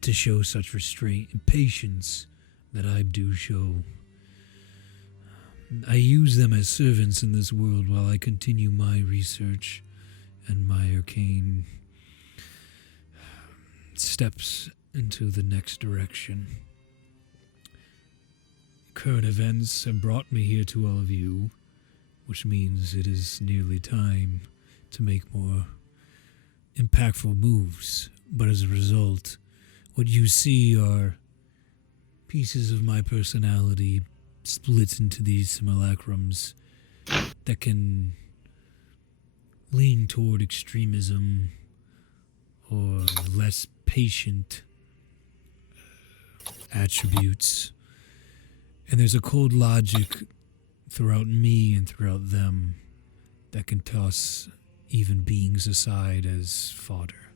to show such restraint and patience that I do show. I use them as servants in this world while I continue my research and my arcane steps into the next direction. Current events have brought me here to all of you, which means it is nearly time to make more impactful moves. But as a result, what you see are pieces of my personality split into these simulacrums that can lean toward extremism or less patient attributes. And there's a cold logic throughout me and throughout them that can toss even beings aside as fodder.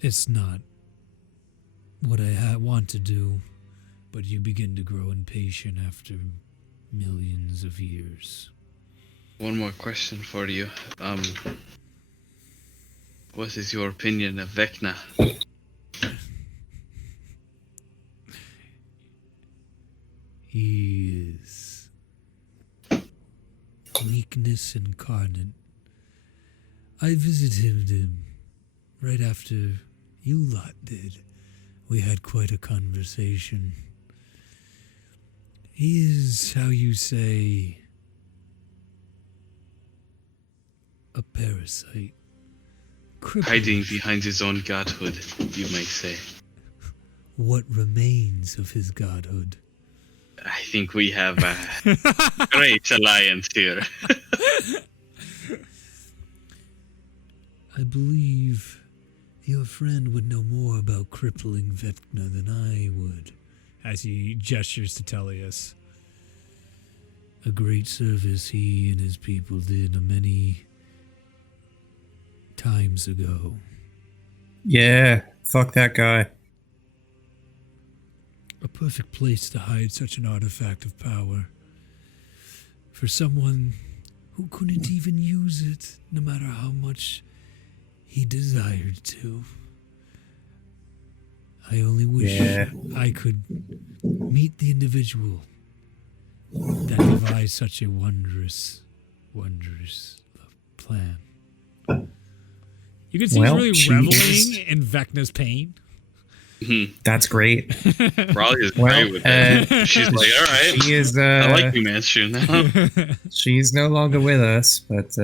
It's not what I want to do, but you begin to grow impatient after millions of years. One more question for you. What is your opinion of Vecna? He is weakness incarnate. I visited him right after you lot did. We had quite a conversation. He is, how you say, a parasite. Crippled. Hiding behind his own godhood, you may say. What remains of his godhood? I think we have a great alliance here. I believe your friend would know more about crippling Vecna than I would, as he gestures to Tellius. A great service he and his people did many times ago. Yeah, fuck that guy. A perfect place to hide such an artifact of power. For someone who couldn't even use it, no matter how much he desired to. I only wish I could meet the individual that devised such a wondrous plan. You can see he's really reveling in Vecna's pain. That's great. Raleigh is Well, great with it. She's like, all right. She is, I like you, man. Sure now. she's no longer with us, but,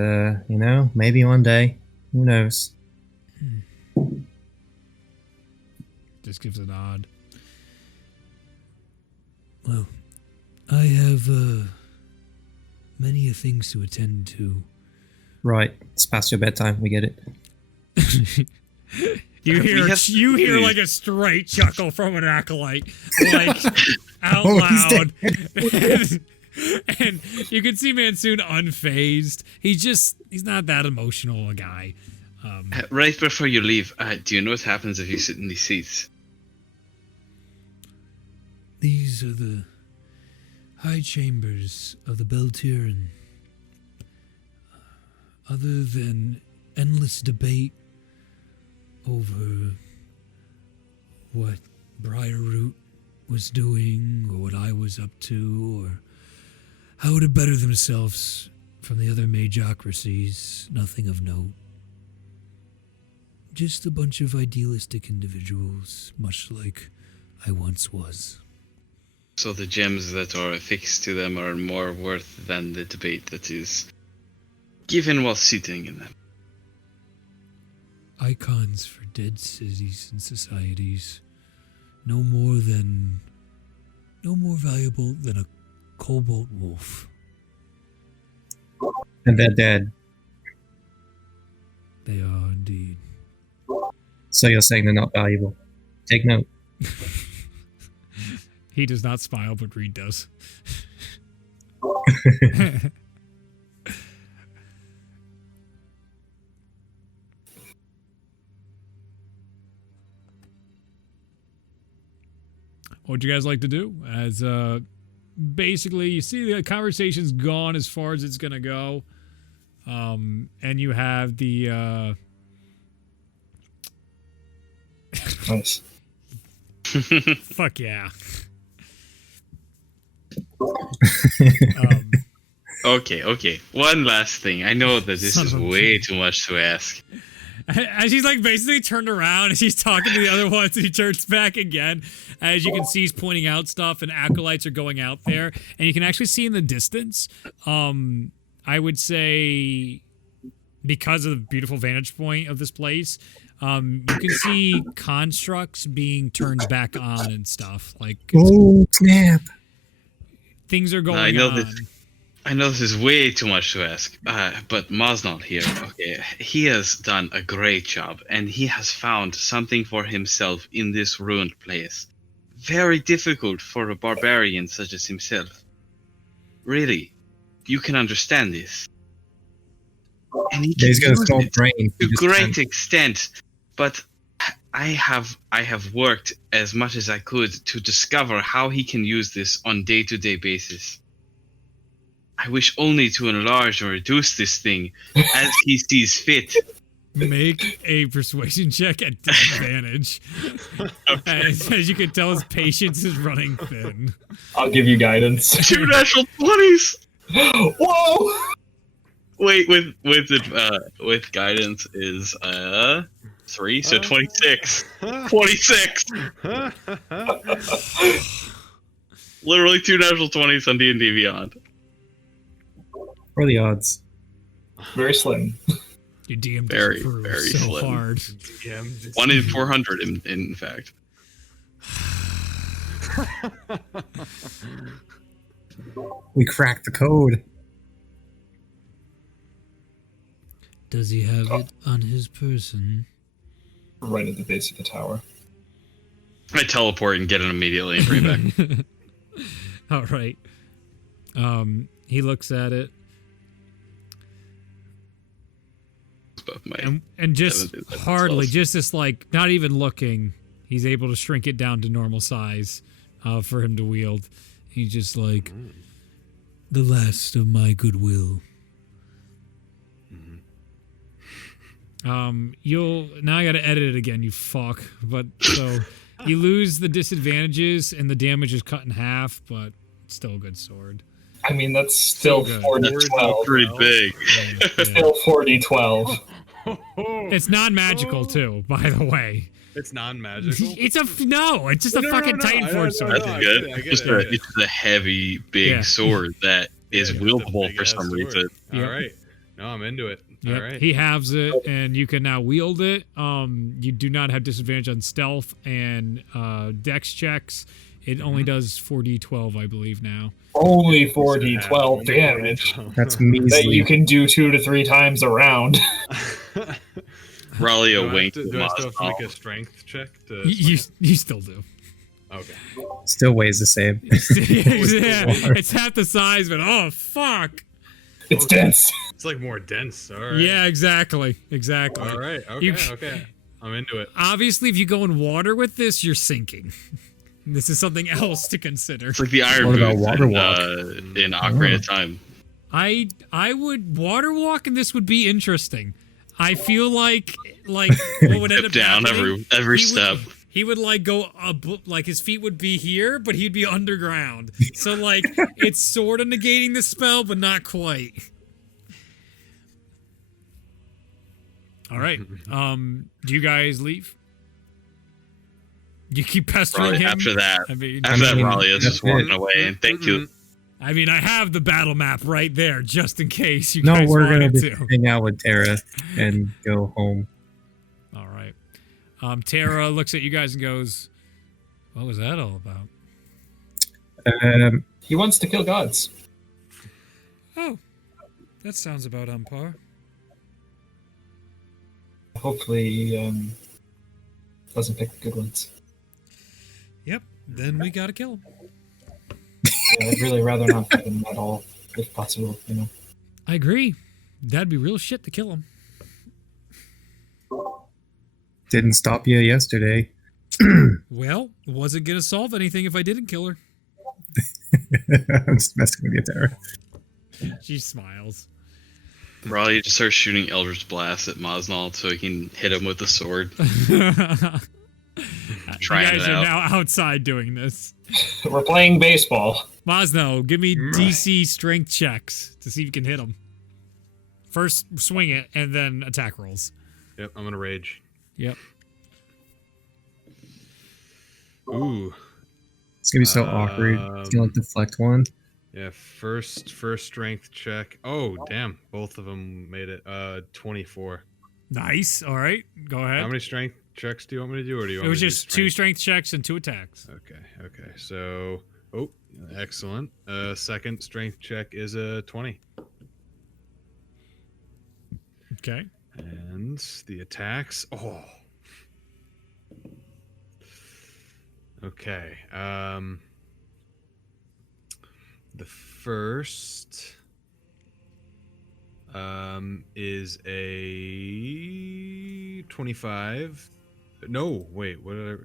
maybe one day. Who knows? Just gives a nod. Well, I have many things to attend to. Right. It's past your bedtime. We get it. You hear like a straight chuckle from an acolyte, like out loud. And you can see Mansoon unfazed. He's not that emotional a guy. Right before you leave, do you know what happens if you sit in these seats? These are the high chambers of the Beltiran. Other than endless debate over what Briarroot was doing, or what I was up to, or how to better themselves from the other mageocracies, nothing of note. Just a bunch of idealistic individuals, much like I once was. So the gems that are affixed to them are more worth than the debate that is given while sitting in them. Icons for dead cities and societies, no more valuable than a cobalt wolf. And they're dead. They are indeed. So you're saying they're not valuable. Take note. He does not smile, but Reed does. What would you guys like to do? As basically, you see the conversation's gone as far as it's gonna go, and you have the. Nice. Fuck yeah. Okay. One last thing. I know that this Son is of a way too much to ask. As he's like basically turned around and he's talking to the other ones and he turns back again. As you can see, he's pointing out stuff and acolytes are going out there. And you can actually see in the distance, I would say, because of the beautiful vantage point of this place, You can see constructs being turned back on and stuff. Like Oh, snap. things are going I know on. this. I know this is way too much to ask, but Maznal here, okay, he has done a great job, and he has found something for himself in this ruined place. Very difficult for a barbarian such as himself. Really, you can understand this. And he can He's got a use small it brain. He to just great can't- extent, but I have worked as much as I could to discover how he can use this on day-to-day basis. I wish only to enlarge and reduce this thing as he sees fit. Make a persuasion check at disadvantage. As you can tell, his patience is running thin. I'll give you guidance. 2 natural 20s. Whoa! Wait, with guidance is 3, so 26. 26. Literally 2 natural 20s on D&D Beyond. What are the odds? Very slim. Your DM Very, disapproves very so slim. hard. 1 in 400, in fact. We cracked the code. Does he have it on his person? Right at the base of the tower. I teleport and get it immediately and bring it back. All right. He looks at it Above my- and just That was hardly, close. just this like not even looking, he's able to shrink it down to normal size for him to wield. He's just like the last of my goodwill. You'll now I gotta edit it again, you fuck. But so you lose the disadvantages and the damage is cut in half, but still a good sword. I mean, that's still So good. 40-12. Pretty big. Yeah. Still 40-12. It's non-magical too, by the way. It's non-magical. It's just a No, fucking no, Titan I Forge know, sword. That's I good. get it, It's just a heavy, big Yeah. sword that is Yeah, wieldable it's a for some big-ass reason. sword. Yeah. All right. No, I'm into it. Yep, All right. he halves it, and you can now wield it. You do not have disadvantage on stealth and dex checks. It only does 4d12, I believe, now. Only 40-12 damage. That's That measly. you can do 2 to 3 times around. Raleigh Do a I have wink. to- to do I still have to Maznal. make a strength check to? You still do. Okay. Still weighs the same. Yeah, it's half the size, but oh fuck. It's dense. It's like more dense. All right. Yeah, exactly. All right. Okay. You- Okay. I'm into it. Obviously, if you go in water with this, you're sinking. This is something else to consider. It's like the Iron What about Boots water in, walk? in Ocarina of Time. I would water walk, and this would be interesting. I feel like what would end Step up down happening, every he step. He would like go up, like his feet would be here, but he'd be underground. So like it's sort of negating the spell, but not quite. All right. Do you guys leave? You keep pestering Probably him. after that. I mean, After that, mean, Raleigh is just that's walking it. away, and thank you. I mean, I have the battle map right there, just in case you No, guys we're gonna wanted just to. hang out with Tara and go home. All right. Tara looks at you guys and goes, "What was that all about?" He wants to kill gods. Oh, that sounds about on par. Hopefully, he doesn't pick the good ones. Yep. Then we gotta kill him. Yeah, I'd really rather not fight him at all, if possible. You know. I agree. That'd be real shit to kill him. Didn't stop you yesterday. Well, wasn't gonna solve anything if I didn't kill her. I'm just messing with you, Tara. She smiles. Raleigh just starts shooting Eldritch Blast at Maznal so he can hit him with the sword. Trying you guys it are out. now outside doing this. We're playing baseball. Mosno, give me DC strength checks to see if you can hit him. First, swing it, and then attack rolls. Yep. I'm gonna rage. Yep. Ooh. It's gonna be so awkward. It's gonna like deflect one. Yeah. First strength check. Oh damn! Both of them made it. 24. Nice. All right, go ahead. How many strength checks do you want me to do, or do you want It was me to do just 2 strength checks and 2 attacks. Okay. So, excellent. Second strength check is a 20. Okay. And the attacks. Oh. Okay. The first is a 25. No, wait. What did I?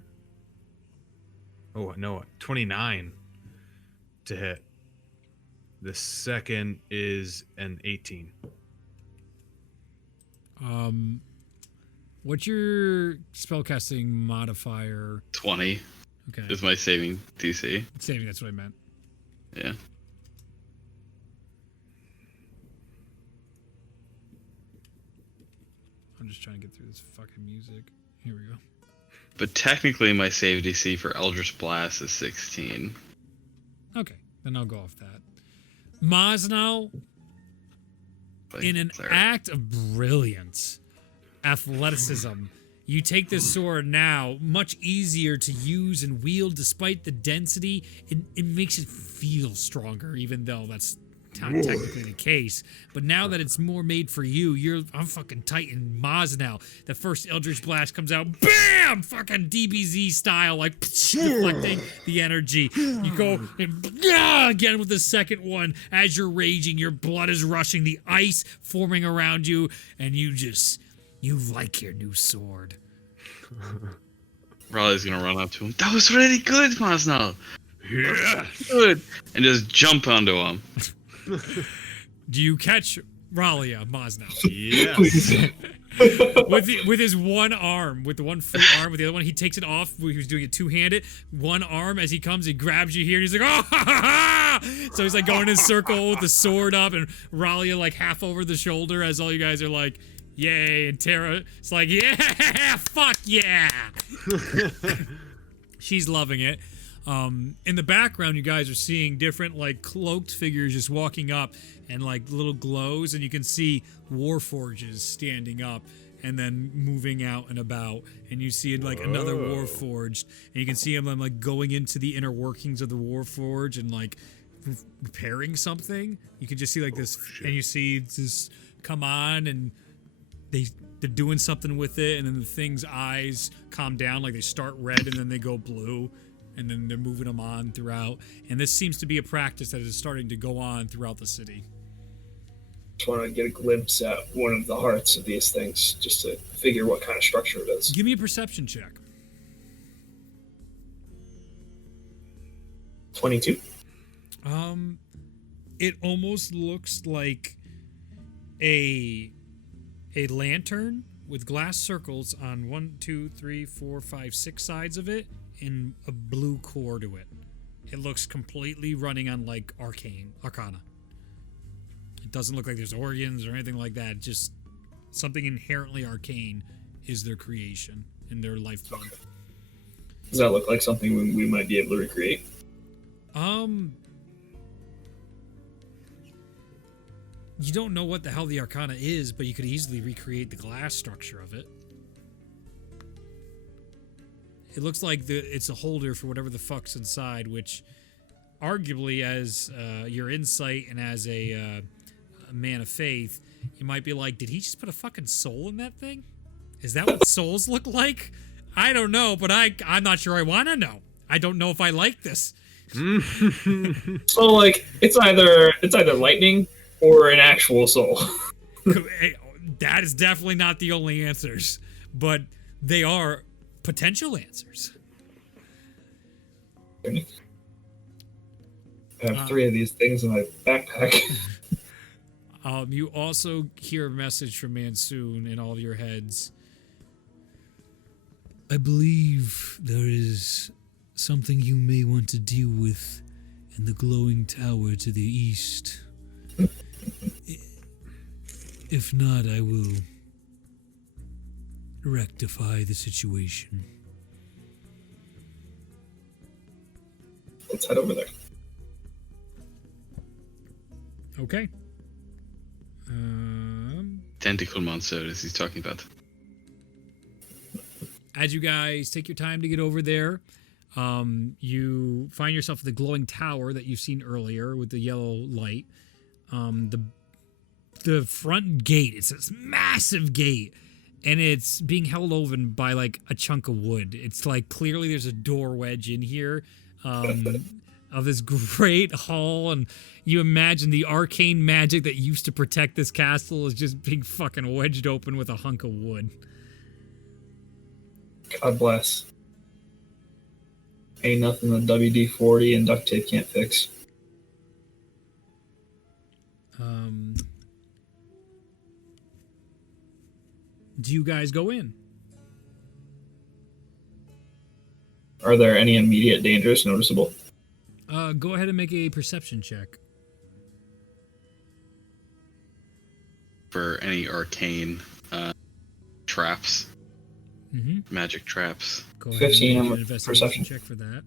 Oh no, 29 to hit. The second is an 18. What's your spellcasting modifier? 20 Okay. is my saving DC. Saving, that's what I meant. Yeah. I'm just trying to get through this fucking music. Here we go. But technically, my save DC for Eldritch Blast is 16. Okay, then I'll go off that. Mosnow, But, in an sorry. act of brilliance, athleticism, you take this sword now, much easier to use and wield despite the density. It makes it feel stronger, even though that's not technically the case. But now that it's more made for you, I'm fucking Titan Maz now. The first Eldritch Blast comes out, BAM! Fucking DBZ style, like deflecting the energy. You go and again with the second one. As you're raging, your blood is rushing, the ice forming around you, and you like your new sword. Raleigh's gonna run up to him. That was really good, Masnal. Yeah. Good. And just jump onto him. Do you catch Ralia Mosnow? Yes. with his one arm, with the one free arm, with the other one, he takes it off. He was doing it two-handed. One arm, as he comes, he grabs you here, and he's like, oh, ha, ha, ha! So he's like going in a circle with the sword up, and Ralia like half over the shoulder, as all you guys are like, yay, and Tara, it's like, yeah, fuck yeah. She's loving it. In the background, you guys are seeing different like cloaked figures just walking up and like little glows, and you can see Warforges standing up and then moving out and about, and you see like another Warforged, and you can see him like going into the inner workings of the Warforge and like repairing something. You can just see like this, and you see this come on, and they're doing something with it, and then the thing's eyes calm down, like they start red and then they go blue. And then they're moving them on throughout. And this seems to be a practice that is starting to go on throughout the city. Just want to get a glimpse at one of the hearts of these things, just to figure what kind of structure it is. Give me a perception check. 22. It almost looks like a lantern with glass circles on 1, 2, 3, 4, 5, 6 sides of it, in a blue core to it. It looks completely running on like arcana. It doesn't look like there's organs or anything like that. Just something inherently arcane is their creation and their lifeblood. Does that look like something we might be able to recreate? You don't know what the hell the arcana is, but you could easily recreate the glass structure of it. It looks like it's a holder for whatever the fuck's inside, which arguably as your insight and as a man of faith, you might be like, did he just put a fucking soul in that thing? Is that what souls look like? I don't know, but I'm not sure I want to know. I don't know if I like this. So like it's either lightning or an actual soul. That is definitely not the only answers, but they are potential answers. I have 3 of these things in my backpack. You also hear a message from Mansoon in all of your heads. I believe there is something you may want to deal with in the glowing tower to the east. If not, I will rectify the situation. Let's head over there. Okay. Tentacle monster is he talking about? As you guys take your time to get over there, you find yourself at the glowing tower that you've seen earlier with the yellow light. The front gate, it's this massive gate, and it's being held open by like a chunk of wood. It's like clearly there's a door wedge in here of this great hall, and you imagine the arcane magic that used to protect this castle is just being fucking wedged open with a hunk of wood. God bless. Ain't nothing that WD-40 and duct tape can't fix. Do you guys go in? Are there any immediate dangers noticeable? Go ahead and make a perception check. For any arcane traps, Mm-hmm. magic traps. Go ahead 15 and make on an investigation perception. check for that.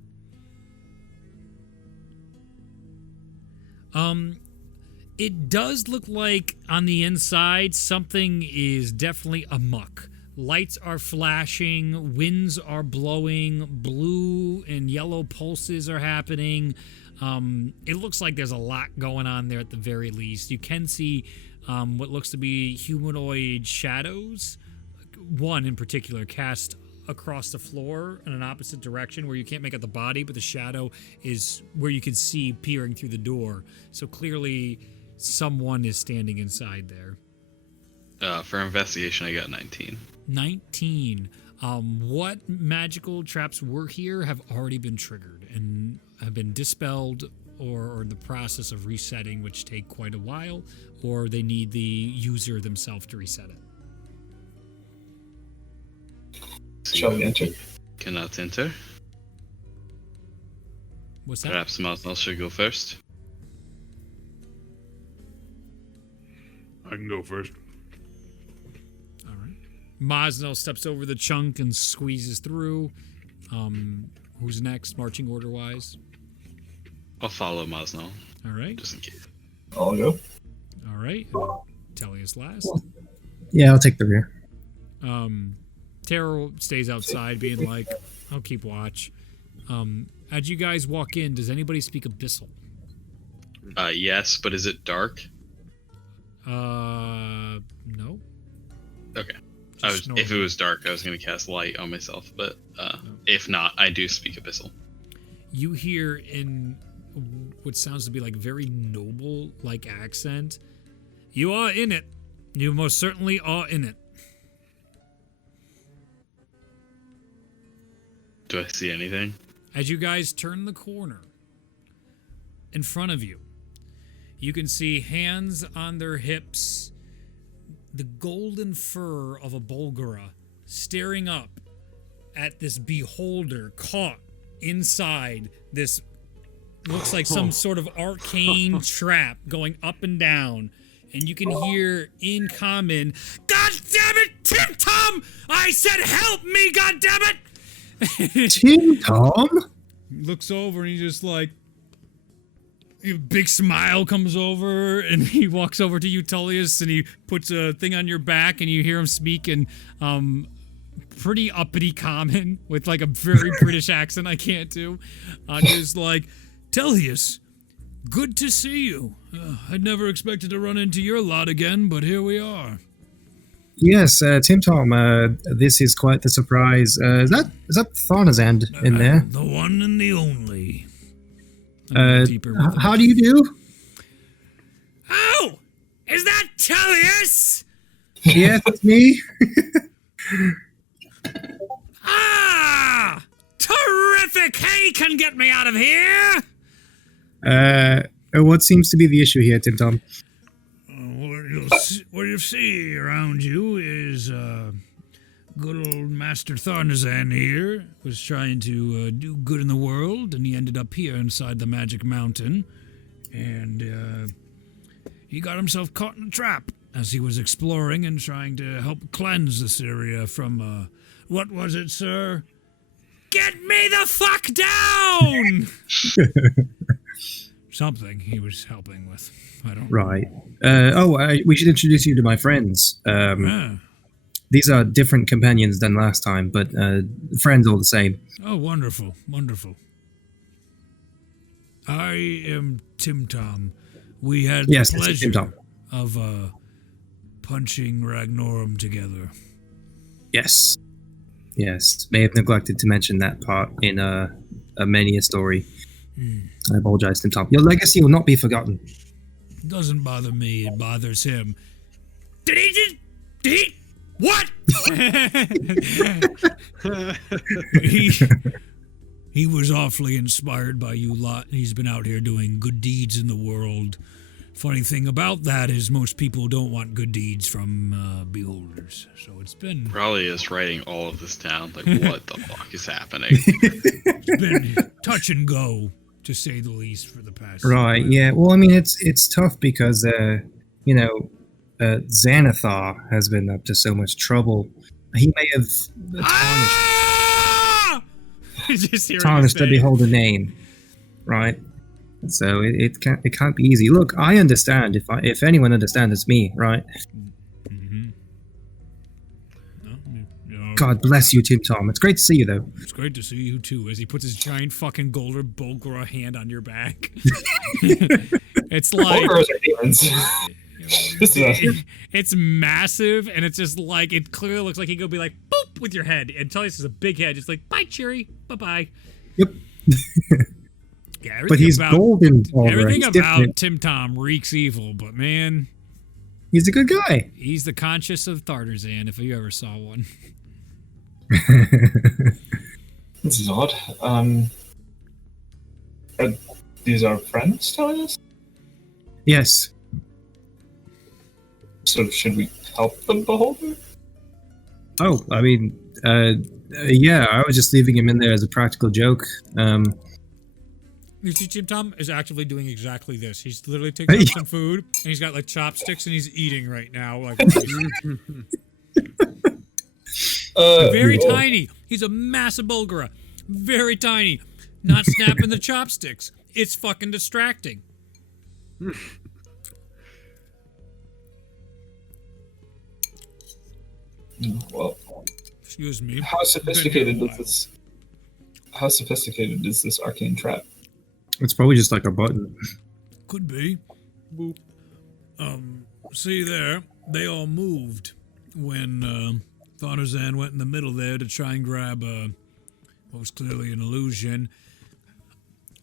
It does look like on the inside something is definitely amok. Lights are flashing, winds are blowing, blue and yellow pulses are happening. It looks like there's a lot going on there at the very least. You can see what looks to be humanoid shadows. One in particular cast across the floor in an opposite direction where you can't make out the body, but the shadow is where you can see peering through the door. So clearly someone is standing inside there. For investigation, I got 19. 19. What magical traps were here have already been triggered and have been dispelled or in the process of resetting, which take quite a while, or they need the user themselves to reset it. Shall we enter? Cannot enter. What's that? Perhaps Maznal should go first. I can go first. All right. Maznell steps over the chunk and squeezes through. Who's next, marching order wise? I'll follow Maznal, All right. just in case. I'll go. All right. Tellius last. Yeah, I'll take the rear. Terrell stays outside being like, I'll keep watch. As you guys walk in, does anybody speak Abyssal? Yes, but is it dark? No. Okay. Just If it was dark, I was going to cast light on myself, but if not, I do speak Abyssal. You hear in what sounds to be like very noble like accent, you are in it. You most certainly are in it. Do I see anything? As you guys turn the corner, in front of you, you can see hands on their hips, the golden fur of a Bulgara staring up at this beholder caught inside this, looks like some sort of arcane trap going up and down. And you can hear in common, God damn it, Tim Tom! I said help me, God damn it! Tim Tom? Looks over and he's just like, a big smile comes over and he walks over to you, Tullius, and he puts a thing on your back and you hear him speak in pretty uppity common with like a very British accent I can't do. Just like, Tullius, good to see you. I'd never expected to run into your lot again, but here we are. Yes, Tim Tom, this is quite the surprise. Is that Tharnazand in there? The one and the only. How do you do? Oh! Is that Tullius? Yes, it's me. Ah! Terrific! Hey, can get me out of here! What seems to be the issue here, Tim Tom? What you see around you is good old Master Tharnazan here was trying to do good in the world, and he ended up here inside the Magic Mountain, and he got himself caught in a trap as he was exploring and trying to help cleanse this area from, what was it, sir? Get me the fuck down! Something he was helping with. I don't know. Right. We should introduce you to my friends. These are different companions than last time, but friends all the same. Oh, wonderful, wonderful. I am Tim Tom. We had Yes, the this is pleasure Tim Tom. of punching Ragnorum together. Yes. Yes. May have neglected to mention that part in a many a story. I apologize, Tim Tom. Your legacy will not be forgotten. Doesn't bother me, it bothers him. Did he? What? he was awfully inspired by you lot, and he's been out here doing good deeds in the world. Funny thing about that is most people don't want good deeds from beholders. So it's been Probably is writing all of this down. Like, what the fuck is happening? it's been touch and go, to say the least, for the past. Right, yeah. Well, I mean, it's tough because, Xanathar has been up to so much trouble. He may have Ah! Just hearing tarnished the his name. beholder name, right? So it can't be easy. Look, I understand. If anyone understands, it's me, right? Mhm. No, you know, God bless you, Tim Tom. It's great to see you, though. it's great to see you too. As he puts his giant fucking golden Bulgura hand on your back. It's like Ogres are demons. This is it's massive, and it's just like it clearly looks like he could be like boop with your head, and tell you this is a big head. It's like bye, Cheery, bye. Yep. Yeah, everything But he's about golden. Oliver. everything He's about different. Tim Tom reeks evil. But man, He's a good guy. he's the conscious of Thartarzan if you ever saw one. this is odd. These are friends telling us. Yes. So should we help the beholder? Oh, I mean, yeah. I was just leaving him in there as a practical joke. You see, Tim Tom is actively doing exactly this. He's literally taking out some food, and he's got like chopsticks, and he's eating right now. Like very oh, tiny. He's a massive Bulgura. Very tiny. Not snapping the chopsticks. It's fucking distracting. Well, Excuse me. how sophisticated Been is this? How sophisticated is this arcane trap? It's probably just like a button. Could be. Boop. See there, they all moved when Thartarzan went in the middle there to try and grab what was clearly an illusion.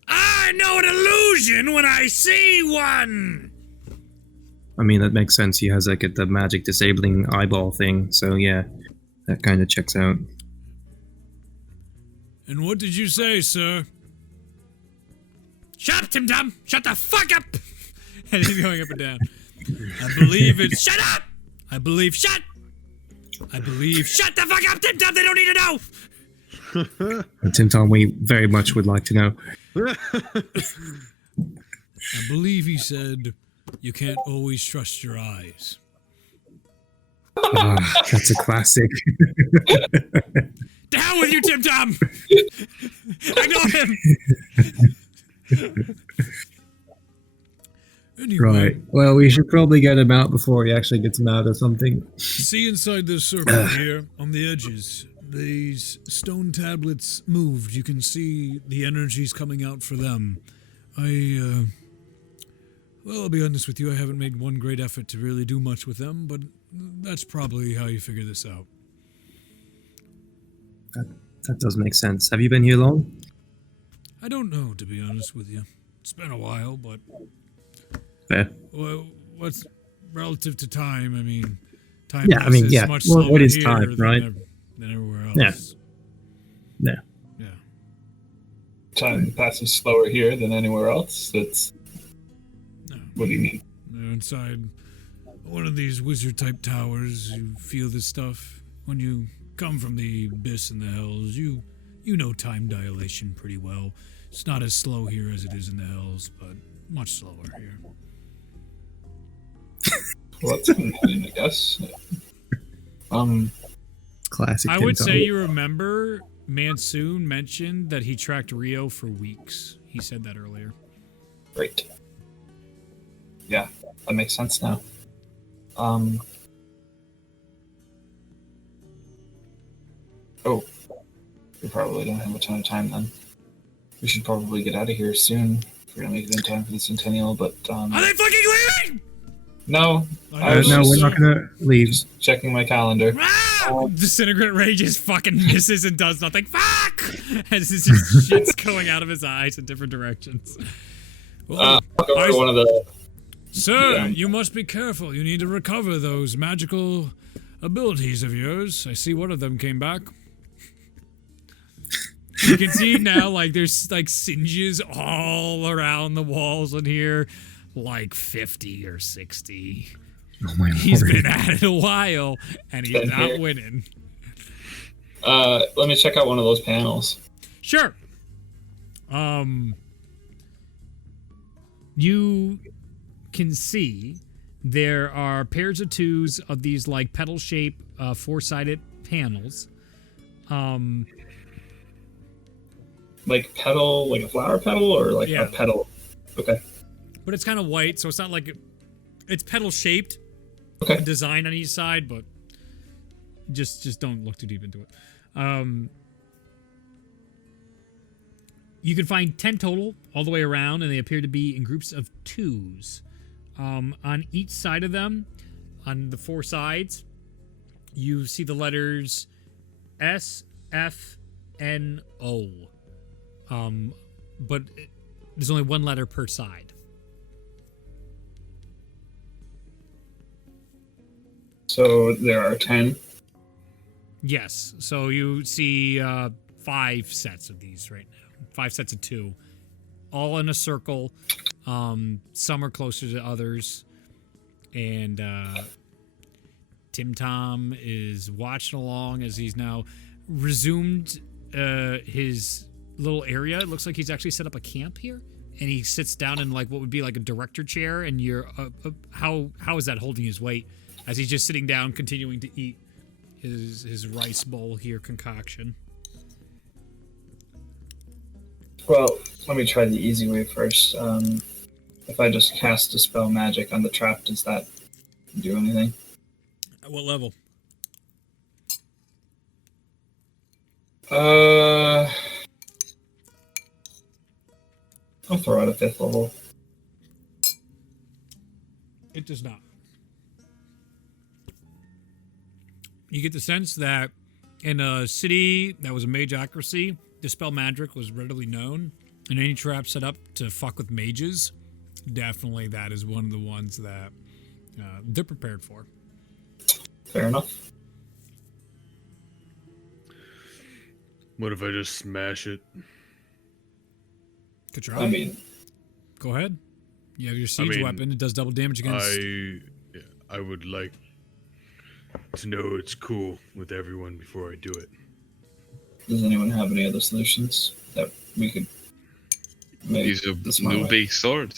I know an illusion when I see one! I mean, that makes sense. He has like the magic disabling eyeball thing. So yeah, that kind of checks out. And what did you say, sir? Shut up, Tim Tom! Shut the fuck up! And he's going up and down. I believe it's... Shut up! I believe... Shut the fuck up, Tim Tom! They don't need to know! And Tim Tom, we very much would like to know. I believe he said, you can't always trust your eyes. Ah, that's a classic. To hell with you, Tim Tom! Ignore him! Anyway, Right. Well, we should probably get him out before he actually gets mad or something. see inside this circle here, on the edges, these stone tablets moved. You can see the energies coming out for them. Well, I'll be honest with you, I haven't made one great effort to really do much with them, but that's probably how you figure this out. That does make sense. Have you been here long? I don't know, to be honest with you. It's been a while, but Fair. well, what's relative to time? I mean, time Yeah, I mean, passes yeah. much Well, slower what is here time, than right? Than everywhere Yeah. else. Yeah. Yeah. Time passes slower here than anywhere else. That's No. what do you mean? Inside one of these wizard-type towers, you feel this stuff. When you come from the abyss and the hells, you know time dilation pretty well. It's not as slow here as it is in the hells, but much slower here. Well, that's convenient, I guess. Classic. I Tim would Tom. say you remember Mansoon mentioned that he tracked Rio for weeks. He said that earlier. Great. Yeah, that makes sense now. Oh, we probably don't have a ton of time then. We should probably get out of here soon if we're gonna make it in time for the Centennial. But Are they fucking leaving? no, I was no, just we're not gonna leave. checking my calendar. Ah! Disintegrate Ray just fucking misses and does nothing. Fuck! As his just shit's going out of his eyes in different directions. I'll go to one of the. Sir, Yeah. you must be careful. You need to recover those magical abilities of yours. I see one of them came back. You can see now, like, there's, like, singes all around the walls in here. Like 50 or 60. Oh my He's lord. been at it a while, and he's Been not here. winning. Let me check out one of those panels. Sure. You can see there are pairs of twos of these like petal-shaped, four-sided panels. Like petal, like a flower petal, or like Yeah. a petal. Okay. But it's kind of white, so it's not like it's petal-shaped. Okay. Design on each side, but just don't look too deep into it. You can find 10 total all the way around, and they appear to be in groups of twos. On each side of them, on the four sides, you see the letters S, F, N, O. But there's only one letter per side. So there are 10. Yes, so you see 5 sets of these right now. 5 sets of 2. All in a circle. Some are closer to others. And Tim Tom is watching along as he's now resumed his little area. It looks like he's actually set up a camp here. And he sits down in like what would be like a director chair. And you're how is that holding his weight? As he's just sitting down, continuing to eat his rice bowl here concoction. Well, let me try the easy way first. If I just cast Dispel Magic on the trap, does that do anything? At what level? I'll throw out a 5th level. It does not. You get the sense that in a city that was a mage accuracy, Dispel Magic was readily known, and any trap set up to fuck with mages, definitely that is one of the ones that they're prepared for. Fair enough. What if I just smash it? Good try. I mean, Go ahead. You have your siege mean, weapon. It does double damage against... I would like to know it's cool with everyone before I do it. does anyone have any other solutions that we could make Use a this my new way? big sword.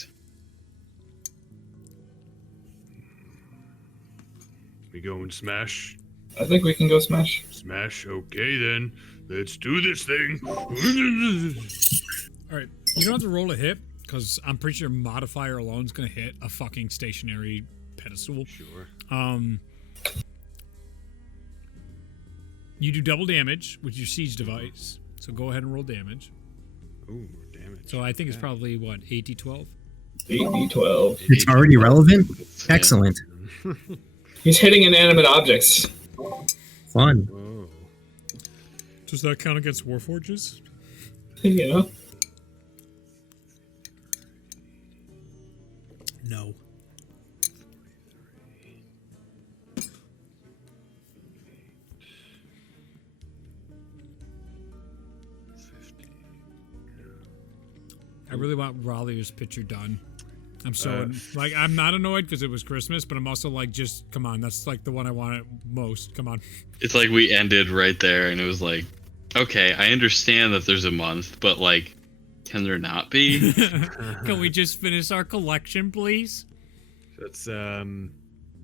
We go and smash? I think we can go smash. Smash? Okay then. Let's do this thing. All right. You don't have to roll a hit, because I'm pretty sure modifier alone is going to hit a fucking stationary pedestal. Sure. You do double damage with your siege device, so go ahead and roll damage. Ooh, damage. So I think it's probably, what, 8d12? 8d12. It's already relevant? Yeah. Excellent. He's hitting inanimate objects. Fun. Whoa. Does that count against Warforges? You know? No. I really want Raleigh's picture done. I'm so like I'm not annoyed because it was Christmas, but I'm also like, just come on, that's like the one I wanted most. Come on. It's like we ended right there, and it was like, okay, I understand that there's a month, but like, can there not be? Can we just finish our collection, please? That's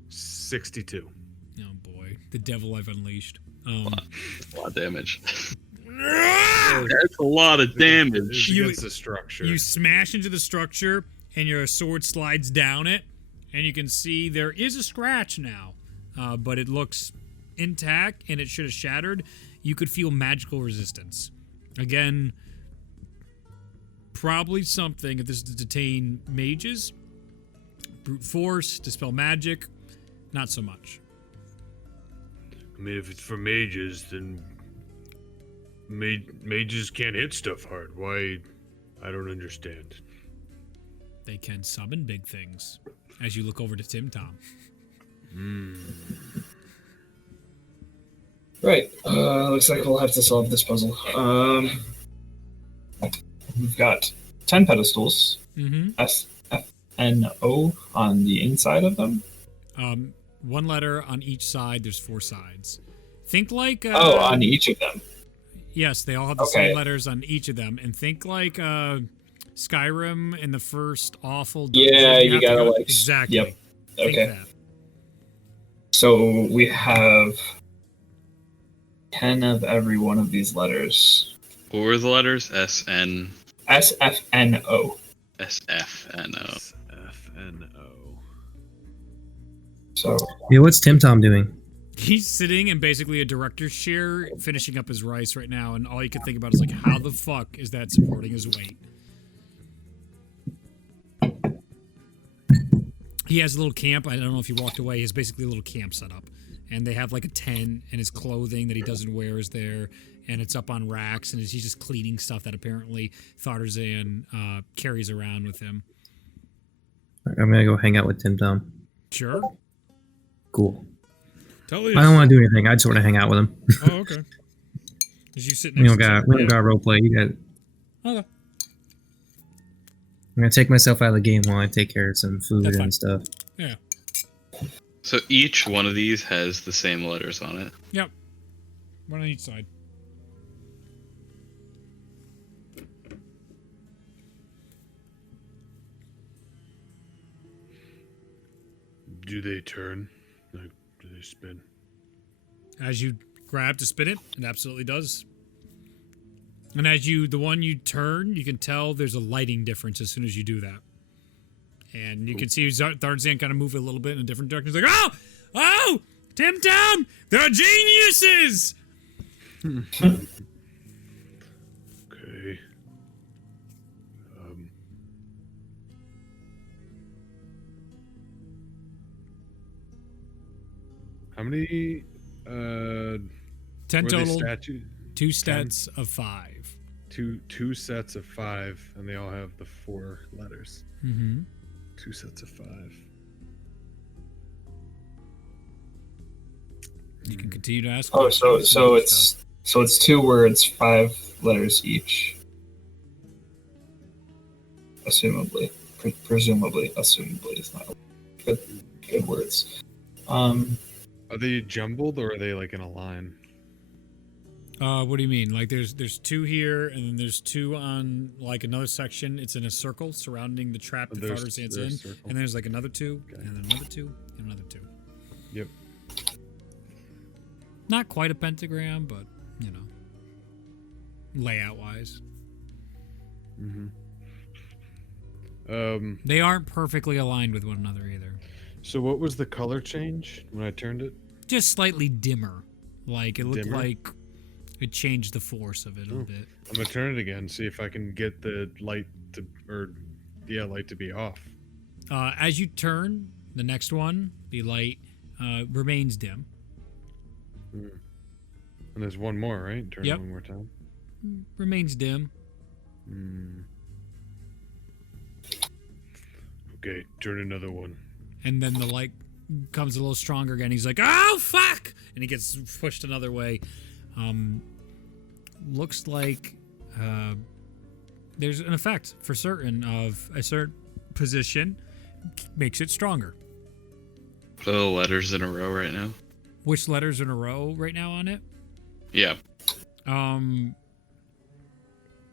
62. Oh boy, the devil I've unleashed. A lot of damage. That's a lot of damage. It's You- against the structure. You smash into the structure, and your sword slides down it, and you can see there is a scratch now, but it looks intact, and it should have shattered. you could feel magical resistance. Again, probably something, if this is to detain mages, brute force, dispel magic, not so much. I mean, if it's for mages, then mages can't hit stuff hard. Why? I don't understand. They can summon big things. As you look over to Tim Tom. Right. Looks like we'll have to solve this puzzle. We've got 10 pedestals. Mm-hmm. S, F, N, O on the inside of them. One letter on each side. There's 4 sides. Think like... on each of them. Yes, they all have the same letters on each of them. And think like Skyrim in the first awful dungeon. Yeah, you have to gotta go- like... Exactly. Yep. Think Okay. that. So we have 10 of every one of these letters. What were the letters? S, N, S, F, N, O. S, F, N, O. FNO. So... Yeah, what's Tim Tom doing? He's sitting in basically a director's chair, finishing up his rice right now, and all you can think about is like, how the fuck is that supporting his weight? He has a little camp. I don't know if he walked away. He has basically a little camp set up, and they have like a tent, and his clothing that he doesn't wear is there, and it's up on racks, and he's just cleaning stuff that apparently Thartarzan carries around with him. I'm gonna go hang out with Tim Tom. Sure. Cool. Totally. I don't want to do anything. I just want to hang out with him. Oh, okay. Did you sit We next don't got role play. You got. Okay. I'm gonna take myself out of the game while I take care of some food That's fine. and stuff. Yeah. So each one of these has the same letters on it. Yep. One on each side. Do they turn? Like, do they spin? As you grab to spin it, it absolutely does. And as the one you turn, you can tell there's a lighting difference as soon as you do that. And you can see Thartarzan kind of move a little bit in a different direction. He's like, oh, Tim Tam, they're geniuses! Okay. How many 10 were they total, statue? 2 sets of 5. Two sets of 5, and they all have the 4 letters. Mm-hmm. 2 sets of 5. You can continue to ask. Oh, questions. so it's 2 words, 5 letters each. Assumably. Presumably. Assumably is not good words. Are they jumbled or are they like in a line? What do you mean? Like there's 2 here, and then there's 2 on like another section. It's in a circle surrounding the trap that Thartarzan's in. circle. And there's like another 2, Okay. and then another 2, and another 2. Yep. Not quite a pentagram, but you know, layout wise, they aren't perfectly aligned with one another either. So what was the color change when I turned it? Just slightly dimmer. Like it looked Dimmer? like it changed the force of it a bit. I'm gonna turn it again, see if I can get the light to be off. As you turn the next one, the light remains dim. And there's one more, right? Turn Yep. it one more time. Remains dim. Okay, turn another one. And then the light comes a little stronger again. He's like, oh, fuck! And he gets pushed another way. Looks like there's an effect for certain of a certain position. Makes it stronger. The letters in a row right now. Which letters in a row right now on it? Yeah.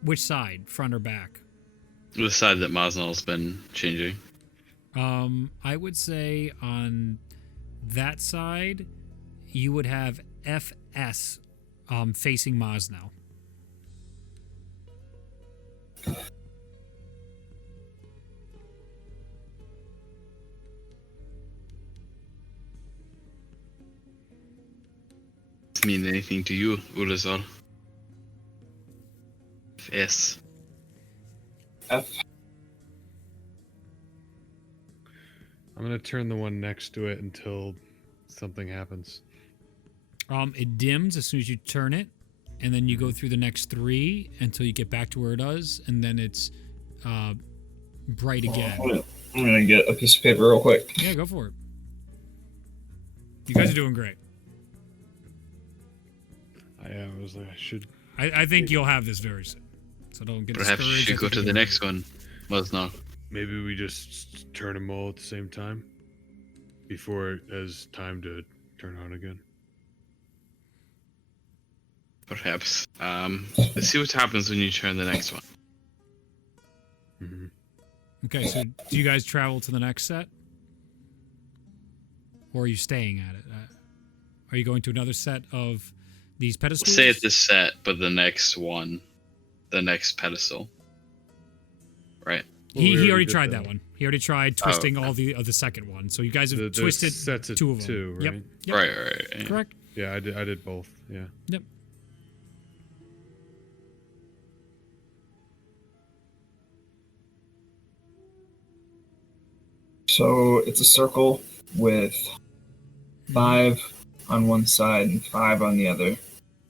Which side? Front or back? The side that Mosnell's been changing. I would say on that side, you would have FS facing Maz now. mean anything to you, Ulazar? S. F. I'm gonna turn the one next to it until something happens. It dims as soon as you turn it, and then you go through the next 3 until you get back to where it is, and then it's bright again. I'm gonna get a piece of paper real quick. Yeah, go for it. You guys are doing great. I was like, I should. I think you'll have this very soon. So don't get Perhaps you discouraged. should go to the next one. Wasnar. Maybe we just turn them all at the same time before it has time to turn on again. Perhaps. Let's see what happens when you turn the next one. Mm-hmm. Okay, so do you guys travel to the next set? Or are you staying at it? Are you going to another set of these pedestals? Say it's the set, but the next one. The next pedestal. Right? He already tried that one. He already tried twisting okay. all the second one. So you guys have The twisted sets of 2 of them. two, right? Yep. Right. Correct. Yeah, I did both. Yeah. Yep. So it's a circle with 5 on one side and 5 on the other.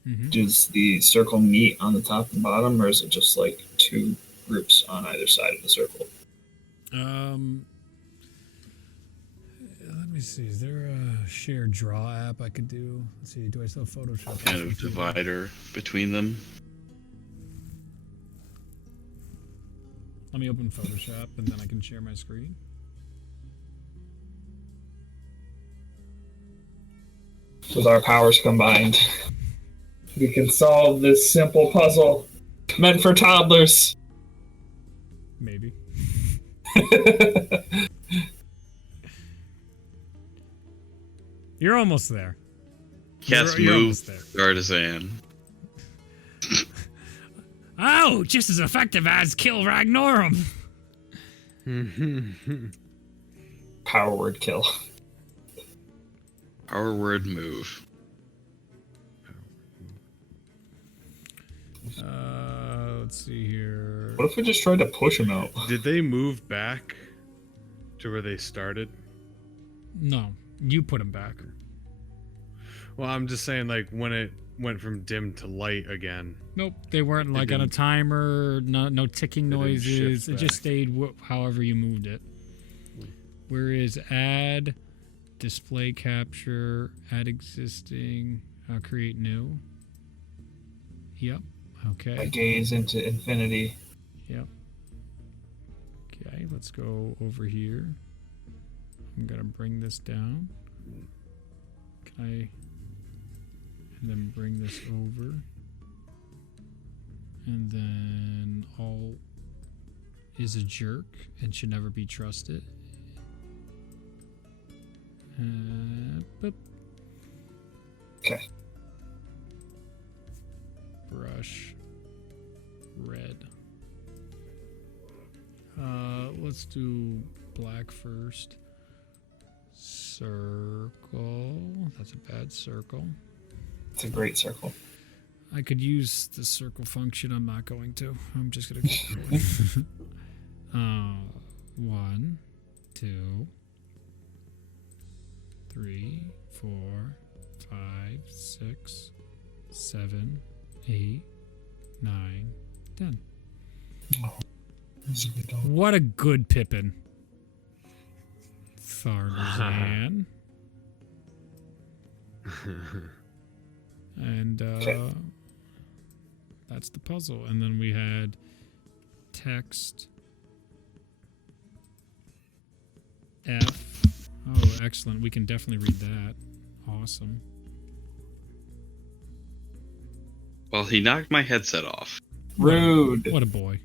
Mm-hmm. Does the circle meet on the top and bottom, or is it just like 2 groups on either side of the circle? Let me see. Is there a shared draw app I could do? Let's see. Do I still have Photoshop? Kind of divider between them. Let me open Photoshop and then I can share my screen. With our powers combined, we can solve this simple puzzle meant for toddlers. Maybe. You're almost there. Cast You're move almost there. artisan. Oh, just as effective as Kill Ragnorum. Power word kill. Power word move. Let's see here. What if we just tried to push him out? Did they move back to where they started? No, you put him back. Well, I'm just saying, like, when it went from dim to light again. Nope, they weren't like on a didn't- timer. No ticking They didn't noises. shift It just back. stayed however you moved it. Where is add, display capture, add existing, create new? Yep. I Okay. gaze into infinity. Yep. Okay, let's go over here. I'm gonna bring this down. Can I? And then bring this over. And then all is a jerk and should never be trusted. Boop. Okay. Brush. Red. Let's do black first. Circle. That's a bad circle. It's a great circle. I could use the circle function. I'm not going to. I'm just gonna. 1, 2, 3, 4, 5, 6, 7, 8, 9, 10. What a good Pippin. Tharnazan. And Okay. that's the puzzle. And then we had text F. Oh, excellent. We can definitely read that. Awesome. Well, he knocked my headset off. Rude. What a boy.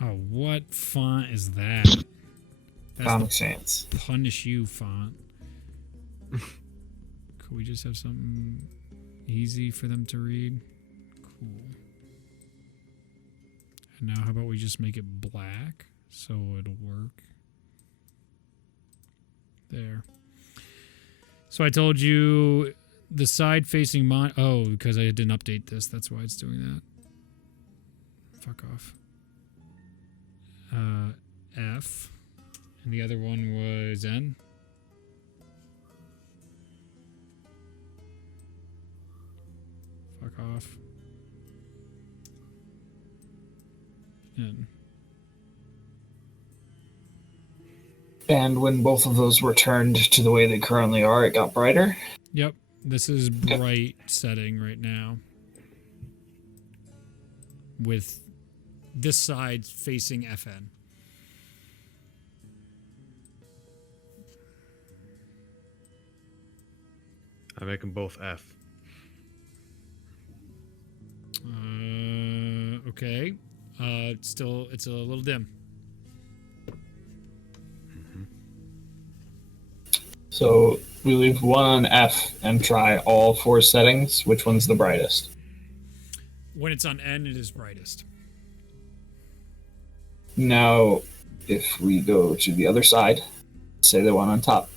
Oh, what font is that? That's Comic the Sans. punish you font. Could we just have something easy for them to read? Cool. And now how about we just make it black so it'll work? There. So I told you the side facing mine. Oh, because I didn't update this. That's why it's doing that. Fuck off. F. And the other one was N. Fuck off. N. And when both of those were turned to the way they currently are, it got brighter. Yep. This is bright setting right now. With this side facing FN. I make them both F. Okay. It's a little dim. So we leave one on F and try all 4 settings. Which one's the brightest? When it's on N, it is brightest. Now, if we go to the other side, say the one on top.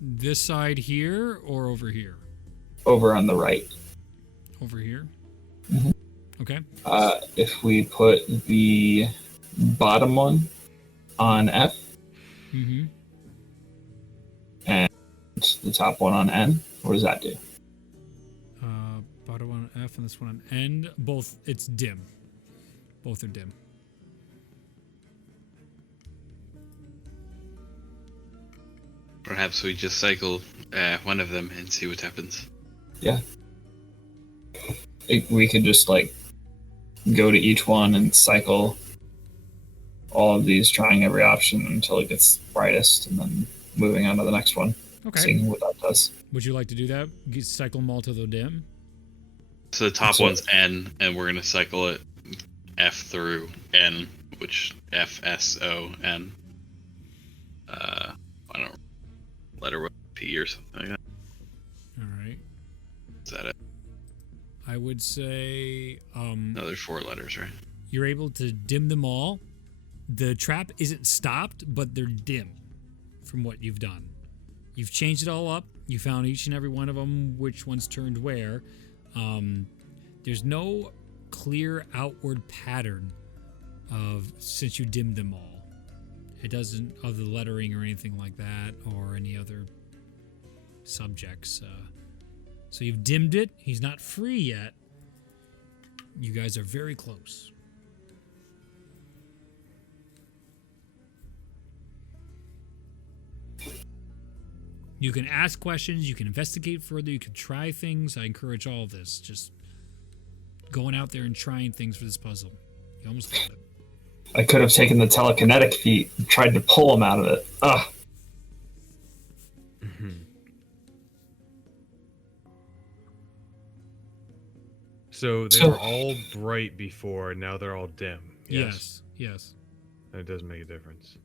This side here or over here? Over on the right. Over here? Mhm. Okay. If we put the bottom one on F Mm-hmm. and the top one on N, what does that do? Bottom one on F and this one on N. Both, it's dim. Both are dim. Perhaps we just cycle one of them and see what happens. Yeah. We could just, like, go to each one and cycle all of these, trying every option until it gets brightest, and then moving on to the next one, Okay. seeing what that does. Would you like to do that? Cycle them all to the dim? So the top So- one's N, and we're gonna cycle it F through N, which F S O N. I don't know, letter with P or something like that. All right. Is that it? I would say No, there's 4 letters, right? you're able to dim them all. The trap isn't stopped, but they're dim from what you've done. You've changed it all up. You found each and every one of them, which one's turned where. There's no clear outward pattern of since you dimmed them all. It doesn't, of the lettering or anything like that, or any other subjects. So you've dimmed it. He's not free yet. You guys are very close. You can ask questions, you can investigate further, you can try things. I encourage all of this. Just going out there and trying things for this puzzle. You almost got it. I could have taken the telekinetic feat and tried to pull him out of it. Ugh. So they were all bright before, and now they're all dim. Yes. Yes. That does make a difference.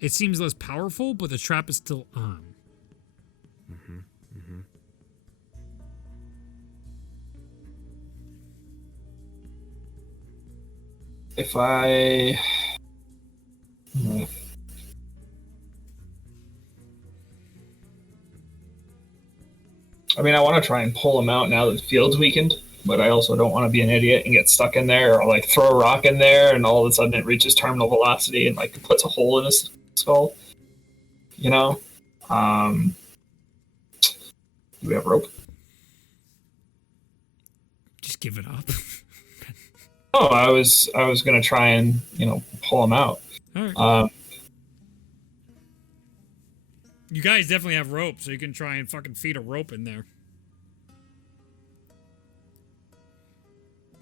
It seems less powerful, but the trap is still on. If I... I mean, I want to try and pull him out now that the field's weakened, but I also don't want to be an idiot and get stuck in there, or like throw a rock in there and all of a sudden it reaches terminal velocity and like puts a hole in his skull. You know? Do we have rope? Just give it up. Oh, I was gonna try and, pull him out. All right. Um, You guys definitely have rope, so you can try and fucking feed a rope in there.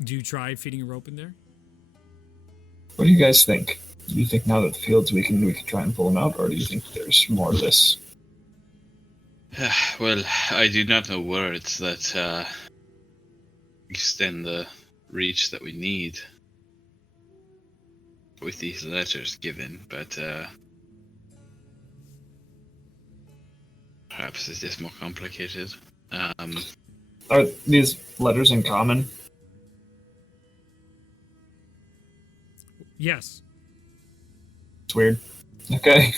Do you try feeding a rope in there? what do you guys think? Do you think now that the field's weakened we can try and pull him out, or do you think there's more to this? Well, I do not know words that extend the reach that we need with these letters given, but perhaps it is more complicated. Are these letters in common? Yes. It's weird. Okay.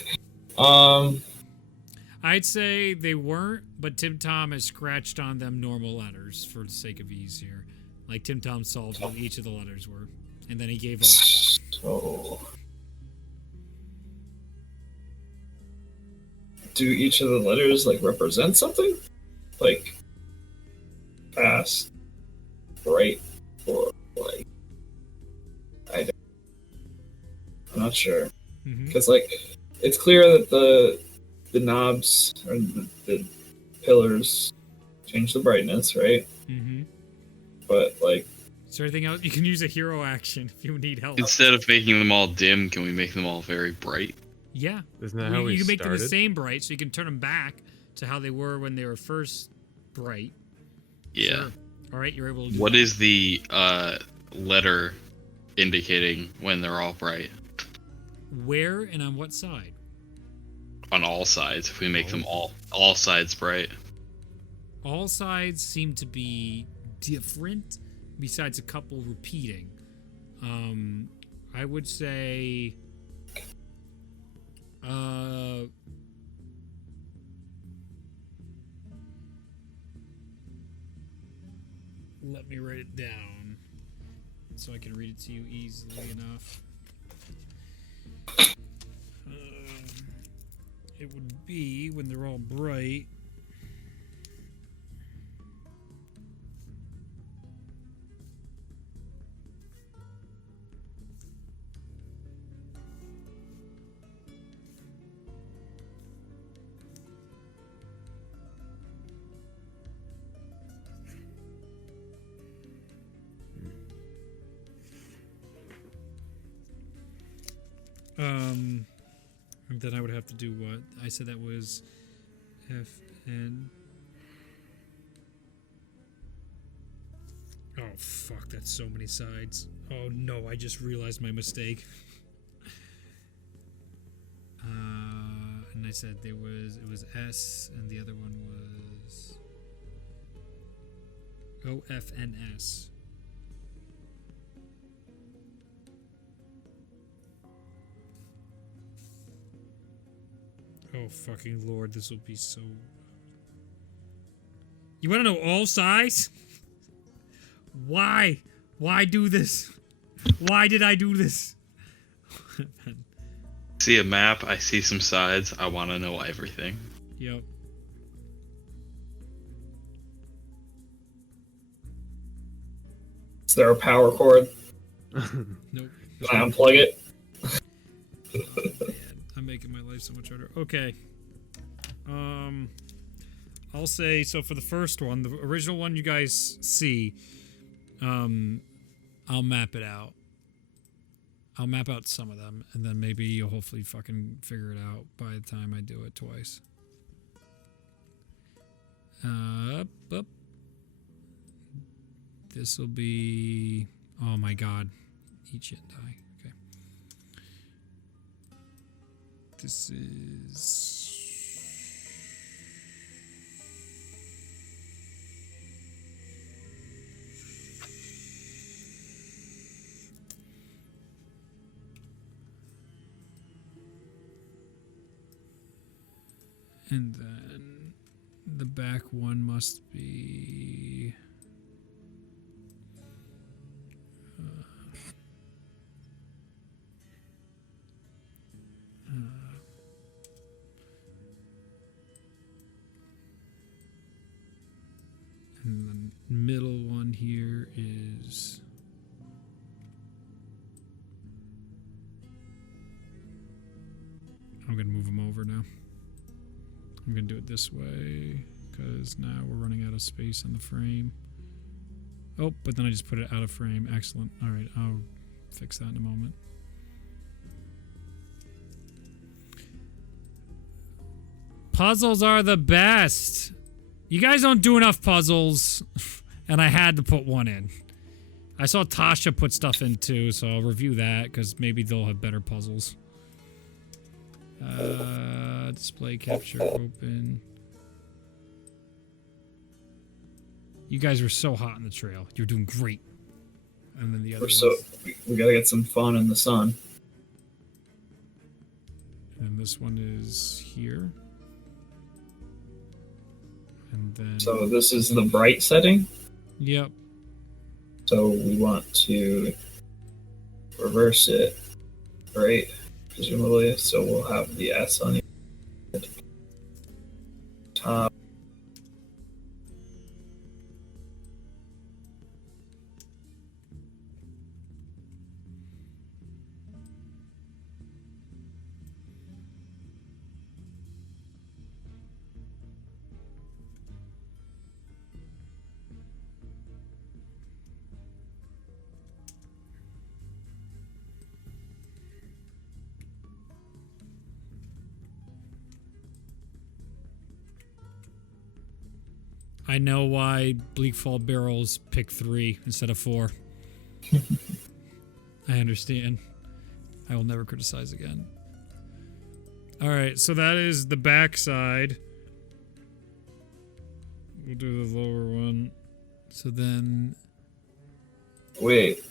I'd say they weren't, but Tim Tom has scratched on them normal letters for the sake of ease here. Like Tim Tom solved what each of the letters were, and then he gave up. So, do each of the letters like represent something? Like fast, bright, or like I'm not sure. Because like it's clear that the knobs or the pillars change the brightness, right? Mm-hmm. But like, is there anything else? You can use a hero action if you need help. Instead of making them all dim, can we make them all very bright? Yeah. Isn't that how we you can make them the started? same bright, so you can turn them back to how they were when they were first bright. Yeah. Sure. All right, you're able to do What that. is the letter indicating when they're all bright? Where and on what side? On all sides, if we make them all sides bright. All sides seem to be different, besides a couple repeating. I would say... let me write it down so I can read it to you easily enough. It would be when they're all bright. And then I would have to do what? I said that was FN. Oh, fuck, that's so many sides. Oh, no, I just realized my mistake. And I said it was S, and the other one was OFNS. Oh, fucking Lord, this will be so... You want to know all size? Why? Why do this? Why did I do this? See a map, I see some sides, I want to know everything. Yep. is there a power cord? Nope. Can I unplug it? Man, I'm making my life so much harder. Okay. I'll say, so for the first one, the original one you guys see, I'll map it out. I'll map out some of them, and then maybe you'll hopefully fucking figure it out by the time I do it twice. Up. This will be... Oh my god. Eat shit and die. Okay. This is... And then the back one must be... and the middle one here is... I'm going to move them over now. I'm going to do it this way because now we're running out of space on the frame. Oh, but then I just put it out of frame. Excellent. All right, I'll fix that in a moment. Puzzles are the best. You guys don't do enough puzzles, and I had to put one in. I saw Tasha put stuff in too, so I'll review that because maybe they'll have better puzzles. Display capture open. You guys were so hot in the trail. You're doing great. And then the other We gotta get some fun in the sun. And this one is here. And then... So this is the bright setting. Yep. So we want to reverse it, right? Presumably. So we'll have the S on the top. I know why Bleakfall Barrels pick 3 instead of 4. I understand. I will never criticize again. Alright, so that is the backside. We'll do the lower one. So then... Wait.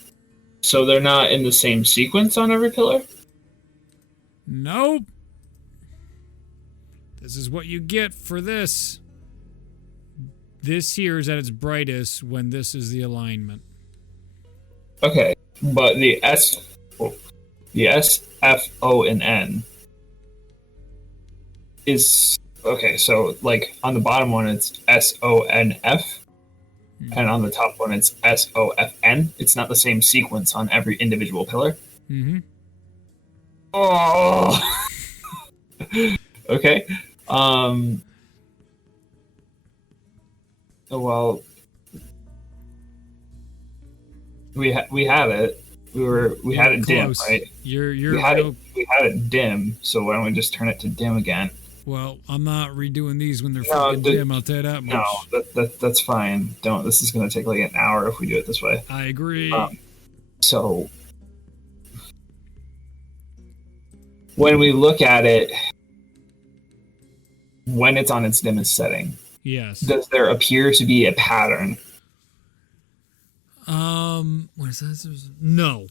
So they're not in the same sequence on every pillar? Nope! This is what you get for this. This here is at its brightest when this is the alignment. Okay, but the S, F, O, and N is okay. So like on the bottom one, it's S, O, N, F, and on the top one, it's S, O, F, N. It's not the same sequence on every individual pillar. Mm-hmm. Oh. Okay. Well, we had it. We had it dim, Close. right? You're we had it dim. So why don't we just turn it to dim again? Well, I'm not redoing these when they're No, fucking dim. I'll tell you that much. No, that's fine. Don't. This is going to take like an hour if we do it this way. I agree. So when we look at it, when it's on its dimmest setting, yes. does there appear to be a pattern? What is that? No.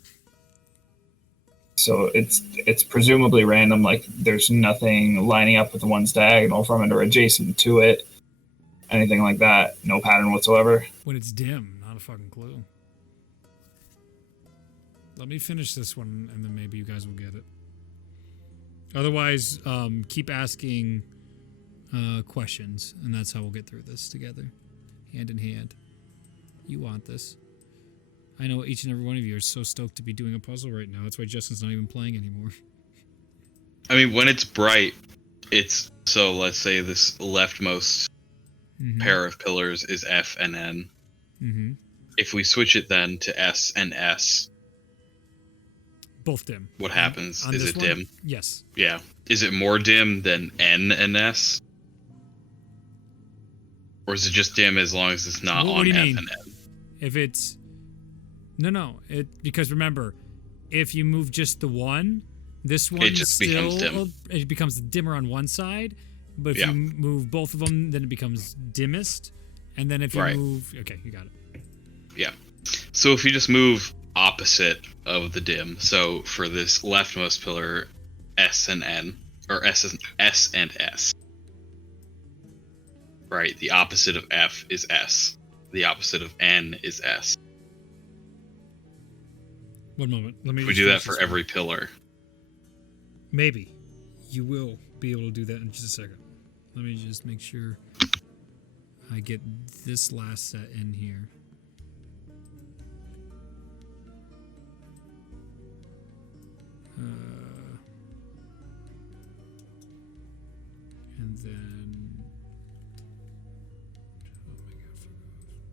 So it's presumably random. Like there's nothing lining up with the ones diagonal from it or adjacent to it. Anything like that. No pattern whatsoever. When it's dim, not a fucking clue. Let me finish this one, and then maybe you guys will get it. Otherwise, keep asking questions, and that's how we'll get through this together, hand in hand. You want this. I know each and every one of you are so stoked to be doing a puzzle right now. That's why Justin's not even playing anymore. I mean, when it's bright, it's... So let's say this leftmost pair of pillars is F and N. Mm-hmm. If we switch it then to S and S, both dim. what happens? On Is this it one? dim? Yes. Yeah. Is it more dim than N and S? Or is it just dim as long as it's not What on do you F mean? and N? If it's... No. Because remember, if you move just the one, this one It just becomes dim. It becomes dimmer on one side, but if Yeah. you move both of them, then it becomes dimmest. And then if you Right. move... Okay, you got it. Yeah. So if you just move opposite of the dim, so for this leftmost pillar, S and N, or S and S. Right, the opposite of F is S. The opposite of N is S. One moment. Let me We just do that finish for this one. every pillar. Maybe. You will be able to do that in just a second. Let me just make sure I get this last set in here. And then... Oh my god, fuck off.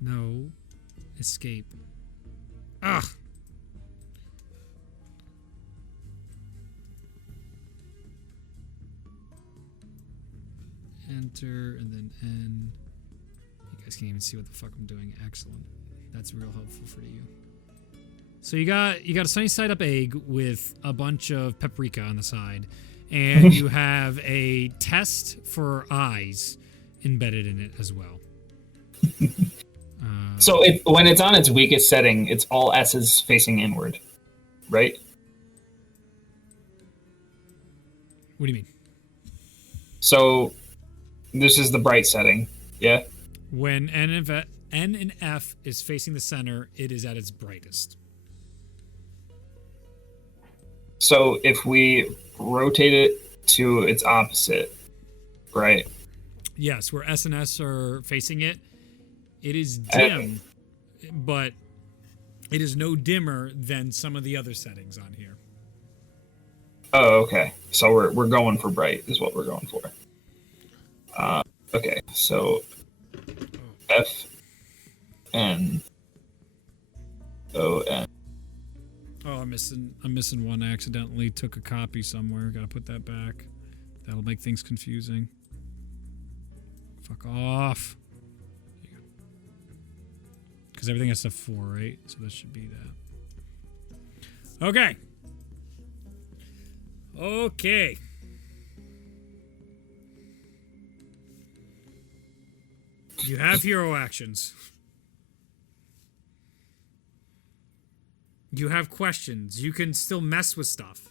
No. Escape. Ugh! Enter, and then N. You guys can't even see what the fuck I'm doing. Excellent. That's real helpful for you. So you got a sunny side up egg with a bunch of paprika on the side, and you have a test for eyes embedded in it as well. So when it's on its weakest setting, it's all S's facing inward, right? What do you mean? So this is the bright setting, yeah? When N and F is facing the center, it is at its brightest. So if we rotate it to its opposite, right? Yes, where S and S are facing it, it is dim, but it is no dimmer than some of the other settings on here. Oh, okay. So we're going for bright is what we're going for. Okay, so F N O N. Oh, I'm missing one. I accidentally took a copy somewhere. Got to put that back. That'll make things confusing. Fuck off. Because everything has stuff 4, right? So that should be that. Okay. Okay. You have hero actions. You have questions. You can still mess with stuff.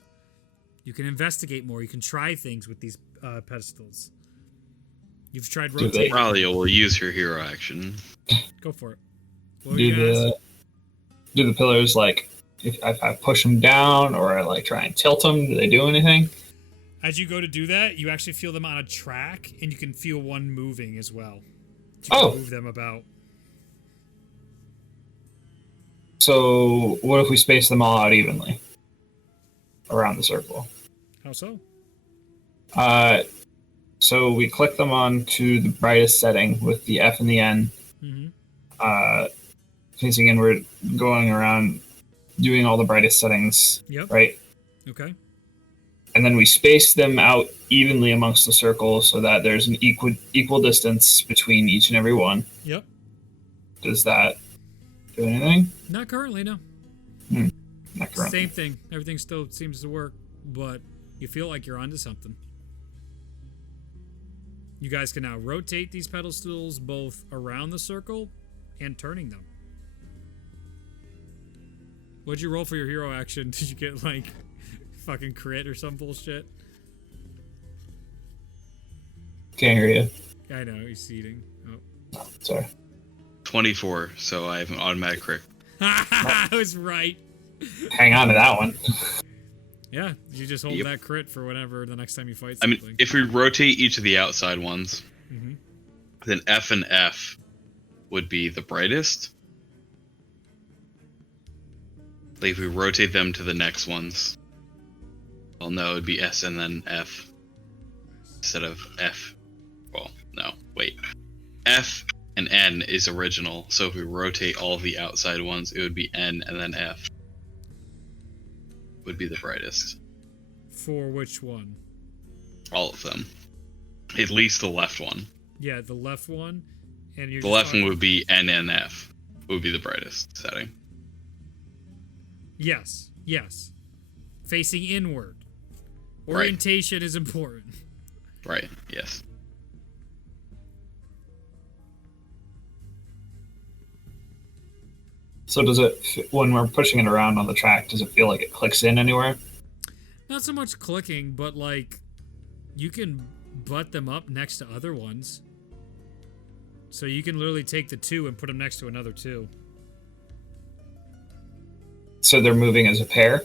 You can investigate more. You can try things with these pedestals. You've tried rotating. Probably will use your hero action. Go for it. What were you gonna ask? Do the pillars, like, if I push them down or I like try and tilt them, do they do anything? As you go to do that, you actually feel them on a track, and you can feel one moving as well. You Oh. can move them about. So what if we space them all out evenly around the circle? How so? So we click them on to the brightest setting with the F and the N, facing inward, going around, doing all the brightest settings, Yep. right? Okay. And then we space them out evenly amongst the circles so that there's an equal distance between each and every one. Yep. Does that do anything? Not currently, no. Not currently. Same thing. Everything still seems to work, but you feel like you're onto something. You guys can now rotate these pedestals both around the circle and turning them. What'd you roll for your hero action? Did you get, like, fucking crit or some bullshit? Can't hear you. I know, he's seating. Oh. Sorry. 24, so I have an automatic crit. I was right. Hang on to that one. Yeah, you just hold Yep. that crit for whenever the next time you fight I something. mean, if we rotate each of the outside ones, Mhm. then F and F would be the brightest. Like if we rotate them to the next ones, well, no, it would be S and then F instead of F. Well, no, wait. F and N is original, so if we rotate all of the outside ones, it would be N and then F. Would be the brightest. For which one? All of them. At least the left one. Yeah, the left one. And you're The just left one talking- would be N and F. Would be the brightest setting. Yes, yes. Facing inward. Right. Orientation is important. Right, yes. So does it, when we're pushing it around on the track, does it feel like it clicks in anywhere? Not so much clicking, but like you can butt them up next to other ones. So you can literally take the 2 and put them next to another 2. So they're moving as a pair?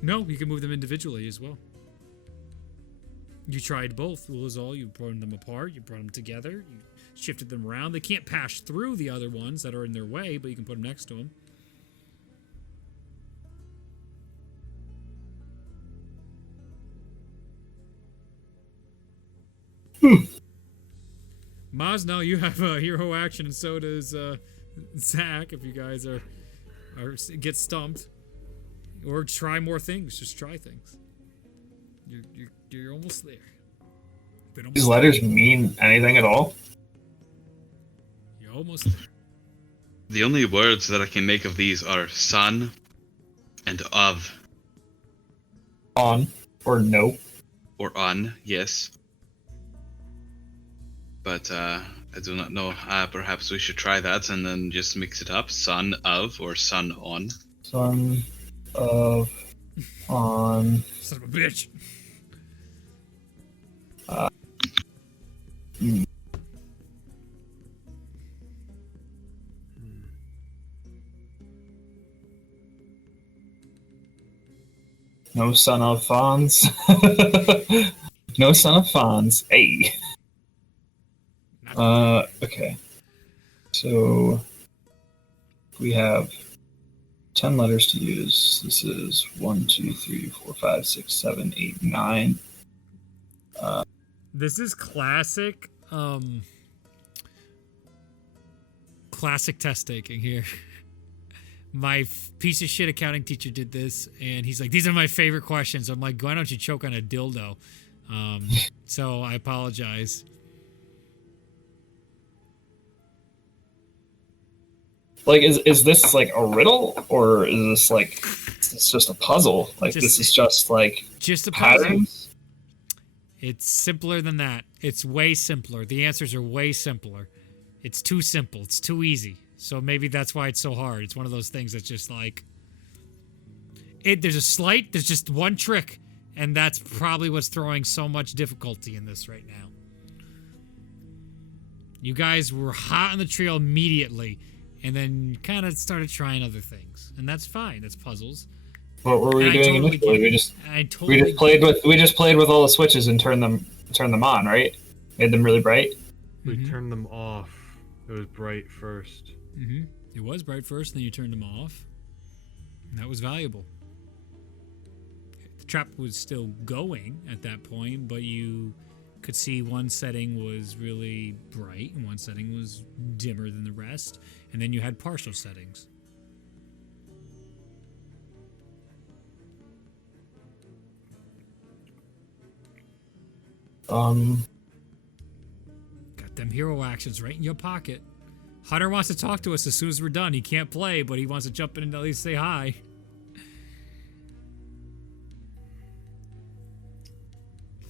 No, you can move them individually as well. You tried both, Lizal. You brought them apart, you brought them together, you shifted them around. They can't pass through the other ones that are in their way, but you can put them next to them. Maz, now you have a hero action, and so does Zach. If you guys are get stumped, or try more things, just try things. You're almost there. But almost These letters mean anything at all? You're almost there. The only words that I can make of these are sun And of. On or no. Or on, yes. But I do not know. Perhaps we should try that and then just mix it up. Son of or son on. Son of on. Son of a bitch. No son of Fawns. No son of Fawns. Hey. Okay. So we have 10 letters to use. This is 1, 2, 3, 4, 5, 6, 7, 8, 9. This is classic. Classic test taking here. My piece of shit accounting teacher did this, and he's like, "These are my favorite questions." I'm like, "Why don't you choke on a dildo?" So I apologize. Like, is this like a riddle, or is this like it's just a puzzle? Like, this is just like just a puzzle. patterns? It's simpler than that. It's way simpler. The answers are way simpler. It's too simple. It's too easy. So maybe that's why it's so hard. It's one of those things that's just like there's just one trick, and that's probably what's throwing so much difficulty in this right now. You guys were hot on the trail immediately, and then kind of started trying other things, and that's fine. That's puzzles. What were we doing initially? We just played with all the switches and turned them on, right? Made them really bright. We turned them off. It was bright first. Mm-hmm. It was bright first, then you turned them off. And that was valuable. The trap was still going at that point, but you could see one setting was really bright and one setting was dimmer than the rest, and then you had partial settings. Got them hero actions right in your pocket. Hunter wants to talk to us as soon as we're done. He can't play, but he wants to jump in and at least say hi.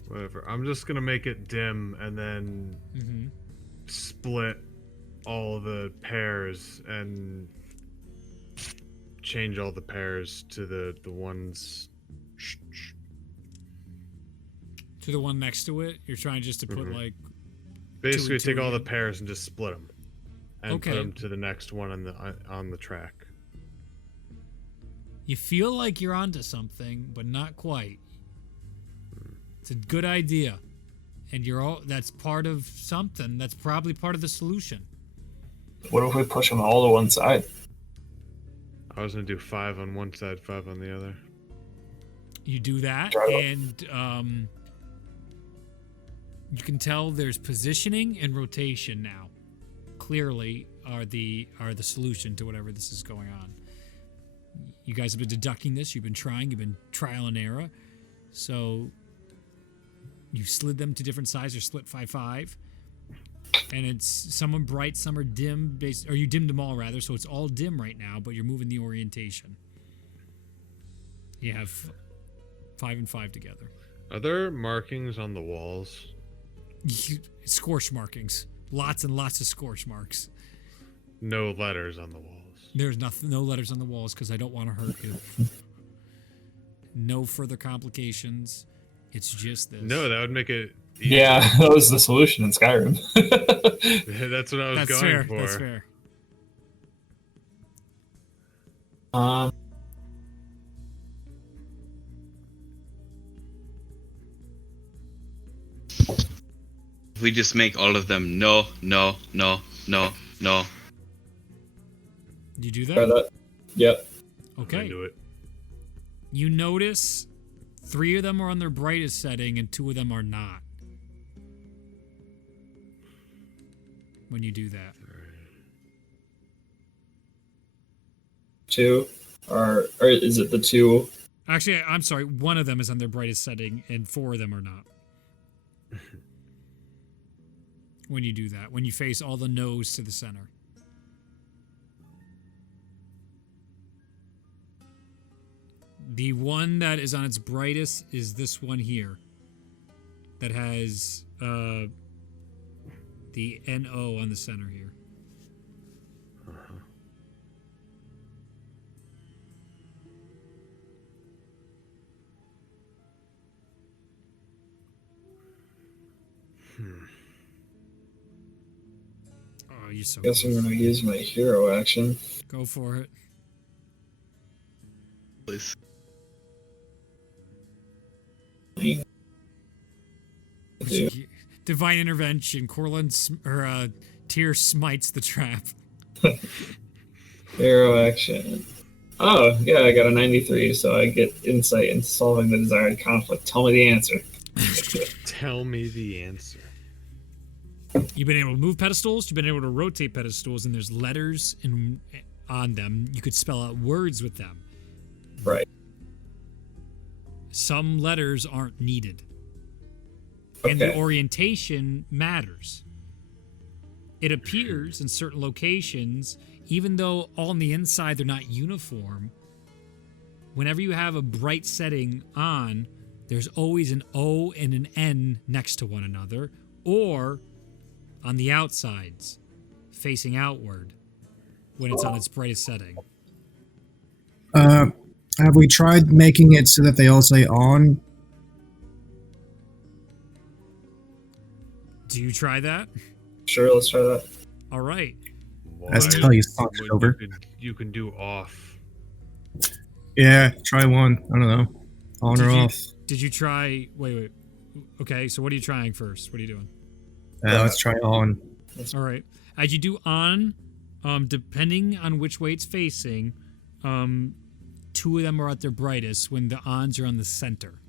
Whatever. I'm just gonna make it dim and then split all the pairs and change all the pairs to the ones. To the one next to it? You're trying just to put like... Basically take all the again? pairs and just split them. And put them to the next one on the track. You feel like you're onto something, but not quite. It's a good idea. And that's part of something. That's probably part of the solution. What if we push them all to one side? I was gonna do 5 on one side, 5 on the other. You do that, and you can tell there's positioning and rotation now. Clearly are the solution to whatever this is going on. You guys have been deducting this. You've been trying. You've been trial and error. So you slid them to different sides, or split 5-5. And it's some are bright, some are dim. Or you dimmed them all, rather. So it's all dim right now, but you're moving the orientation. You have 5 and 5 together. Are there markings on the walls? Scorch markings. Lots and lots of scorch marks. No letters on the walls. There's no letters on the walls because I don't want to hurt you. No further complications. It's just this. No, that would make it easy. Yeah, that was the solution in Skyrim. That's what I was going fair. for. That's fair. We just make all of them no. Do you do that? Try that. Yep. Okay. Do it. You notice 3 of them are on their brightest setting and 2 of them are not. When you do that. 2, or is it the 2? Actually, I'm sorry. 1 of them is on their brightest setting and 4 of them are not. When you do that. When you face all the no's to the center. The one that is on its brightest is this one here. That has the NO on the center here. Oh, you're so Guess I'm gonna use my hero action. Go for it. Please. Divine intervention. Tyr smites the trap. Hero action. Oh, yeah, I got a 93, so I get insight into solving the desired conflict. Tell me the answer. Tell me the answer. You've been able to move pedestals, you've been able to rotate pedestals, and there's letters on them. You could spell out words with them. Right. Some letters aren't needed. And the Okay. orientation matters. It appears in certain locations, even though on the inside they're not uniform, whenever you have a bright setting on, there's always an O and an N next to one another, or on the outsides, facing outward, when it's on its brightest setting. Have we tried making it so that they all say on? Do you try that? Sure, let's try that. All right. That's Why how you would talk it over. You can do off. Yeah, try one. I don't know. On or off. Did you try... Wait. Okay, so what are you trying first? What are you doing? Let's try on. All right. As you do on, depending on which way it's facing, two of them are at their brightest when the ons are on the center.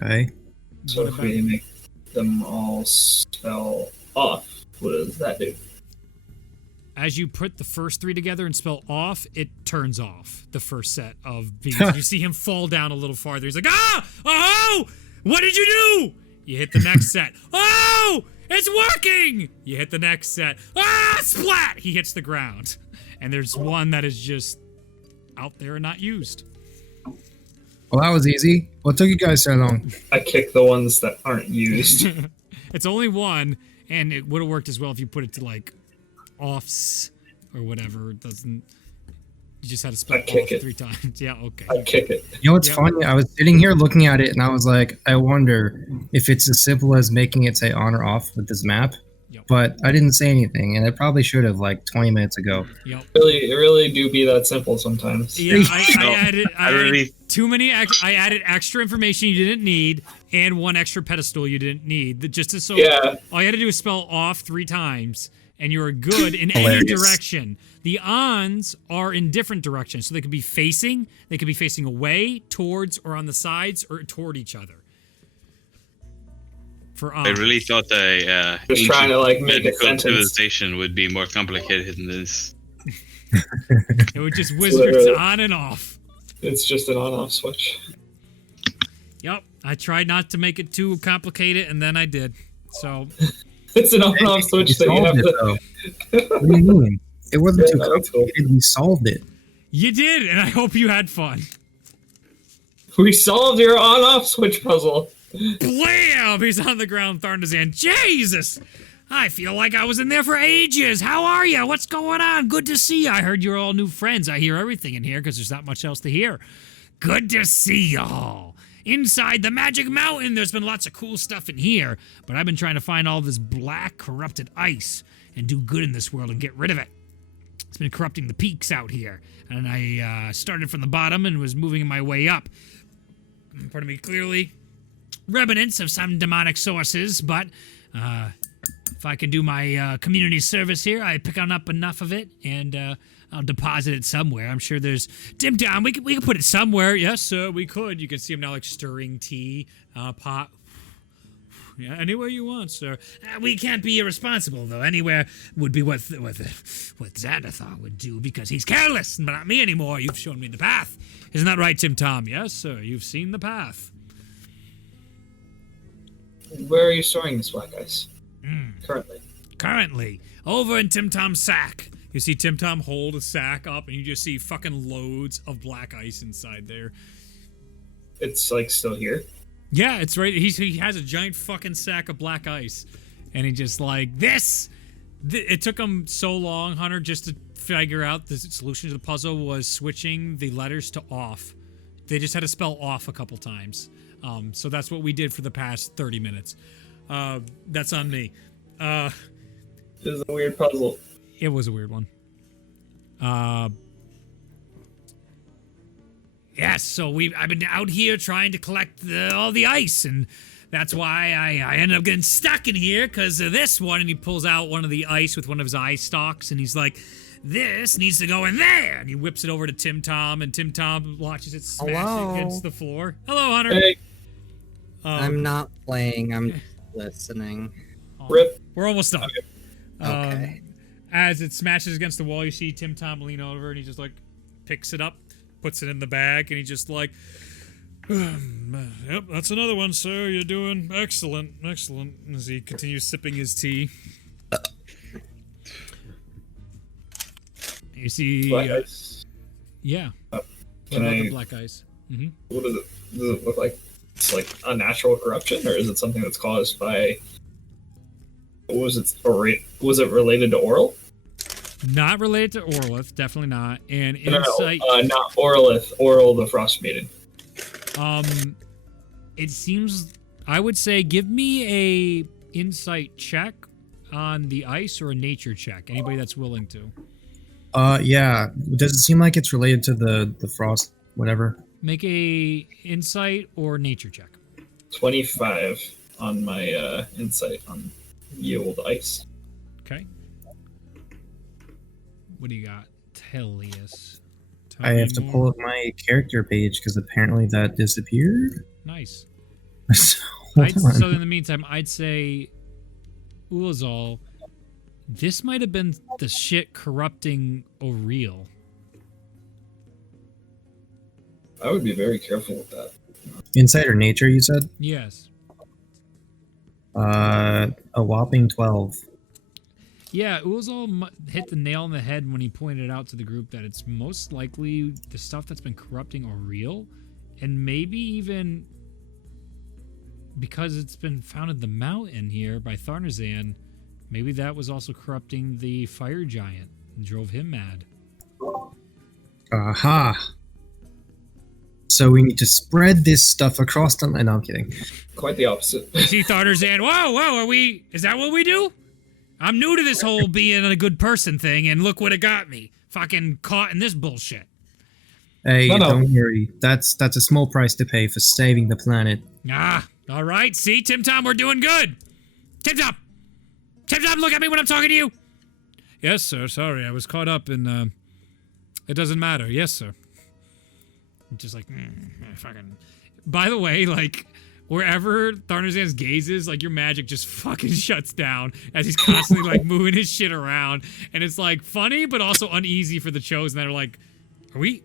Okay. So if we make them all spell off, what does that do? As you put the first three together and spell off, it turns off the first set of bees. You see him fall down a little farther. He's like, ah! Oh! What did you do? You hit the next set. Oh! It's working! You hit the next set. Ah! Splat! He hits the ground. And there's one that is just out there and not used. Well, that was easy. What took you guys so long? I kick the ones that aren't used. It's only one, and it would have worked as well if you put it to, like, offs or whatever. It doesn't... You just had to spell I kick off it. 3 times. Yeah, okay. I kick it. You know what's Yep. funny? I was sitting here looking at it and I was like, I wonder if it's as simple as making it say on or off with this map. Yep. But I didn't say anything, and I probably should have like 20 minutes ago. Yep. It really do be that simple sometimes. Yeah, I really- I added extra information you didn't need and one extra pedestal you didn't need. Just to, so Yeah. all you had to do is spell off 3 times and you're good in any Hilarious. direction. The ons are in different directions, so they could be facing away, towards, or on the sides, or toward each other. For on. I really thought the Just trying to like make a medical sentence. civilization would be more complicated than this. It would just wizards Literally. on and off. It's just an on-off switch. Yep, I tried not to make it too complicated, and then I did. So It's an on-off We switch that you solved have it, to. though. What do you mean? It wasn't Yeah, too no, that's cool. complicated. We solved it. you did, and I hope you had fun. We solved your on-off switch puzzle. Blam! He's on the ground, throwing his hand. Jesus! I feel like I was in there for ages. How are you? What's going on? Good to see you. I heard you're all new friends. I hear everything in here because there's not much else to hear. Good to see y'all. Inside the Magic Mountain, there's been lots of cool stuff in here, but I've been trying to find all this black, corrupted ice and do good in this world and get rid of it. It's been corrupting the peaks out here, and I started from the bottom and was moving my way up. Pardon me, clearly remnants of some demonic sources, but if I can do my community service here, I pick on up enough of it and I'll deposit it somewhere. I'm sure there's Dim Dom. We could put it somewhere. Yes, sir, we could. You can see him now like stirring tea, pot. Yeah, anywhere you want, sir. We can't be irresponsible, though. Anywhere would be what Xanathar would do because he's careless, but not me anymore. You've shown me the path. Isn't that right, Tim Tom? Yes, sir. You've seen the path. Where are you storing this black ice? Currently. Currently, over in Tim Tom's sack. You see Tim Tom hold a sack up, and you just see fucking loads of black ice inside there. It's like still here. Yeah, it's right. He has a giant fucking sack of black ice, and he just like this. It took him so long, Hunter, just to figure out the solution to the puzzle was switching the letters to off. They just had to spell off a couple times. So that's what we did for the past 30 minutes. That's on me. This is a weird puzzle. It was a weird one. Yes, so I've been out here trying to collect all the ice, and that's why I ended up getting stuck in here because of this one. And he pulls out one of the ice with one of his eye stalks, and he's like, "This needs to go in there." And he whips it over to Tim Tom, and Tim Tom watches it smash against the floor. Hello, Hunter. Hey, I'm not playing. I'm listening. Rip. We're almost done. Okay. As it smashes against the wall, you see Tim Tom lean over, and he just like picks it up, puts it in the bag, and he just like, "Yep, that's another one, sir. You're doing excellent, excellent." As he continues sipping his tea. You see, Black ice. yeah, Can I? black ice. Mm-hmm. What does it? Does it look like? It's like unnatural corruption, or is it something that's caused by? What was it? Was it related to Oral? Not related to Orlith, definitely not. And No, insight. not Orlith. Oral, the Frost Maiden. It seems. I would say, give me a insight check on the ice or a nature check. Anybody that's willing to. Yeah. Does it seem like it's related to the frost, whatever? Make a insight or nature check. 25 on my insight on the old ice. Okay. What do you got? Tellius. I have to pull up my character page because apparently that disappeared. Nice. So, So in the meantime, I'd say Ulazal, this might have been the shit corrupting O'Real. I would be very careful with that. Insight or nature, you said? Yes. A whopping 12. Yeah, Ulazal hit the nail on the head when he pointed out to the group that it's most likely the stuff that's been corrupting O'Real, and maybe even because it's been found in the mountain here by Tharnazan, maybe that was also corrupting the fire giant and drove him mad. Aha! So we need to spread this stuff across the land. No, I'm kidding. Quite the opposite. See Tharnazan, whoa, is that what we do? I'm new to this whole being a good person thing, and look what it got me. Fucking caught in this bullshit. Hey, No. don't worry. That's a small price to pay for saving the planet. All right. See, Tim Tom, we're doing good. Tim Tom, look at me when I'm talking to you. Yes, sir. Sorry, I was caught up in. It doesn't matter. Yes, sir. I'm just like, fucking. By the way, like, wherever Tharnazan's gaze is, like, your magic just fucking shuts down as he's constantly like moving his shit around, and it's like funny but also uneasy for the chosen that are like, are we?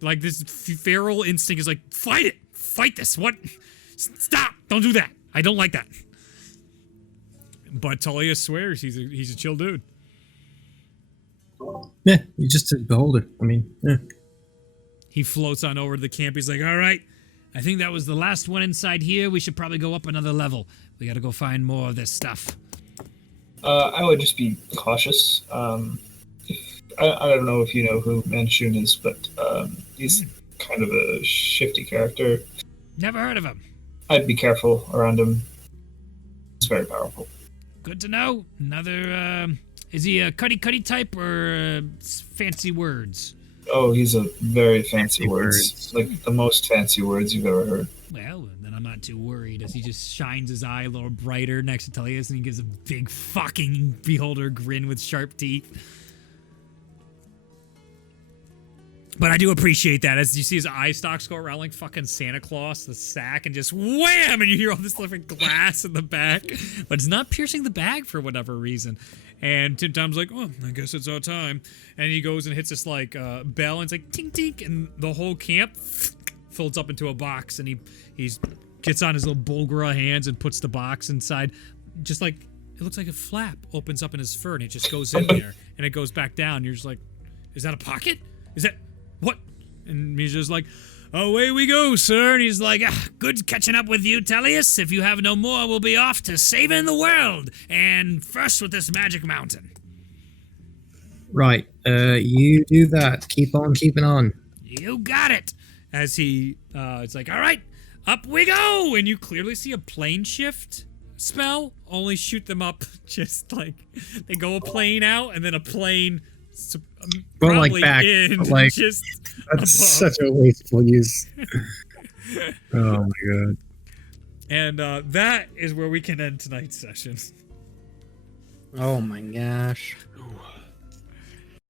Like this feral instinct is like, fight this. What? Stop! Don't do that. I don't like that. But Tullius swears he's a chill dude. Yeah, you're just a beholder. I mean, yeah. He floats on over to the camp. He's like, all right, I think that was the last one inside here. We should probably go up another level. We gotta go find more of this stuff. I would just be cautious. I don't know if you know who Manchun is, but he's kind of a shifty character. Never heard of him. I'd be careful around him. He's very powerful. Good to know. Another, is he a cutty type or fancy words? Oh, he's a very fancy words. words. Like the most fancy words you've ever heard. Well, then I'm not too worried as he just shines his eye a little brighter next to Tullius and he gives a big fucking beholder grin with sharp teeth. But I do appreciate that as you see his eye stalks go around like fucking Santa Claus, the sack, and just wham! And you hear all this different glass in the back. But it's not piercing the bag for whatever reason. And Tim Tom's like, oh, I guess it's our time. And he goes and hits this like bell and it's like tink tink, and the whole camp folds up into a box, and he gets on his little Bulgura hands and puts the box inside, just like it looks like a flap opens up in his fur and it just goes in there and it goes back down. You're just like, is that a pocket? Is that what? And he's just like, away we go, sir. And he's like, good catching up with you, Tellius. If you have no more, we'll be off to saving the world. And first with this magic mountain. Right, you do that. Keep on keeping on. You got it. As he, it's like, all right, up we go. And you clearly see a plane shift spell. Only shoot them up, just like, they go a plane out and then a plane Well, like probably back, in, but, like, just That's above. such a wasteful use. Oh my god. And that is where we can end tonight's session. Oh my gosh.